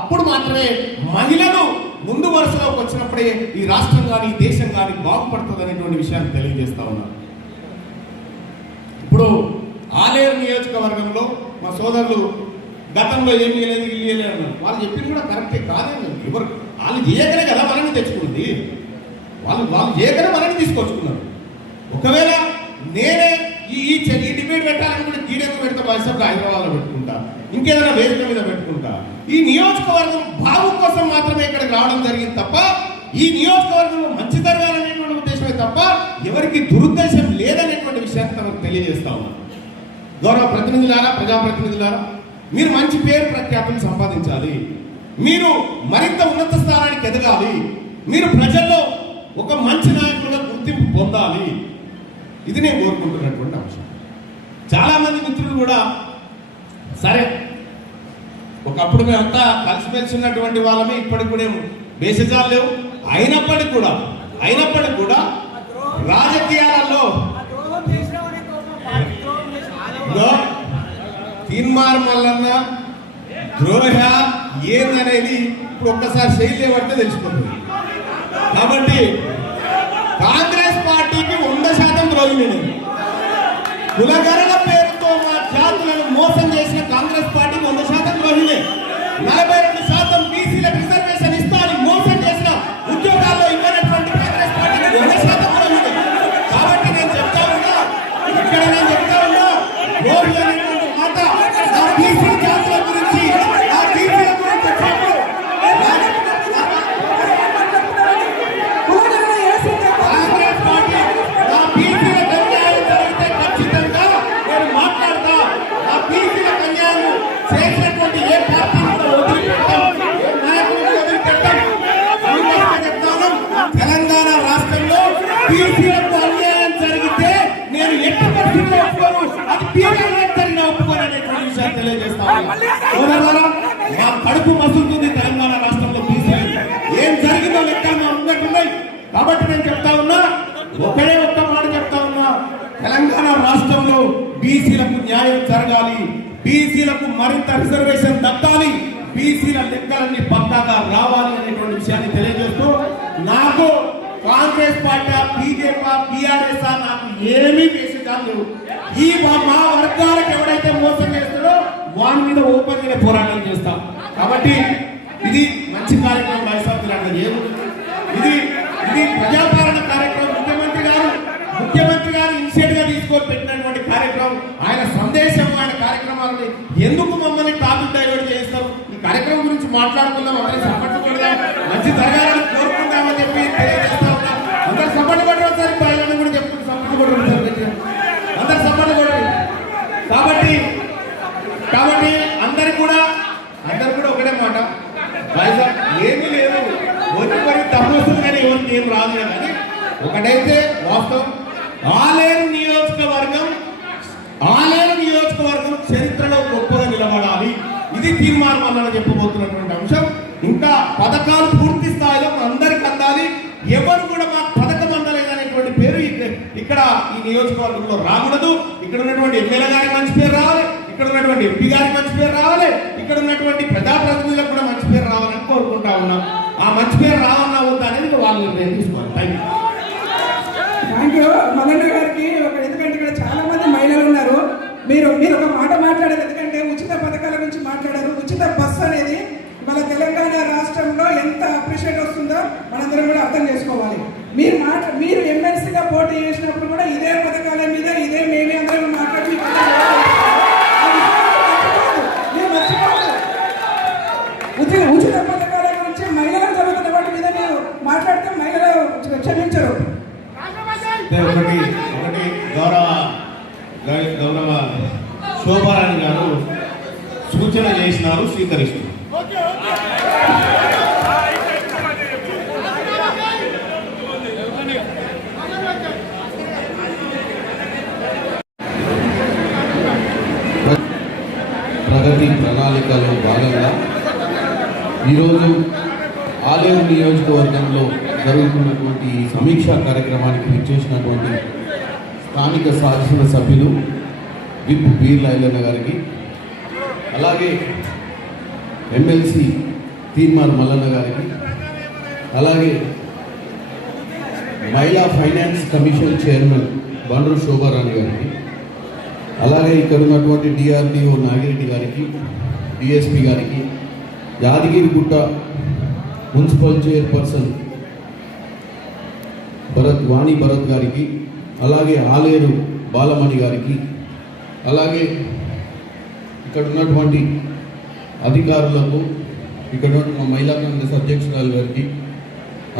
అప్పుడు మాత్రమే మహిళలు ముందు వరుసలోకి వచ్చినప్పుడే ఈ రాష్ట్రం కానీ ఈ దేశం కానీ బాగుపడుతుంది అనేటువంటి విషయాన్ని తెలియజేస్తా ఉన్నారు. ఇప్పుడు ఆలేరు నియోజకవర్గంలో మా సోదరులు గతంలో ఏం చేయలేదు అన్నారు. వాళ్ళు చెప్పింది కూడా కరెక్టే కాదండి. ఎవరు వాళ్ళు చేయకనే కదా మనల్ని తెచ్చుకుంది. వాళ్ళు చేయకనే మనల్ని తీసుకొచ్చుకున్నారు. ఒకవేళ నేనే ఈ డిబేట్ పెట్టాలనుకుంటే గీడెకు పెడతా, వైఎస్ఆర్ హైదరాబాద్లో పెట్టుకుంటా, ఇంకేదైనా వేదిక మీద పెట్టుకుంటా. ఈ నియోజకవర్గం బాగు కోసం మాత్రమే ఇక్కడికి రావడం జరిగింది తప్ప ఈ నియోజకవర్గంలో మంచి జరగాలనేటువంటి ఉద్దేశమే తప్ప ఎవరికి దురుద్దేశం లేదనేటువంటి విషయాన్ని తమకు తెలియజేస్తా ఉన్నాను. గౌరవ ప్రతినిధులారా, ప్రజాప్రతినిధులారా, మీరు మంచి పేరు ప్రఖ్యాతులు సంపాదించాలి. మీరు మరింత ఉన్నత స్థానానికి ఎదగాలి. మీరు ప్రజల్లో ఒక మంచి నాయకులుగా గుర్తింపు పొందాలి. ఇది నేను కోరుకుంటున్నటువంటి అంశం. చాలా మంది మిత్రులు కూడా సరే ఒకప్పుడు మేమంతా కలిసిమెలిసి ఉన్నటువంటి వాళ్ళమే, ఇప్పటికి కూడా భేషజాలు లేవు. అయినప్పటికీ కూడా రాజకీయాలలో తీన్మార్ మల్లన్న ద్రోహ ఏందనేది ఇప్పుడు ఒక్కసారి శైలి పడితే తెలిసిపోతుంది. కాబట్టి కాంగ్రెస్ పార్టీకి 100% ద్రోహిని. కులగరణ పేరుతో మా జాతులను మోసం చేసిన కాంగ్రెస్ పార్టీకి 100% ద్రోహిని. 42% బీసీలకు రిజర్వేషన్ ఇస్తారని మోసం చేసిన ఉద్యోగాల్లో ఇవ్వనటువంటి కాంగ్రెస్ పార్టీకి 100% ద్రోహిని. కాబట్టి నేను చెప్తా ఉన్నా, ద్రోహి అనేటువంటి మాట ఆ బీసీ జాతుల గురించి, ఆ బీసీల గురించి కాంగ్రెస్ పార్టీ ఆ బీసీలకు అన్యాయం జరిగితే ఖచ్చితంగా నేను మాట్లాడతా. ఆ బీసీలకు అన్యాయం చేసినటువంటి ఏ పార్టీ తెలంగాణ రాష్ట్రంలో బీసీలకు అన్యాయం జరిగితే నేను ఎట్టి పరిస్థితుల్లో ఒప్పుకోను. అది బీసీలకు జరిగిన ఒప్పుకోననేటువంటి విషయాన్ని తెలియజేస్తాను. మా కడుపు మసులుతుంది తెలంగాణ రాష్ట్రంలో బీసీలు. ఏం జరిగిందో లెక్క మా ముందున్నాయి. కాబట్టి నేను చెప్తా ఉన్నా, ఒక్క మాట చెప్తా ఉన్నా, తెలంగాణ రాష్ట్రంలో బీసీలకు న్యాయం జరగాలి. బీసీలకు మరింత రిజర్వేషన్ దక్కాలి. బీసీల లెక్కలన్నీ పక్కాగా రావాలి అనేటువంటి విషయాన్ని తెలియజేస్తూ, నాకు కాంగ్రెస్ పార్టీ, బీజేపీ, టీఆర్ఎస్ నాకు ఏమీ వేసేదాలు ఈ మా వర్గాలకు ఎవరైతే మోసం చేస్తాడో వారి మీద ఓపెన్ గా పోరాటం చేస్తాం. కాబట్టి ఇది మంచి కార్యక్రమం. వైఎస్ఆర్ ఇది ప్రజాపాలన కార్యక్రమం. ముఖ్యమంత్రి గారు ఇనిషియేట్ గా తీసుకొని పెట్టినటువంటి కార్యక్రమం. ఆయన సందేశం, ఆయన కార్యక్రమాలని ఎందుకు మమ్మల్ని టాపిక్ డైవర్ట్ చేస్తారు? ఈ కార్యక్రమం గురించి మాట్లాడుకుందాం, అందరూ సపోర్ట్ కొడదాం, మంచి జరగాలని కోరుకుందామని చెప్పి తెలియజేస్తా ఉన్నాం. అందరు సపోర్ట్ కొట్టడం సార్, పైన కూడా చెప్తుంది సపోర్ట్ కొట్టడం సార్, అందరు సపోర్ట్ కొట్టండి. కాబట్టి అందరు కూడా ఒకటే మాట, వైజాగ్ ఏమీ లేదు, వచ్చి తప్పు వస్తుంది కానీ ఎవరికి ఏం రాదు కానీ ఒకటైతే వాస్తవం, ఆలేరు నియోజకవర్గం తీర్మానం వల్ల చెప్పబోతున్నటువంటి అంశం. ఇంకా పథకాలు పూర్తి స్థాయిలో అందరికి అందాలి. ఎవరు కూడా మాకు పథకం అందలేదనేటువంటి పేరు ఇక్కడ ఈ నియోజకవర్గంలో రాకూడదు. ఇక్కడ ఉన్నటువంటి ఎమ్మెల్యే గారికి మంచి పేరు రావాలి, ఇక్కడ ఉన్నటువంటి ఎంపీ గారికి మంచి పేరు రావాలి, ఇక్కడ ఉన్నటువంటి ప్రజాప్రతినిధులకు కూడా మంచి పేరు రావాలని కోరుకుంటా ఉన్నాం. ఆ మంచి పేరు రావన్నా వద్దా అనేది వాళ్ళు నిర్ణయం తీసుకోవాలి. థ్యాంక్ యూ మల్లన్న గారికి. ఎందుకంటే ఇక్కడ చాలా మంది మహిళలు ఉన్నారు. మీరు ఒక మాట మాట్లాడారు, ఎందుకంటే ఉచిత పథకాల గురించి మాట్లాడారు. ఉచిత బస్సు అనేది మన తెలంగాణ రాష్ట్రంలో ఎంత అప్రిషియేట్ వస్తుందో మనందరం కూడా అర్థం చేసుకోవాలి. మీరు ఎమ్మెల్సీగా పోటీ చేసినప్పుడు కూడా ఇదే పథకాల మీద ఇదే మేమే అందరం మాట్లాడి ఉచిత పథకాల గురించి మహిళలకు జరుగుతున్న వాటి మీద మీరు మాట్లాడితే మహిళలు క్షమించరు. ఒకటి గౌరవ శోభారాణి గారు సూచన చేసినారు, స్వీకరిస్తున్నారు. ప్రగతి ప్రణాళికలో భాగంగా ఈరోజు ఆలేరు నియోజకవర్గంలో జరుగుతున్నటువంటి ఈ సమీక్షా కార్యక్రమానికి విచ్చేసినటువంటి స్థానిక శాసనసభ్యులు విప్ వీర్ ఐలన్న గారికి, అలాగే ఎమ్మెల్సీ తీర్మార్ మల్లన్న గారికి, అలాగే మహిళా finance commission chairman Bandru Shobharani గారికి, అలాగే ఇక్కడ ఉన్నటువంటి డిఆర్డిఓ నాగిరెడ్డి గారికి, డిఎస్పి గారికి, యాదగిరిగుట్ట మున్సిపల్ చైర్పర్సన్ వాణి భరత్ గారికి, అలాగే ఆలేరు బాలమణి గారికి, అలాగే ఇక్కడ ఉన్నటువంటి అధికారులకు, ఇక్కడ ఉన్న మహిళా కాంగ్రెస్ అధ్యక్షురాలు గారికి,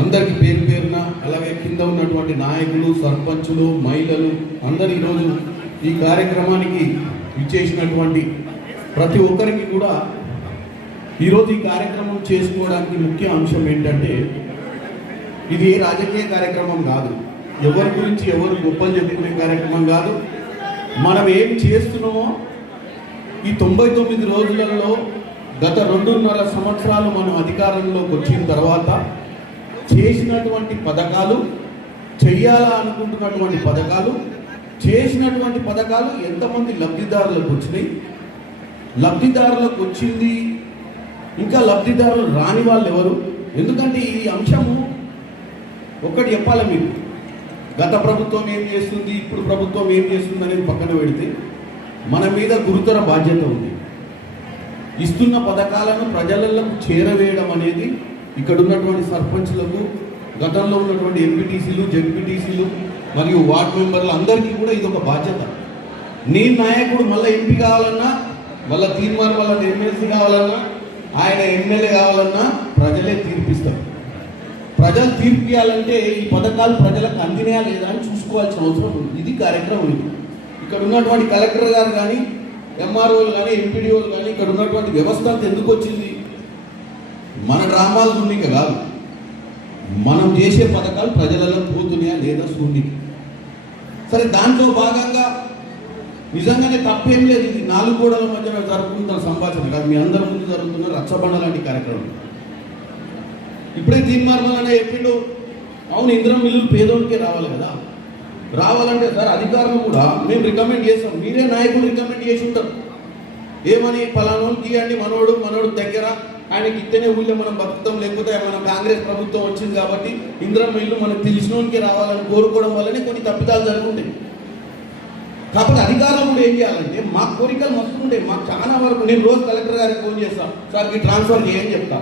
అందరికీ పేరు పేరున, అలాగే కింద ఉన్నటువంటి నాయకులు, సర్పంచులు, మహిళలు అందరు ఈరోజు ఈ కార్యక్రమానికి ఇచ్చేసినటువంటి ప్రతి ఒక్కరికి కూడా ఈరోజు ఈ కార్యక్రమం చేసుకోవడానికి ముఖ్య అంశం ఏంటంటే, ఇది ఏ రాజకీయ కార్యక్రమం కాదు, ఎవరి గురించి ఎవరు గొప్పలు చెప్పుకునే కార్యక్రమం కాదు. మనం ఏం చేస్తున్నామో ఈ 99 రోజులలో గత 2.5 సంవత్సరాలు మనం అధికారంలోకి వచ్చిన తర్వాత చేసినటువంటి పథకాలు, చెయ్యాలా అనుకుంటున్నటువంటి పథకాలు, చేసినటువంటి పథకాలు ఎంతమంది లబ్ధిదారులకు వచ్చినాయి, లబ్ధిదారులకు వచ్చింది, ఇంకా లబ్ధిదారులు రాని వాళ్ళు ఎవరు. ఎందుకంటే ఈ అంశము ఒక్కటి చెప్పాలి మీకు, గత ప్రభుత్వం ఏం చేస్తుంది, ఇప్పుడు ప్రభుత్వం ఏం చేస్తుంది అనేది పక్కన పెడితే మన మీద గురుతర బాధ్యత ఉంది. ఇస్తున్న పథకాలను ప్రజలకు చేరవేయడం అనేది ఇక్కడ ఉన్నటువంటి సర్పంచ్లకు, గతంలో ఉన్నటువంటి ఎంపీటీసీలు, జెడ్పీటీసీలు మరియు వార్డు మెంబర్లు అందరికీ కూడా ఇది ఒక బాధ్యత. నేను నాయకుడు మళ్ళీ ఎంపీ కావాలన్నా, మళ్ళీ తీర్మానం వల్ల ఎమ్మెల్సీ కావాలన్నా, ఆయన ఎమ్మెల్యే కావాలన్నా ప్రజలే తీర్పిస్తారు. ప్రజలు తీర్పు ఇవ్వాలంటే ఈ పథకాలు ప్రజలకు అందినాయా లేదా అని చూసుకోవాల్సిన అవసరం ఉంది. ఇది కార్యక్రమం. ఇది ఇక్కడ ఉన్నటువంటి కలెక్టర్ గారు కానీ, ఎంఆర్ఓలు కానీ, ఎంపీడీఓలు కానీ, ఇక్కడ ఉన్నటువంటి వ్యవస్థ అంతా ఎందుకు వచ్చింది? మన డ్రామాలు శూన్యంగా కాదు, మనం చేసే పథకాలు ప్రజలలో పోతున్నాయా లేదా శూన్యం. సరే, దాంట్లో భాగంగా నిజంగానే తప్పేం లేదు. ఇది 4 గోడల మధ్య జరుపుకుంటున్న సంభాషణ కాదు, మీ అందరి ముందు జరుగుతున్న రచ్చబండ లాంటి కార్యక్రమం. ఇప్పుడే తీర్మార్మలనే చెప్పిండు, అవును ఇంద్రం మిల్లులు పేదోడికే రావాలి కదా. రావాలంటే సార్ అధికారులు కూడా మేము రికమెండ్ చేస్తాం, మీరే నాయకులు రికమెండ్ చేసి ఉంటారు. ఏమని పలానోకి ఇవ్వండి, మనోడు దగ్గర ఆయనకి ఇస్తేనే ఊళ్ళో మనం బతుకుతాం, లేకపోతే మన కాంగ్రెస్ ప్రభుత్వం వచ్చింది కాబట్టి ఇంద్రం మిల్లు మనకు తెలిసినోనికే రావాలని కోరుకోవడం వల్లనే కొన్ని తప్పిదాలు జరుగుతుంటాయి. కాకపోతే అధికారులు కూడా ఏం చేయాలంటే, మా కోరికలు మస్తు ఉంటాయి. మాకు చాలా వరకు నేను రోజు కలెక్టర్ గారికి ఫోన్ చేస్తాను, సార్ ఈ ట్రాన్స్ఫర్ చేయని చెప్తా.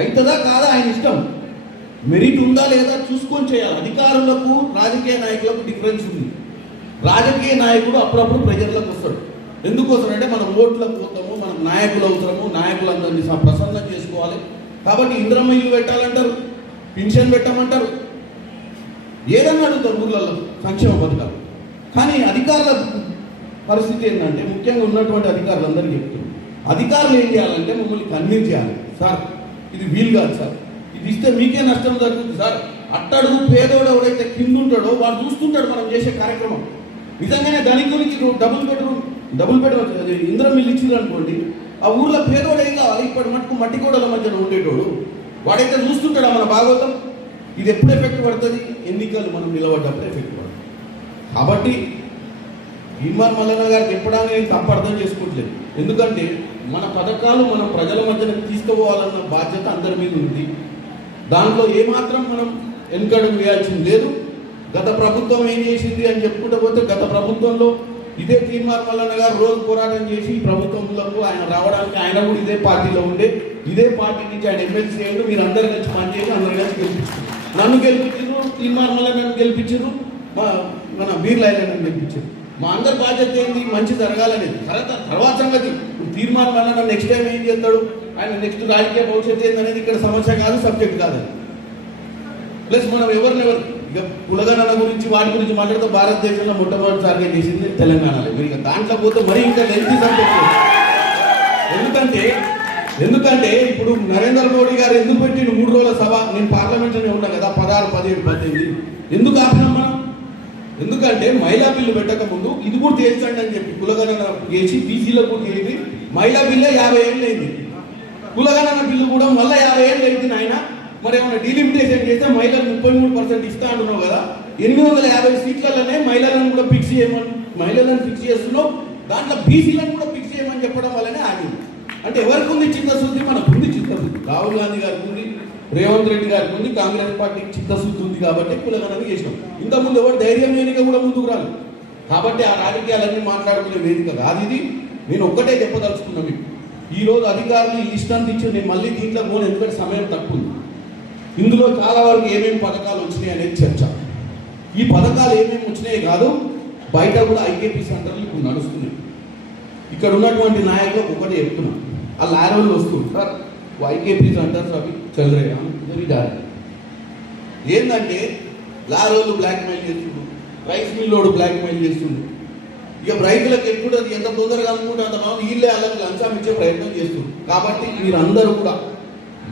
అవుతుందా కాదా ఆయన ఇష్టం, మెరిట్ ఉందా లేదా చూసుకొని చేయాలి. అధికారులకు రాజకీయ నాయకులకు డిఫరెన్స్ ఉంది. రాజకీయ నాయకుడు అప్పుడప్పుడు ప్రజలకు వస్తాడు. ఎందుకు వస్తాడంటే మనం ఓట్లకు పోతాము, మనకు నాయకులు అవసరము, నాయకులందరినీ ప్రసన్నం చేసుకోవాలి. కాబట్టి ఇంద్రమ్మ ఇల్లు పెట్టాలంటారు, పింఛన్ పెట్టమంటారు, ఏదన్నా అడుగుతారు ఊర్లలో సంక్షేమ పథకాలు. కానీ అధికారుల పరిస్థితి ఏంటంటే, ముఖ్యంగా ఉన్నటువంటి అధికారులందరికీ చెప్తున్నారు, అధికారులు ఏం చేయాలంటే మమ్మల్ని కన్విన్స్ చేయాలి. సార్ ఇది వీలు కాదు సార్, ఇది ఇస్తే మీకే నష్టం జరుగుతుంది సార్. అట్టడుగు పేదోడు ఎవడైతే కింద ఉంటాడో వాడు చూస్తుంటాడు మనం చేసే కార్యక్రమం. నిజంగానే ధనికునికి డబుల్ బెడ్రూమ్ ఇంద్రం మిల్లు ఇచ్చింది అనుకోండి, ఆ ఊర్లో పేదోడు ఏం కావాలి? ఇప్పటి మటుకు మట్టి గోడల మధ్యన ఉండేటోడు వాడైతే చూస్తుంటాడా మన భాగవతం? ఇది ఎప్పుడు ఎఫెక్ట్ పడుతుంది? ఎన్నికలు మనం నిలబడ్డప్పుడు ఎఫెక్ట్ పడుతుంది. కాబట్టి తీన్మార్ మల్లన్న గారికి ఎప్పుడైనా నేను తప్పు అర్థం చేసుకోవట్లేదు. ఎందుకంటే మన పథకాలు మనం ప్రజల మధ్యన తీసుకుపోవాలన్న బాధ్యత అందరి మీద ఉంది. దాంట్లో ఏమాత్రం మనం వెనుకడుగు వేయాల్సింది లేదు. గత ప్రభుత్వం ఏం చేసింది అని చెప్పుకుంటూ పోతే, గత ప్రభుత్వంలో ఇదే తీన్మార్ మల్లన్న గారు రోజు పోరాటం చేసి ప్రభుత్వంలో ఆయన రావడానికి ఆయన కూడా ఇదే పార్టీలో ఉండే, ఇదే పార్టీ నుంచి ఆయన ఎమ్మెల్సీ అయ్యాడు. మీరు అందరు కలిసి పనిచేసి అందరు కలిసి గెలిపించారు. నన్ను గెలిపించారు, తీన్మార్ మల్లన్నను గెలిపించారు, మన బీర్లాయనను గెలిపించారు. మా అందరి బాధ్యత ఏంటి? మంచి జరగాలనేది. తర్వాత సంగతి తీర్మానం వల్ల నెక్స్ట్ టైం ఏం చేస్తాడు, ఆయన నెక్స్ట్ రాజకీయ భవిష్యత్తు ఏందనేది ఇక్కడ సమస్య కాదు, సబ్జెక్ట్ కాదు. ప్లస్ మనం ఎవరినెవరు ఇక కులగణన గురించి వాటి గురించి మాట్లాడితే భారతదేశంలో మొట్టమొదటిసారిగా చేసింది తెలంగాణలో. మీరు ఇక దాంట్లో పోతే మరీ ఇంకా లెంతీ సబ్జెక్ట్. ఎందుకంటే ఇప్పుడు నరేంద్ర మోడీ గారు ఎందుకు పెట్టిన 3 రోజుల సభ? నేను పార్లమెంట్లోనే ఉన్నా కదా, 16, 17, 18 ఎందుకు ఆపినాం మనం? ఎందుకంటే మహిళా బిల్లు పెట్టక ముందు ఇది కూడా తేల్చండి అని చెప్పి కులగణన చేసి బీసీలో కూడా చేసి మహిళా బిల్లే 50 ఏళ్ళు అయింది. కులగణన బిల్లు కూడా మళ్ళీ 50 ఏళ్ళు అయింది. ఆయన మరి ఏమైనా డీలిమిటేషన్ చేస్తే మహిళలు 33% ఇస్తా అంటున్నావు కదా. 850 సీట్లలోనే మహిళలను కూడా ఫిక్స్ చేయమని, మహిళలను ఫిక్స్ చేస్తున్నావు. దాంట్లో బీసీలను కూడా ఫిక్స్ చేయమని చెప్పడం వల్లనే ఆగింది. అంటే ఎవరికి ఉంది చిత్తశుద్ధి? మనకు ఉంది చిత్తశుద్ధి. రాహుల్ గాంధీ గారికి ఉంది, రేవంత్ రెడ్డి గారికి ఉంది, కాంగ్రెస్ పార్టీకి చిత్తశుద్ధి ఉంది కాబట్టి కులగణన చేసినాం. ఇంతకుముందు ఎవరు ధైర్యం లేనిగా కూడా ముందుకు రాదు. కాబట్టి ఆ రాజకీయాలన్నీ మాట్లాడుకునే వేదిక కాదు ఇది. నేను ఒక్కటే చెప్పదలుచుకున్నాను మీకు, ఈరోజు అధికారులు ఈ లిస్ట్ అంతా ఇచ్చి నేను మళ్ళీ దీంట్లో పోను, ఎందుకంటే సమయం తక్కువ ఉంది. ఇందులో చాలా వరకు ఏమేమి పథకాలు వచ్చినాయి అనేది చర్చ. ఈ పథకాలు ఏమేమి వచ్చినాయి కాదు, బయట కూడా ఐకేపీ సెంటర్లు ఇప్పుడు నడుస్తున్నాయి. ఇక్కడ ఉన్నటువంటి నాయకులకు ఒకటే చెప్తున్నాం, ఆ లారోళ్ళు వస్తుంటారు, ఐకేపీ సెంటర్స్ అవి చల్లరే ఏంటంటే లారోళ్ళు బ్లాక్మెయిల్ చేస్తుండ్రు, రైస్ మిల్లోడు బ్లాక్మెయిల్ చేస్తుండ్రు. ఇక రైతులకు ఎక్కువ ఎంత తొందరగా అనుకుంటే అంత మనం వీళ్ళే వాళ్ళకి లంచం ఇచ్చే ప్రయత్నం చేస్తుంది. కాబట్టి మీరందరూ కూడా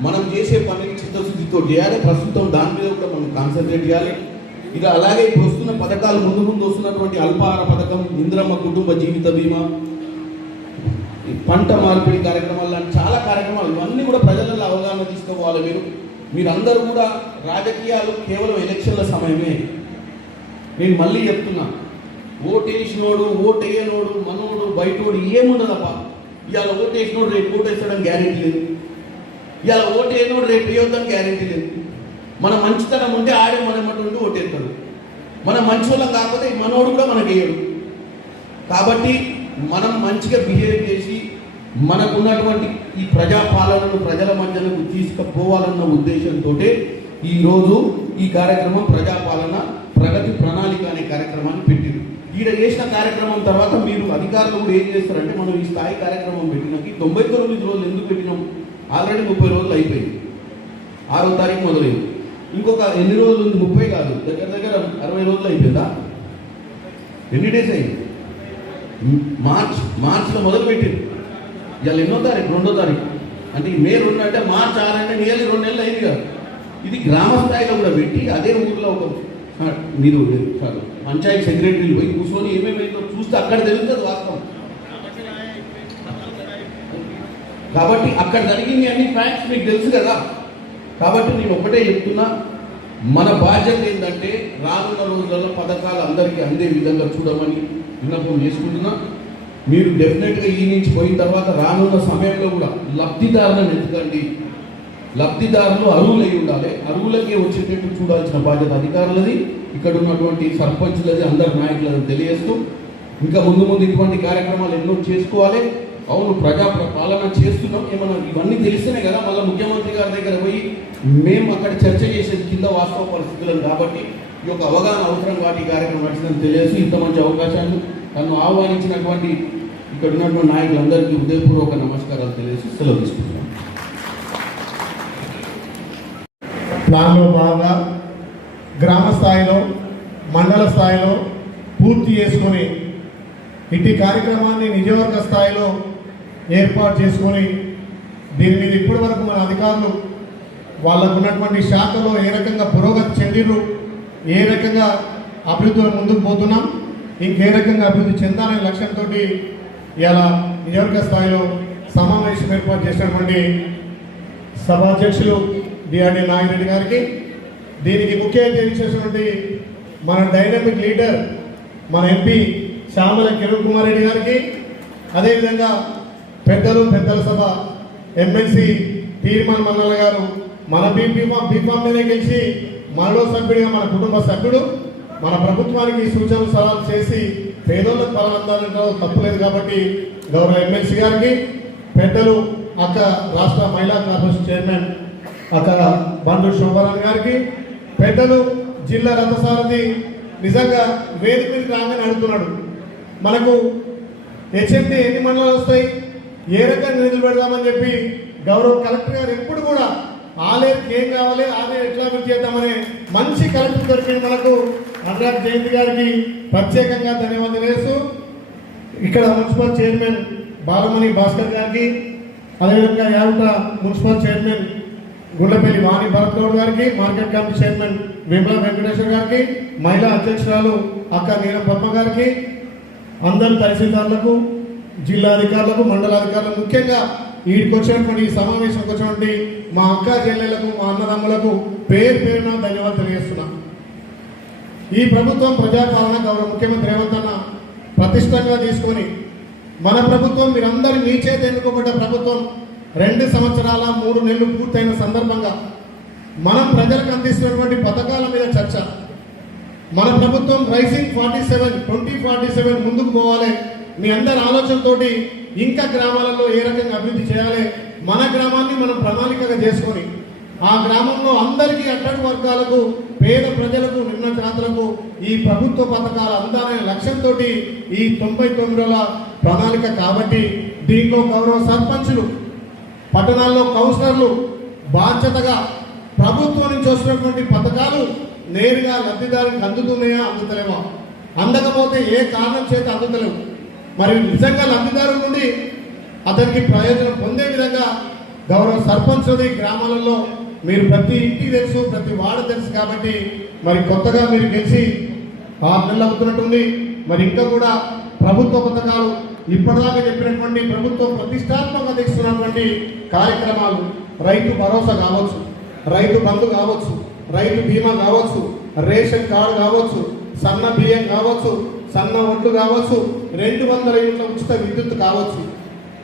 మనం చేసే పనిని చిత్తశుద్ధితో చేయాలి. ప్రస్తుతం దాని మీద కూడా మనం కాన్సన్ట్రేట్ చేయాలి. ఇది అలాగే ఇప్పుడు వస్తున్న పథకాలు, ముందు వస్తున్నటువంటి అల్పాహార పథకం, ఇంద్రమ్మ కుటుంబ జీవిత బీమా, పంట మార్పిడి కార్యక్రమాలు లాంటి చాలా కార్యక్రమాలు, ఇవన్నీ కూడా ప్రజలలో అవగాహన తీసుకోవాలి. మీరందరూ కూడా రాజకీయాలు కేవలం ఎలక్షన్ల సమయమే. నేను మళ్ళీ చెప్తున్నా, ఓటేసినోడు, ఓటేయనోడు, మనోడు, బయటోడు ఏముండదప్ప. ఇవాళ ఓటేసినోడు రేపు ఓటేస్తాడని గ్యారెంటీ లేదు, ఇవాళ ఓటేయనోడు రేపు వేయొద్దని గ్యారెంటీ లేదు. మన మంచితనం ఉంటే ఆడే మనటువంటి ఓటేస్తాడు, మన మంచి వాళ్ళం కాకపోతే మనోడు కూడా మనకి వేయడు. కాబట్టి మనం మంచిగా బిహేవ్ చేసి మనకున్నటువంటి ఈ ప్రజాపాలనను ప్రజల మధ్యలకు తీసుకుపోవాలన్న ఉద్దేశంతో ఈరోజు ఈ కార్యక్రమం ప్రజాపాలన ప్రగతి ప్రణాళిక అనే కార్యక్రమాన్ని పెట్టారు. ఈడ చేసిన కార్యక్రమం తర్వాత మీరు అధికారులు కూడా ఏం చేస్తారంటే, మనం ఈ స్థాయి కార్యక్రమం పెట్టినాక 99 రోజులు ఎందుకు పెట్టినాం? ఆల్రెడీ 30 రోజులు అయిపోయింది. 6వ తారీఖు మొదలైంది. ఇంకొక ఎన్ని రోజులు ఉంది? 30 కాదు, దగ్గర 60 రోజులు అయిపోయిందా? ఎన్ని డేస్ అయింది? మార్చ్లో మొదలు పెట్టింది. ఇవాళ ఎన్నో తారీఖు? 2వ తారీఖు. అంటే మే 2 అంటే మార్చ్ 6 అంటే నియర్లీ 2 నెలలు అయింది కదా. ఇది గ్రామ స్థాయిలో కూడా పెట్టి అదే ఊరిలో ఒక మీరు పంచాయతీ సెక్రటరీలు పోయి కూర్చొని ఏమేమైందో చూస్తే అక్కడ తెలుస్తుంది వాస్తవం. కాబట్టి అక్కడ జరిగింది అన్ని ఫ్యాక్ట్స్ మీకు తెలుసు కదా. కాబట్టి నేను ఒకటే చెప్తున్నా, మన బాధ్యత ఏంటంటే రానున్న రోజులలో పథకాలు అందరికీ అందే విధంగా చూడమని విన్నపం చేసుకుంటున్నా. మీరు డెఫినెట్గా ఈ నుంచి పోయిన తర్వాత రానున్న సమయంలో కూడా లబ్ధిదారులను ఎత్తుకండి. లబ్ధిదారులు అర్హులై ఉండాలి, అర్హులకే వచ్చేటట్టు చూడాల్సిన బాధ్యత అధికారులది, ఇక్కడ ఉన్నటువంటి సర్పంచులది, అందరి నాయకులది తెలియజేస్తూ ఇంకా ముందు ఇటువంటి కార్యక్రమాలు ఎన్నో చేసుకోవాలి. అవును, ప్రజా పాలన చేస్తున్నాం, ఏమన్నా ఇవన్నీ తెలిస్తేనే కదా మళ్ళీ ముఖ్యమంత్రి గారి దగ్గర పోయి మేము అక్కడ చర్చ చేసేది కింద వాస్తవ పరిస్థితులను. కాబట్టి ఈ యొక్క అవగాహన అవసరం వాటి కార్యక్రమం వచ్చిందని తెలియజేసి ఇంత మంచి అవకాశాన్ని నన్ను ఆహ్వానించినటువంటి ఇక్కడ ఉన్నటువంటి నాయకులందరికీ హృదయపూర్వక నమస్కారాలు తెలియజేసి సెలవు తీసుకుంటున్నాను. ప్లాన్లో భాగంగా గ్రామ స్థాయిలో, మండల స్థాయిలో పూర్తి చేసుకొని ఇట్టి కార్యక్రమాన్ని నియోజకవర్గ స్థాయిలో ఏర్పాటు చేసుకొని దీని మీద ఇప్పటి వరకు మన అధికారులు వాళ్ళకు ఉన్నటువంటి శాఖలో ఏ రకంగా పురోగతి చెందిరు, ఏ రకంగా అభివృద్ధిలో ముందుకు పోతున్నాం, ఇంకే రకంగా అభివృద్ధి చెందాలనే లక్ష్యంతో ఇలా నియోజకవర్గ స్థాయిలో సమావేశం ఏర్పాటు చేసినటువంటి సభాధ్యక్షులు డిఆర్డి నాగిరెడ్డి గారికి, దీనికి ముఖ్య అతిథి చేసినటువంటి మన డైనమిక్ లీడర్ మన ఎంపీ శ్యామల కిరణ్ కుమార్ రెడ్డి గారికి, అదేవిధంగా పెద్దల సభ ఎమ్మెల్సీ తీర్మాన్ మల్లన్న గారు మన బీఫామ్ మీదే గెలిచి మనలో సభ్యుడిగా మన కుటుంబ సభ్యుడు, మన ప్రభుత్వానికి సూచనలు సలహాలు చేసి పేదోళ్ళకు పరాలందాలంలో తప్పులేదు కాబట్టి గౌరవ ఎమ్మెల్సీ గారికి, పెద్దలు అక్క రాష్ట్ర మహిళా కార్పొరేషన్ చైర్మన్ అక్క బండు శోభరాణి గారికి, పెద్దలు జిల్లా రథసారథి నిజంగా వేదిక మీద రాగానే అడుగుతున్నాడు, మనకు హెచ్ఎండి ఎన్ని మండలాలు వస్తాయి, ఏ రకంగా నిధులు పెడదామని చెప్పి గౌరవ కలెక్టర్ గారు ఎప్పుడు కూడా ఆలయానికి ఏం కావాలి, ఆలయం ఎట్లా అభివృద్ధి చేద్దామనే మంచి కలెక్టర్ దొరికింది మనకు. అనురాగ్ జయంతి గారికి ప్రత్యేకంగా ధన్యవాదాలు వేస్తూ, ఇక్కడ మున్సిపల్ చైర్మన్ బాలమణి భాస్కర్ గారికి, అదేవిధంగా యావట మున్సిపల్ చైర్మన్ గుండెపల్లి వాణి భరత్ గౌడ్ గారికి, market committee chairman Vimala Venkateswara గారికి, మహిళా అధ్యక్షురాలు అక్క నీలం పద్మ గారికి, అందరు తహసీల్దార్లకు, జిల్లా అధికారులకు, మండల అధికారులకు, ముఖ్యంగా వీడికి వచ్చినటువంటి ఈ సమావేశంకి వచ్చినటువంటి మా అక్క చెల్లెలకు, మా అన్నదమ్ములకు పేరున ధన్యవాదాలు తెలియజేస్తున్నా. ఈ ప్రభుత్వం ప్రజాపాలన గౌరవ ముఖ్యమంత్రి రేవంత్ అన్న ప్రతిష్టంగా తీసుకొని మన ప్రభుత్వం మీరందరూ మీ చేత ఎన్నుకోబడ్డ ప్రభుత్వం 2 సంవత్సరాల 3 నెలలు పూర్తయిన సందర్భంగా మనం ప్రజలకు అందిస్తున్నటువంటి పథకాల మీద చర్చ. మన ప్రభుత్వం రైజింగ్ 2047 ముందుకు పోవాలి. మీ అందరి ఆలోచనతోటి ఇంకా గ్రామాలలో ఏ రకంగా అభివృద్ధి చేయాలి, మన గ్రామాన్ని మనం ప్రణాళికగా చేసుకొని ఆ గ్రామంలో అందరికీ అట్టడుగు వర్గాలకు, పేద ప్రజలకు, నిమ్న జాతులకు ఈ ప్రభుత్వ పథకాలు అందాలనే లక్ష్యంతో ఈ 99 రోజుల ప్రణాళిక కాబట్టి దీంట్లో గౌరవ సర్పంచులు, పట్టణాల్లో కౌన్సిలర్లు బాధ్యతగా ప్రభుత్వం నుంచి వస్తున్నటువంటి పథకాలు నేరుగా లబ్ధిదారునికి అందుతున్నాయా, అందుతలేవా, అందకపోతే ఏ కారణం చేత అందుతలేవు, మరి నిజంగా లబ్ధిదారుల నుండి అతనికి ప్రయోజనం పొందే విధంగా గౌరవ సర్పంచులది గ్రామాలలో మీరు ప్రతి ఇంటికి తెలుసు, ప్రతి వాడ తెలుసు కాబట్టి మరి కొత్తగా మీరు గెలిచి 6 నెలలు అవుతున్నట్టుంది. మరి ఇంకా కూడా ప్రభుత్వ పథకాలు ఇప్పటిదాకా చెప్పినటువంటి ప్రభుత్వం ప్రతిష్టాత్మకంగా తీసుకున్నటువంటి కార్యక్రమాలు, రైతు భరోసా కావచ్చు, రైతు బంధు కావచ్చు, రైతు బీమా కావచ్చు, రేషన్ కార్డు కావచ్చు, సన్న బియ్యం కావచ్చు, సన్న ఒడ్లు కావచ్చు, 200 యూనిట్ల ఉచిత విద్యుత్ కావచ్చు,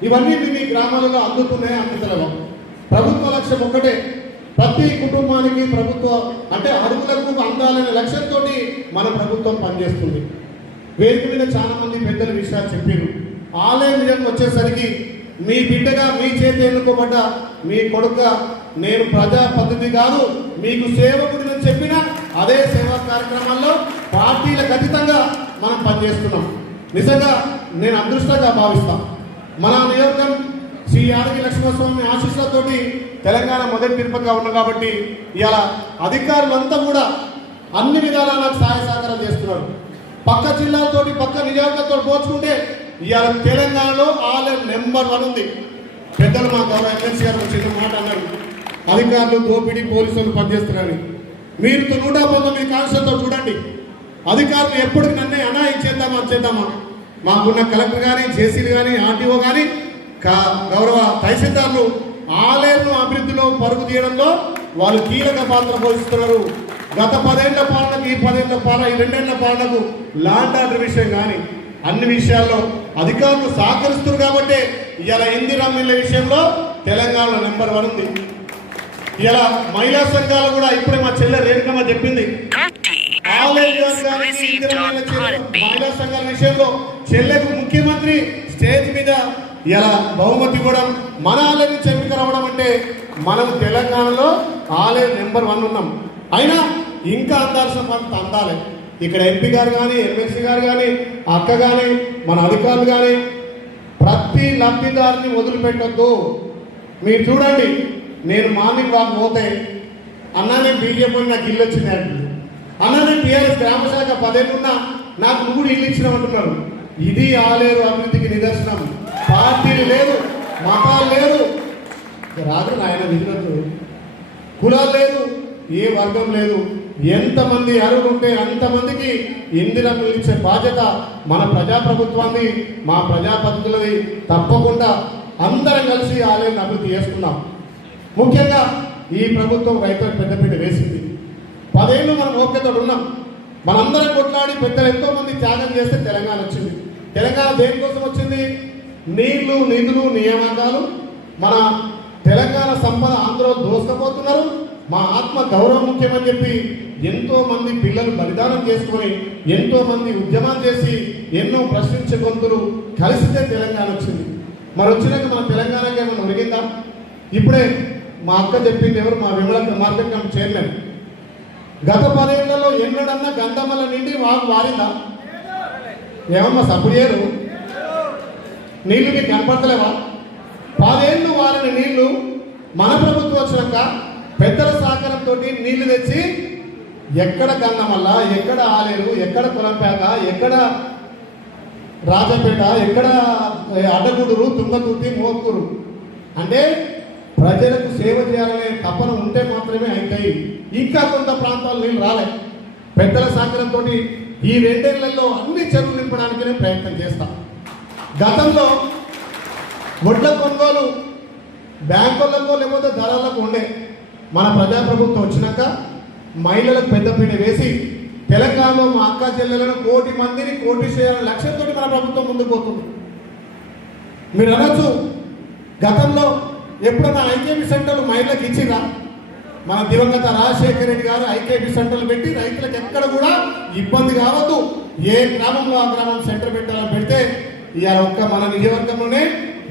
ఇవన్నీ మీ గ్రామాలలో అందుతున్నాయి, అందుతలేవా? ప్రభుత్వ లక్ష్యం ఒక్కటే, ప్రతి కుటుంబానికి ప్రభుత్వ అంటే అడుగులకు అందాలనే లక్ష్యంతో మన ప్రభుత్వం పనిచేస్తుంది. వేదిక మీద చాలా మంది పెద్దల విషయాలు చెప్పారు. ఆలయం విషయం వచ్చేసరికి మీ బిడ్డగా మీ చేతి ఎన్నుకోబడ్డ మీ కొడుకుగా నేను ప్రజా పద్ధతి కాదు మీకు సేవకుడిని చెప్పిన అదే సేవా కార్యక్రమాల్లో పార్టీలకు అతీతంగా మనం పనిచేస్తున్నాం. నిజంగా నేను అదృష్టంగా భావిస్తాను. మన నియోజకం శ్రీ యాదగిరి లక్ష్మణస్వామి ఆశీస్సులతోటి తెలంగాణ మొదటి తిరుపతిగా ఉన్నాం కాబట్టి ఇలా అధికారులంతా కూడా అన్ని విధాలా నాకు సహాయ సహకారం చేస్తున్నారు. పక్క జిల్లాలతోటి, పక్క నియోజకవర్గంతో పోల్చుకుంటే ఇవాళ తెలంగాణలో ఆలయం నెంబర్ 1 ఉంది. పెద్దలు మా గౌరవ ఎమ్మెల్సీ గారు చిన్న మాట అన్నారు, అధికారులు దోపిడీ పోలీసులు పనిచేస్తున్నారని. మీరు 119 కాన్స్టిట్యూషన్తో చూడండి, అధికారులు ఎప్పుడు నన్నే అన్నా ఇచ్చేద్దామా మాకున్న కలెక్టర్ కానీ, జేసీలు కానీ, ఆర్టీఓ కానీ, గౌరవ తహసీల్దార్లు ఆలయం అభివృద్ధిలో పరుగు తీయడంలో వాళ్ళు కీలక పాత్ర పోషిస్తున్నారు. గత 10 ఏళ్ల పాలనకు, ఈ 10 ఏళ్ల పాలన, ఈ 2 ఏళ్ల పాలనకు ల్యాండ్ ఆర్డర్ విషయం కానీ అన్ని విషయాల్లో అధికారులు సహకరిస్తున్నారు కాబట్టి ఇలా ఇందిరమ్మ ఇళ్ళ విషయంలో తెలంగాణలో నెంబర్ 1 ఉంది. ఇలా మహిళా సంఘాలు కూడా ఇప్పుడే మా చెల్లె రేణుకమ్మ చెప్పింది, మహిళా సంఘాల విషయంలో చెల్లెకు ముఖ్యమంత్రి స్టేజ్ మీద ఇలా బహుమతి కూడా మన ఆలయం నుంచి ఎంపిక రావడం అంటే మనం తెలంగాణలో ఆలయం నెంబర్ 1 ఉన్నాం. అయినా ఇంకా అందాల్సిన కొంత అందాలి. ఇక్కడ ఎంపీ గారు కానీ, ఎమ్మెల్సీ గారు కానీ, అక్క కానీ, మన అధికారులు కానీ ప్రతి లబ్ధిదారుని వదిలిపెట్టొద్దు. మీరు చూడండి, నేను మార్నింగ్ వాక్ పోతే అన్నా నేను బీజేపీ నాకు ఇల్లు వచ్చింది అంటుంది, అన్నా నేను టీఆర్ఎస్ గ్రామ శాఖ 10 ఏళ్ళు ఉన్నా నాకు నువ్వు ఇల్లు ఇచ్చినామంటున్నారు. ఇది ఆలేరు అభివృద్ధికి నిదర్శనం. పార్టీలు లేదు, మతాలు లేదు, రాదు ఆయన విధులతో కులాలు లేదు, ఏ వర్గం లేదు. ఎంతమంది అర్హులు ఉంటే అంతమందికి ఇందిరమ్మలు ఇచ్చే బాధ్యత మన ప్రజాప్రభుత్వాన్ని, మా ప్రజా పద్ధతులది. తప్పకుండా అందరం కలిసి ఆలయాన్ని అభివృద్ధి చేసుకున్నాం. ముఖ్యంగా ఈ ప్రభుత్వం రైతులకు పెద్దపీట వేసింది. 10 ఏళ్ళు మనం ఓపికతో ఉన్నాం. మనందరం కొట్లాడి పెద్దలు ఎంతో మంది త్యాగం చేస్తే తెలంగాణ వచ్చింది. తెలంగాణ దేనికోసం వచ్చింది? నీళ్లు, నిధులు, నియామకాలు. మన తెలంగాణ సంపద ఆంధ్రలో దోసుకపోతున్నారు. మా ఆత్మ గౌరవం ముఖ్యమని చెప్పి ఎంతో మంది పిల్లలు బలిదానం చేసుకొని ఎంతో మంది ఉద్యమాలు చేసి ఎన్నో ప్రశ్నించే గొంతులు కలిసితే తెలంగాణ వచ్చింది. మరి వచ్చినాక మన తెలంగాణకి ఏమైనా ఒరిగిందా? ఇప్పుడే మా అక్క చెప్పింది, ఎవరు, మా విమల మార్కెట్ కమిటీ చైర్మన్, గత 10 ఏళ్లలో ఎన్నడన్నా గంధమల నిండి వారిందా? ఏమమ్మా సబ్బుయేరు నీళ్లు మీకు కనపడతలేవా? 10 ఏళ్ళు వారిన నీళ్లు మన ప్రభుత్వం వచ్చినాక పెద్దల సహకారంతో నీళ్లు తెచ్చి ఎక్కడ గంధమల్ల, ఎక్కడ ఆలేరు, ఎక్కడ కులంపేట, ఎక్కడ రాజపేట, ఎక్కడ అడ్డగూడూరు, తుంగతుర్తి, మోత్తూరు, అంటే ప్రజలకు సేవ చేయాలనే తపన ఉంటే మాత్రమే అవుతాయి. ఇంకా కొంత ప్రాంతాలు నీళ్ళు రాలే. పెద్దల సహకారంతో ఈ 2 ఏళ్లలో అన్ని చెరువులు నింపడానికి నేను ప్రయత్నం చేస్తాను. గతంలో వడ్ల కొనుగోలు బ్యాంకులకు లేకపోతే ధరలకు ఉండే. మన ప్రజాప్రభుత్వం వచ్చినాక మహిళలకు పెద్దపీట వేసి తెలంగాణలో మా అక్క చెల్లెలను 1 కోటి మందిని కోటి చేయాలని లక్ష్యంతో మన ప్రభుత్వం ముందుకు పోతుంది. మీరు అనొచ్చు, గతంలో ఎప్పుడన్నా ఐకేపీ సెంటర్లు మహిళలకు ఇచ్చిరా? మన దివంగత రాజశేఖర రెడ్డి గారు ఐకేపీ సెంటర్లు పెట్టి రైతులకు ఎక్కడ కూడా ఇబ్బంది కావద్దు, ఏ గ్రామంలో ఆ గ్రామం సెంటర్ పెట్టాలని పెడితే ఇవాళ ఒక్క మన నియోజకవర్గంలోనే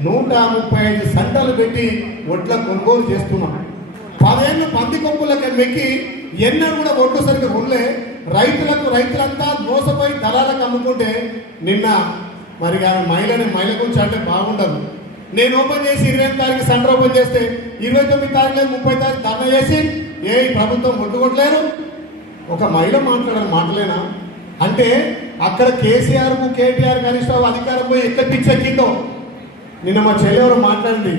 135 సెంటర్లు పెట్టి ఒడ్ల కొనుగోలు చేస్తున్నాం. 10 ఏళ్ళు పంది కొమ్ములకి మెక్కి ఎన్నడూ కూడా ఒడ్లు సరిగ్గా కొనలే. రైతులంతా మోసపోయి దళాలకు అమ్ముకుంటే నిన్న మరి మహిళ గురించి అంటే బాగుండదు. నేను ఓపెన్ చేసి 28 తారీఖు సెంటర్ ఓపెన్ చేస్తే 29 తారీఖు లేదు 30 తారీఖు ధర్నా చేసి ప్రభుత్వం ముట్టుకోవట్లేరు. ఒక మహిళ మాట్లాడారు, మాటలేనా? అంటే అక్కడ కేసీఆర్కు కేటీఆర్ కనీసం అధికారం పోయి ఎక్కడ పిచ్చెక్కిందో. నిన్న మా చెల్లెవరు మాట్లాడింది,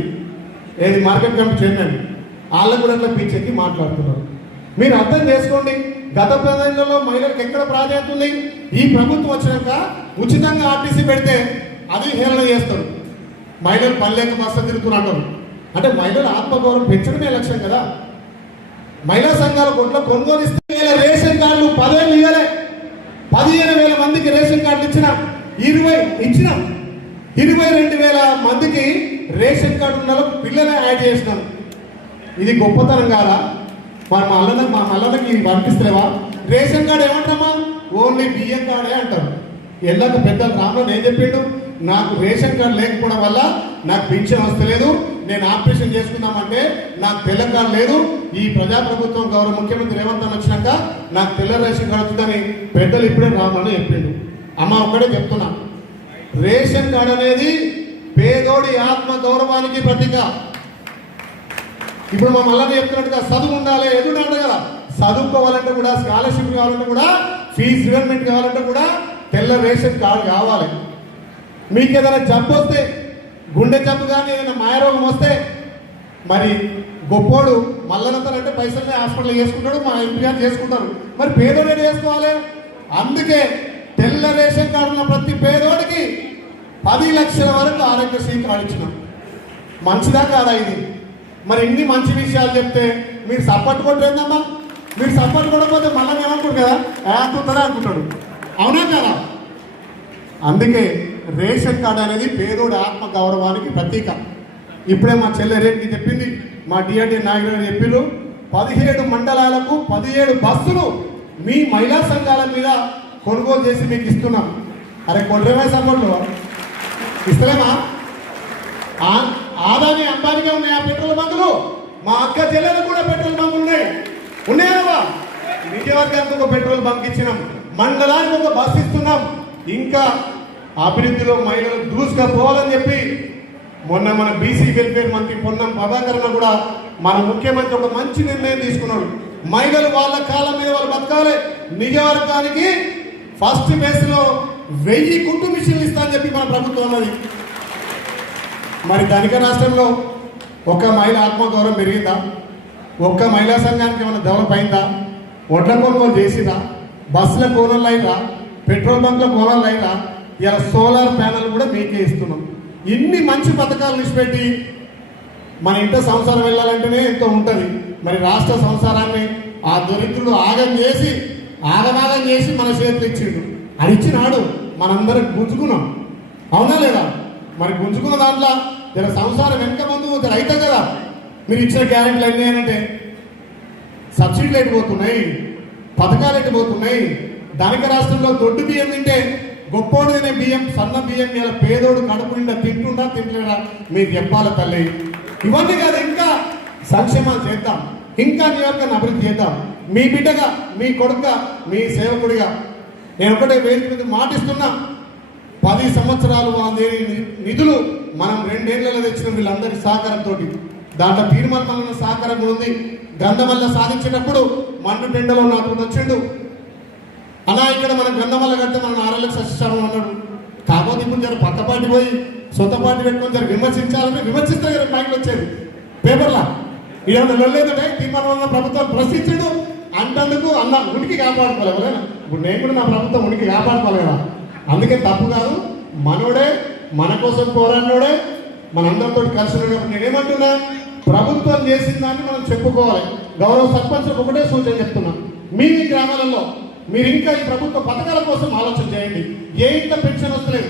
ఏది మార్కెట్ కమిటీ చైర్మన్, వాళ్ళకు కూడా అట్లా పిచ్చెక్కి మాట్లాడుతున్నారు. మీరు అర్థం చేసుకోండి, గత 10 ఏళ్లలో మహిళలకు ఎక్కడ ప్రాధాన్యత ఉంది? ఈ ప్రభుత్వం వచ్చినాక ఉచితంగా ఆర్టీసీ పెడితే అది హేళన చేస్తారు. మహిళలు పల్లెక బస్సు తిరుగుతున్నారు. అంటే మహిళల ఆత్మగౌరవం పెంచడమే లక్ష్యం కదా. మహిళా సంఘాల కొట్లో కొనుగోలు ఇస్తే రేషన్ కార్డులు 10 ఏళ్ళు ఇవ్వలే. 15,000 మందికి రేషన్ కార్డులు ఇచ్చినాం. 22,000 మందికి రేషన్ కార్డు ఉన్న పిల్లలే యాడ్ చేసినాం. ఇది గొప్పతనం కాదా? మా మల్లన్నకి పంపిస్తలేవా? రేషన్ కార్డు ఏమంటామా? ఓన్లీ బియ్యం కార్డే అంటారు. ఎల్లాక పెద్దలు రామరావు ఏం చెప్పిండు? నాకు రేషన్ కార్డు లేకపోవడం వల్ల నాకు పింఛన్ వస్తలేదు, నేను ఆపరేషన్ చేసుకుందామంటే నాకు తెల్ల కార్డు లేదు. ఈ ప్రజాప్రభుత్వం గౌరవ ముఖ్యమంత్రి రేవంత్ అన్న వచ్చినాక నాకు తెల్ల రేషన్ కార్డు వస్తుందని పెద్దలు ఇప్పుడే రామరావు చెప్పిండు. అమ్మ ఒక్కడే చెప్తున్నా, రేషన్ కార్డు అనేది పేదోడి ఆత్మ గౌరవానికి ప్రతీక. ఇప్పుడు మా మల్లన్న చెప్తున్నట్టుగా చదువు ఉండాలి, ఎదుగుండాలి కదా. చదువుకోవాలంటే కూడా, స్కాలర్షిప్ కావాలంటే కూడా, ఫీజు రివర్మెంట్ కావాలంటే కూడా తెల్ల రేషన్ కార్డు కావాలి. మీకు ఏదైనా జబ్బు వస్తే, గుండె జబ్బు కానీ ఏదైనా మాయరోగం వస్తే, మరి గొప్పోడు మల్లనంతనంటే పైసలే హాస్పిటల్ చేసుకుంటాడు, మా ఎంపీ గారు చేసుకుంటారు. మరి పేదోడు ఏం చేసుకోవాలి? అందుకే తెల్ల రేషన్ కార్డు ఉన్న ప్రతి పేదోడికి 10 లక్షల వరకు ఆరోగ్యశ్రీ కార్డు ఇచ్చినాం. మంచిదా కాదా ఇది? మరి ఇన్ని మంచి విషయాలు చెప్తే మీరు సపోర్ట్ కొట్టలేదమ్మా. మీరు సపోర్ట్ కొట్టకపోతే మళ్ళీ ఏమనుకుంటారు కదా, యాత్తుంటారా అనుకుంటాడు. అవునా కదా? అందుకే రేషన్ కార్డు అనేది పేదోడి ఆత్మ గౌరవానికి ప్రతీక. ఇప్పుడే మా చెల్లె రేట్కి చెప్పింది, మా డిఆర్టీ నాయకులు గారు చెప్పిండ్రు, 17 మండలాలకు 17 బస్సులు మీ మహిళా సంఘాల మీద కొనుగోలు చేసి మీకు ఇస్తున్నాం. అరే కొట్రేమే సపోర్ట్లు ఇస్తలేమా? ఆదాని అంబానీగా ఉన్నాయి ఆ పెట్రోల్ బంకులు. మా అక్క చెల్లెలకు కూడా పెట్రోల్ బంకులు ఉన్నాయా? నిజవర్గానికి ఒక పెట్రోల్ బంక్ ఇచ్చినాం, మండలానికి ఒక బస్సు ఇస్తున్నాం. ఇంకా అభివృద్ధిలో మహిళలు దూసుకుపోవాలని చెప్పి మొన్న మన బీసీ వెల్ఫేర్ మంత్రి పొన్నం ప్రభాకరణ కూడా మన ముఖ్యమంత్రి ఒక మంచి నిర్ణయం తీసుకున్నాడు. మహిళలు వాళ్ళ కాలం మీద వాళ్ళు బతకాలి. నిజవర్గానికి ఫస్ట్ బేస్ లో 1000 కుట్టు మిషన్లు ఇస్తా అని చెప్పి మన ప్రభుత్వం అన్నది. మరి ధనిక రాష్ట్రంలో ఒక మహిళ ఆత్మగౌరవం పెరిగిందా? ఒక్క మహిళా సంఘానికి ఏమైనా డెవలప్ అయిందా? ఒడ్ల కొనుగోలు చేసిందా? బస్సుల కోనలు అయినా, పెట్రోల్ బంక్ల కోనలు అయినా, ఇలా సోలార్ ప్యానల్ కూడా మీకే ఇస్తున్నాం. ఇన్ని మంచి పథకాలు నిలిచిపెట్టి మన ఇంట సంసారం వెళ్ళాలంటేనే ఎంతో ఉంటుంది. మరి రాష్ట్ర సంసారాన్ని ఆ దరిద్రుడు ఆగమాగం చేసి మన చేతులు ఇచ్చిండు. అది ఇచ్చినాడు, మనందరం గుంజుకున్నాం, అవునా లేదా? మరి గుంజుకున్న దాంట్లో జర సంసారం వెనక ముందు జర అవుతాయి కదా. మీరు ఇచ్చిన గ్యారెంటీలు అన్నీ అంటే సబ్సిడీలు ఎట్టిపోతున్నాయి, పథకాలు ఎట్టిపోతున్నాయి. ధనిక రాష్ట్రంలో దొడ్డు బియ్యం తింటే గొప్పోడు తినే బియ్యం, సన్న బియ్యం ఇలా పేదోడు కడుపు నిండా తింటలేడా మీరు చెప్పాలి తల్లి. ఇవన్నీ కాదు, ఇంకా సంక్షేమాలు చేద్దాం, ఇంకా నియోజకవర్గాన్ని అభివృద్ధి చేద్దాం. మీ బిడ్డగా, మీ కొడుకుగా, మీ సేవకుడిగా నేను ఒకటే వేదిక మీద మాటిస్తున్నా. 10 సంవత్సరాలు నిధులు మనం 2 ఏళ్లలో తెచ్చిన వీళ్ళందరి సహకారంతో, దాంట్లో తీర్మానం సహకారం ఉంది. గంధమల్ల సాధించేటప్పుడు మండు టెండలో నాకు వచ్చిండు అలా. ఇక్కడ మనం గంధమల్ల కడితే మనం 6 లక్షల సస్యశామం అన్నాడు. కాకపోతే ఇప్పుడు జర పక్కపాటి పోయి సొంత పార్టీ పెట్టుకొని జర విమర్శించాలని విమర్శిస్తే కదా మైండ్ వచ్చేది పేపర్లా. ఇదేమన్నా వెళ్ళలేదంటే తీర్మానం ప్రభుత్వం ప్రశ్నించడు అంటందుకు అన్న ఉనికి కాపాడుకోవాలి కదా. ఇప్పుడు నేను కూడా నా ప్రభుత్వం ఉనికి కాపాడుకోవాలి కదా. అందుకే తప్పు కాదు, మనోడే మన కోసం పోరాడినోడే మనందరితో కలిసి ఉన్నప్పుడు నేనేమంటున్నా, ప్రభుత్వం చేసిన దాన్ని మనం చెప్పుకోవాలి. గౌరవ సర్పంచులకు ఒకటే సూచన చెప్తున్నా, మీ గ్రామాలలో మీరు ఇంకా ఈ ప్రభుత్వ పథకాల కోసం ఆలోచన చేయండి. ఏ ఇంట్లో పెన్షన్ వస్తలేదు,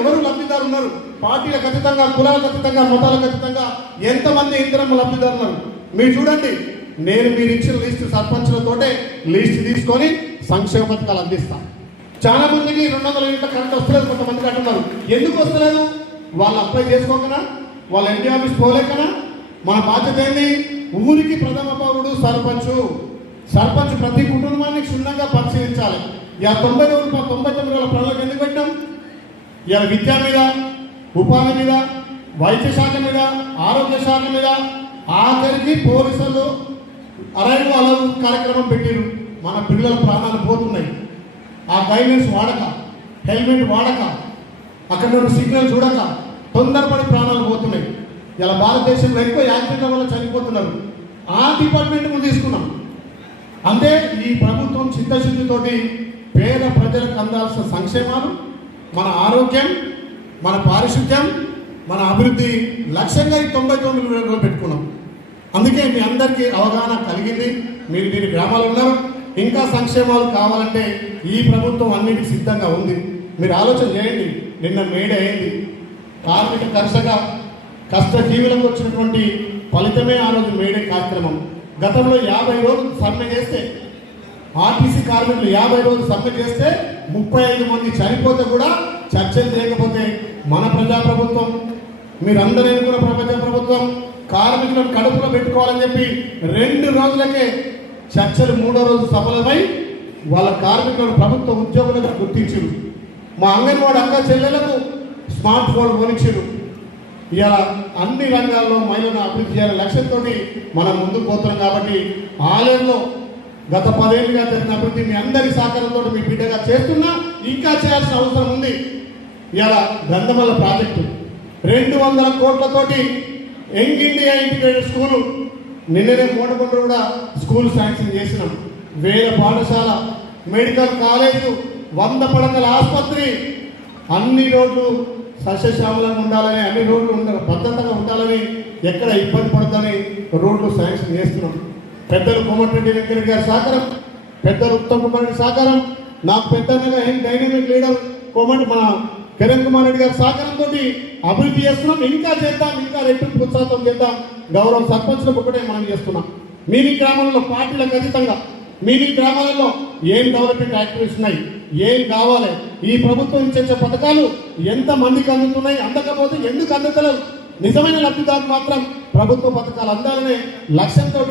ఎవరు లబ్ధిదారు ఉన్నారు, పార్టీలకు అతీతంగా, కులాలకు అతీతంగా, మతాలకు అతీతంగా ఎంతమంది ఇంతరమ్మ లబ్ధిదారు ఉన్నారు మీరు చూడండి. నేను మీరు ఇచ్చిన లిస్టు సర్పంచులతోటే లిస్ట్ తీసుకొని సంక్షేమ పథకాలు అందిస్తాను. చాలా మందికి 200 యూనిట్ల కరెంట్ వస్తలేదు, కొంతమందికి అంటున్నారు. ఎందుకు వస్తలేదు? వాళ్ళు అప్లై చేసుకోకనా, వాళ్ళ ఎంపీ ఆఫీస్ పోలేకనా? మన బాధ్యత ఏంటి? ఊరికి ప్రథమ పౌరుడు సర్పంచ్ ప్రతి కుటుంబాన్ని క్షుణ్ణంగా పరిశీలించాలి. ఇలా 99 రోజుల ప్రణాళిక ఎందుకు పెట్టాం? ఇలా విద్య మీద, ఉపాధి మీద, వైద్య శాఖ మీద, ఆరోగ్య శాఖ మీద, ఆఖరికి పోలీసులు అరైవ్ అలవ్ కార్యక్రమం పెట్టారు. మన పిల్లల ప్రాణాలు పోతున్నాయి. ఆ గైడ్లైన్స్ వాడక, హెల్మెట్ వాడక, అక్కడ నుండి సిగ్నల్ చూడక తొందరపడి ప్రాణాలు పోతున్నాయి. ఇలా భారతదేశంలో ఎక్కువ యాక్సిడెంట్ల వల్ల చనిపోతున్నారు. ఆ డిపార్ట్మెంట్ కూడా తీసుకున్నాం. అంటే ఈ ప్రభుత్వం చిత్తశుద్ధితోటి పేద ప్రజలకు అందాల్సిన సంక్షేమాలు, మన ఆరోగ్యం, మన పారిశుద్ధ్యం, మన అభివృద్ధి లక్ష్యంగా ఈ 99 రోజులు పెట్టుకున్నాం. అందుకే మీ అందరికీ అవగాహన కలిగింది. మీరు దీని గ్రామాలు ఉన్నారు, ఇంకా సంక్షేమాలు కావాలంటే ఈ ప్రభుత్వం అన్నిటికీ సిద్ధంగా ఉంది. మీరు ఆలోచన చేయండి. నిన్న మేడే అయింది. కార్మిక కష్టజీవులకు వచ్చినటువంటి ఫలితమే ఆ రోజు మేడే కార్యక్రమం. గతంలో 50 రోజులు సమ్మె చేస్తే, ఆర్టీసీ కార్మికులు 50 రోజులు సమ్మె చేస్తే 35 మంది చనిపోతే కూడా చర్చలు చేయకపోతే మన ప్రజాప్రభుత్వం, మీరందరూ ఎన్నుకున్న ప్రజాప్రభుత్వం కార్మికులను కడుపులో పెట్టుకోవాలని చెప్పి 2 రోజులకే చర్చలు 3వ రోజు సఫలమై వాళ్ళ కార్మికులను ప్రభుత్వ ఉద్యోగులకు గుర్తించారు. మా అంగన్వాడీ అక్క చెల్లెలకు స్మార్ట్ ఫోన్ కొనిచ్చారు. ఇలా అన్ని రంగాల్లో మహిళలను అభివృద్ధి చేయాలనే లక్ష్యంతో మనం ముందుకు పోతున్నాం. కాబట్టి ఆలయంలో గత 10 ఏళ్ళుగా జరిగిన అభివృద్ధి మీ అందరి సహకారంతో మీ బిడ్డగా చేస్తున్నా, ఇంకా చేయాల్సిన అవసరం ఉంది. ఇలా గంధమల్ల ప్రాజెక్టు 200 కోట్లతోటి యంగ్ ఇండియా ఇంటిగ్రేటెడ్ స్కూలు, నిన్ననే మోటకొండ కూడా స్కూల్ శాంక్షన్ చేసినాం. 1000 పాఠశాల, మెడికల్ కాలేజు, 100 పడకల ఆసుపత్రి, అన్ని రోడ్లు సస్యశ్యామలంగా ఉండాలని, అన్ని రోడ్లు భద్రతగా ఉండాలని, ఎక్కడ ఇబ్బంది పడతాని రోడ్లు శాంక్షన్ చేస్తున్నాం. పెద్దలు కోమటిరెడ్డి వెంకరెడ్డి గారి సహకారం, పెద్దలు ఉత్తమ్ కుమార్ రెడ్డి సహకారం, నాకు పెద్దగా డైనమిక్ లీడర్ మన కిరణ్ కుమార్ రెడ్డి గారి సహకారంతో అభివృద్ధి చేస్తున్నాం. ఇంకా చేద్దాం, ఇంకా రెట్టింపు ఉత్సాహం చేద్దాం. గౌరవ సర్పంచ్లకు ఒకటే మనం చేస్తున్నాం. మీ గ్రామంలో పార్టీలకు అతీతంగా మీ గ్రామాలలో ఏం డెవలప్మెంట్ యాక్టివిటీస్ ఉన్నాయి, ఏం కావాలి, ఈ ప్రభుత్వం ఇచ్చే పథకాలు ఎంత మందికి అందుతున్నాయి, అందకపోతే ఎందుకు అందుతలేదు, నిజమైన లబ్ధిదారు మాత్రం ప్రభుత్వ పథకాలు అందాలనే లక్ష్యంతో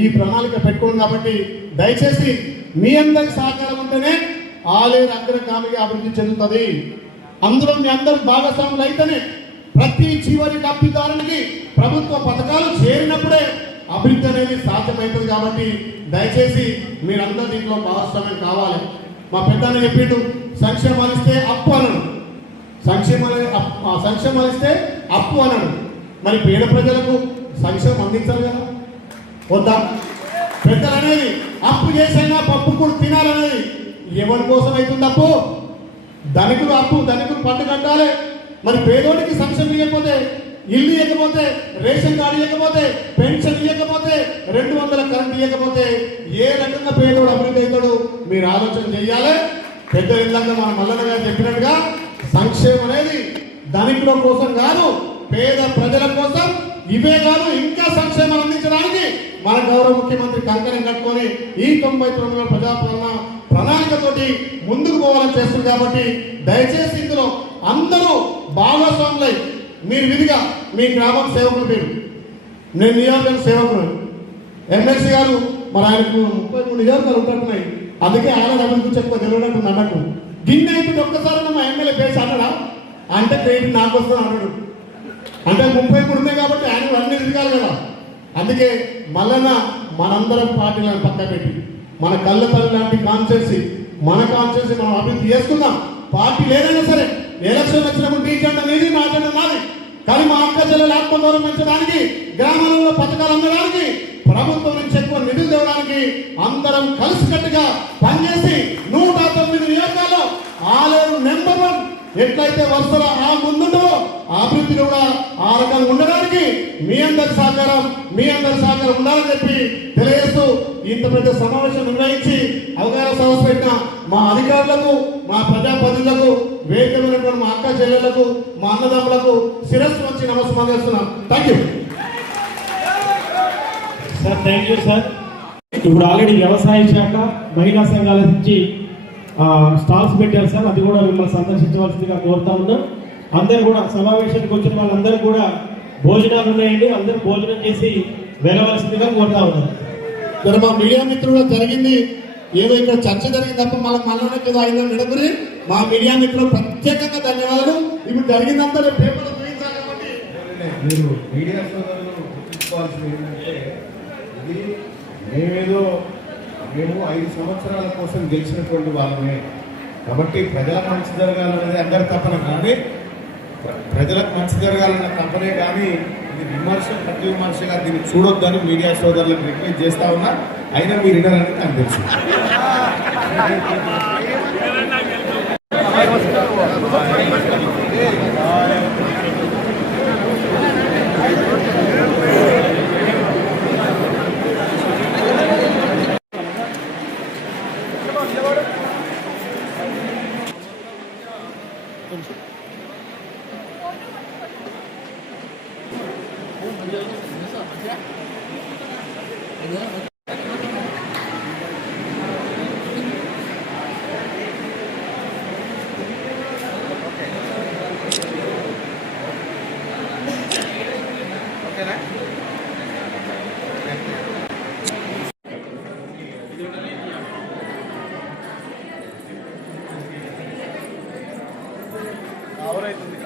ఈ ప్రణాళిక పెట్టుకోండి. కాబట్టి దయచేసి మీ అందరి సహకారం ఉంటేనే ఆలయ అగ్రగామిగా అభివృద్ధి చెందుతుంది. అందులో మీ అందరూ భాగస్వాములు అయితేనే ప్రతి చివరి లబ్ధిదారునికి ప్రభుత్వ పథకాలు చేరినప్పుడే అభివృద్ధి అనేది సాధ్యమవుతుంది. కాబట్టి దయచేసి మీరందరూ దీంట్లో భాగస్వామ్యం కావాలి. మా పెద్దన్న చెప్పిండు, సంక్షేమాలు ఇస్తే అప్పు అనడు, సంక్షేమాలు ఇస్తే అప్పు అనడు. మరి పేద ప్రజలకు సంక్షేమం అందించాలి కదా, వద్దా? పెద్దలు అనేది అప్పు చేసైనా పప్పు కూడా తినాలనేది ఎవరి కోసం అవుతుంది అప్పు? ధనికులు అప్పు, ధనికులు పట్టు కట్టాలి, మరి పేదోడికి సంక్షేమం ఇవ్వకపోతే, ఇల్లు ఇవ్వకపోతే, రేషన్ కార్డు ఇవ్వకపోతే, పెన్షన్ ఇవ్వకపోతే, 200 కరెంట్ ఇవ్వకపోతే ఏ రకంగా పేదోడు అభివృద్ధి అవుతాడు మీరు ఆలోచన చేయాలి. పెద్ద ఇందాక మన మల్లన్న గారు చెప్పినట్టుగా సంక్షేమం అనేది ధనికుల కోసం కాదు, పేద ప్రజల కోసం. ఇవే కాదు, ఇంకా సంక్షేమం అందించడానికి మన గౌరవ ముఖ్యమంత్రి కంకణం కట్టుకొని ఈ 99 ప్రజాపాలన ప్రణాళికతోటి ముందుకు పోవాలని చేస్తుంది. కాబట్టి దయచేసి ఇందులో అందరూ భాగస్వాములై మీరు విధిగా మీ గ్రామం సేవకుల పేరు, నేను నియోజకవర్గం సేవకులు, ఎమ్మెల్సీ గారు మరి ఆయనకు 33 నియోజకవర్గాలు ఉంటున్నాయి, అందుకే ఆయన అభివృద్ధి చెప్తా గెలవడానికి అన్నట్టు గిన్నె అయితే ఒక్కసారి మా ఎమ్మెల్యే పేసి అన్నాడా అంటే క్రెడిట్ నాకు వస్తుంది అన్నాడు. అంటే 33 ఉన్నాయి కాబట్టి ఆయన అన్ని తిరగాలి కదా. అందుకే మల్లన్న మనందరం పార్టీలను పక్క పెట్టి మన కళ్ళతల్లి లాంటి కాన్స్టిట్యూన్సీ, మన కాన్స్టిట్యూన్సీ మనం అభివృద్ధి చేసుకుందాం. పార్టీ లేదైనా సరే ఎలక్షన్ వచ్చినప్పుడు నీ జెండా నీది, నా జెండా నాది. కానీ మా అక్క చెల్లెలు ఆత్మగౌరవం పెంచడానికి, గ్రామాలలో పథకాలు అందడానికి, ప్రభుత్వం నుంచి ఎక్కువ నిధులు తేవడానికి అందరం కలిసికట్టుగా పనిచేసి 109 నియోజకాల్లో ఆలేరు నెంబర్ 1 ఎట్లయితే వరుసలో ఆ ముందుండో అభివృద్ధి కూడా ఆ రకంగా ఉండడానికి మీ అందరి సహకారం ఉండాలని చెప్పి తెలియజేస్తూ ఇంత పెద్ద సమావేశం నిర్వహించి అవగాహన సదస్సు పెట్టిన మా అధికారులకు, మా ప్రజాప్రతినిధులకు, వేదికమైనటువంటి మా అక్క చెల్లెళ్లకు, మా అన్నదమ్ములకు శిరస్సు వచ్చి నమస్కారం చేస్తున్నాం. Thank you sir. Thank you sir. ఇప్పుడు ఆల్రెడీ వ్యవసాయ శాఖ, మహిళా సంఘాల నుంచి స్టాల్స్ పెట్టారు సార్. అది కూడా మిమ్మల్ని సందర్శించవలసిందిగా కోరుతా ఉన్నాం. అందరు కూడా సమావేశానికి వచ్చిన వాళ్ళందరూ కూడా భోజనాలు ఉన్నాయండి, అందరూ భోజనం చేసి వెళ్ళవలసిందిగా కోరుతా ఉన్నాం. మరి మా మీడియా మిత్రులు జరిగింది ఏదో ఇక్కడ చర్చ జరిగింది తప్ప మళ్ళీ ఏదో ఐదో నడుపురి. మా మీడియా మిత్రులు ప్రత్యేకంగా ధన్యవాదాలు. ఇప్పుడు జరిగిందంతా పేపర్లో చూపించాలి కాబట్టి మీరు మీడియా సోదరులు గుర్తుంచుకోవాల్సింది ఏంటంటే మేము 5 సంవత్సరాల కోసం గెలిచినటువంటి వాళ్ళమే. కాబట్టి ప్రజలకు మంచి జరగాలనేది అందరి తపన, కానీ ప్రజలకు మంచి జరగాలన్న తపనే కానీ ఇది ప్రతి విమర్శగా దీన్ని చూడొద్దని మీడియా సోదరులకు రిక్వెస్ట్ చేస్తా ఉన్నా. అయినా మీరు వినరని నాకు తెలుసు. అవురైతుంది.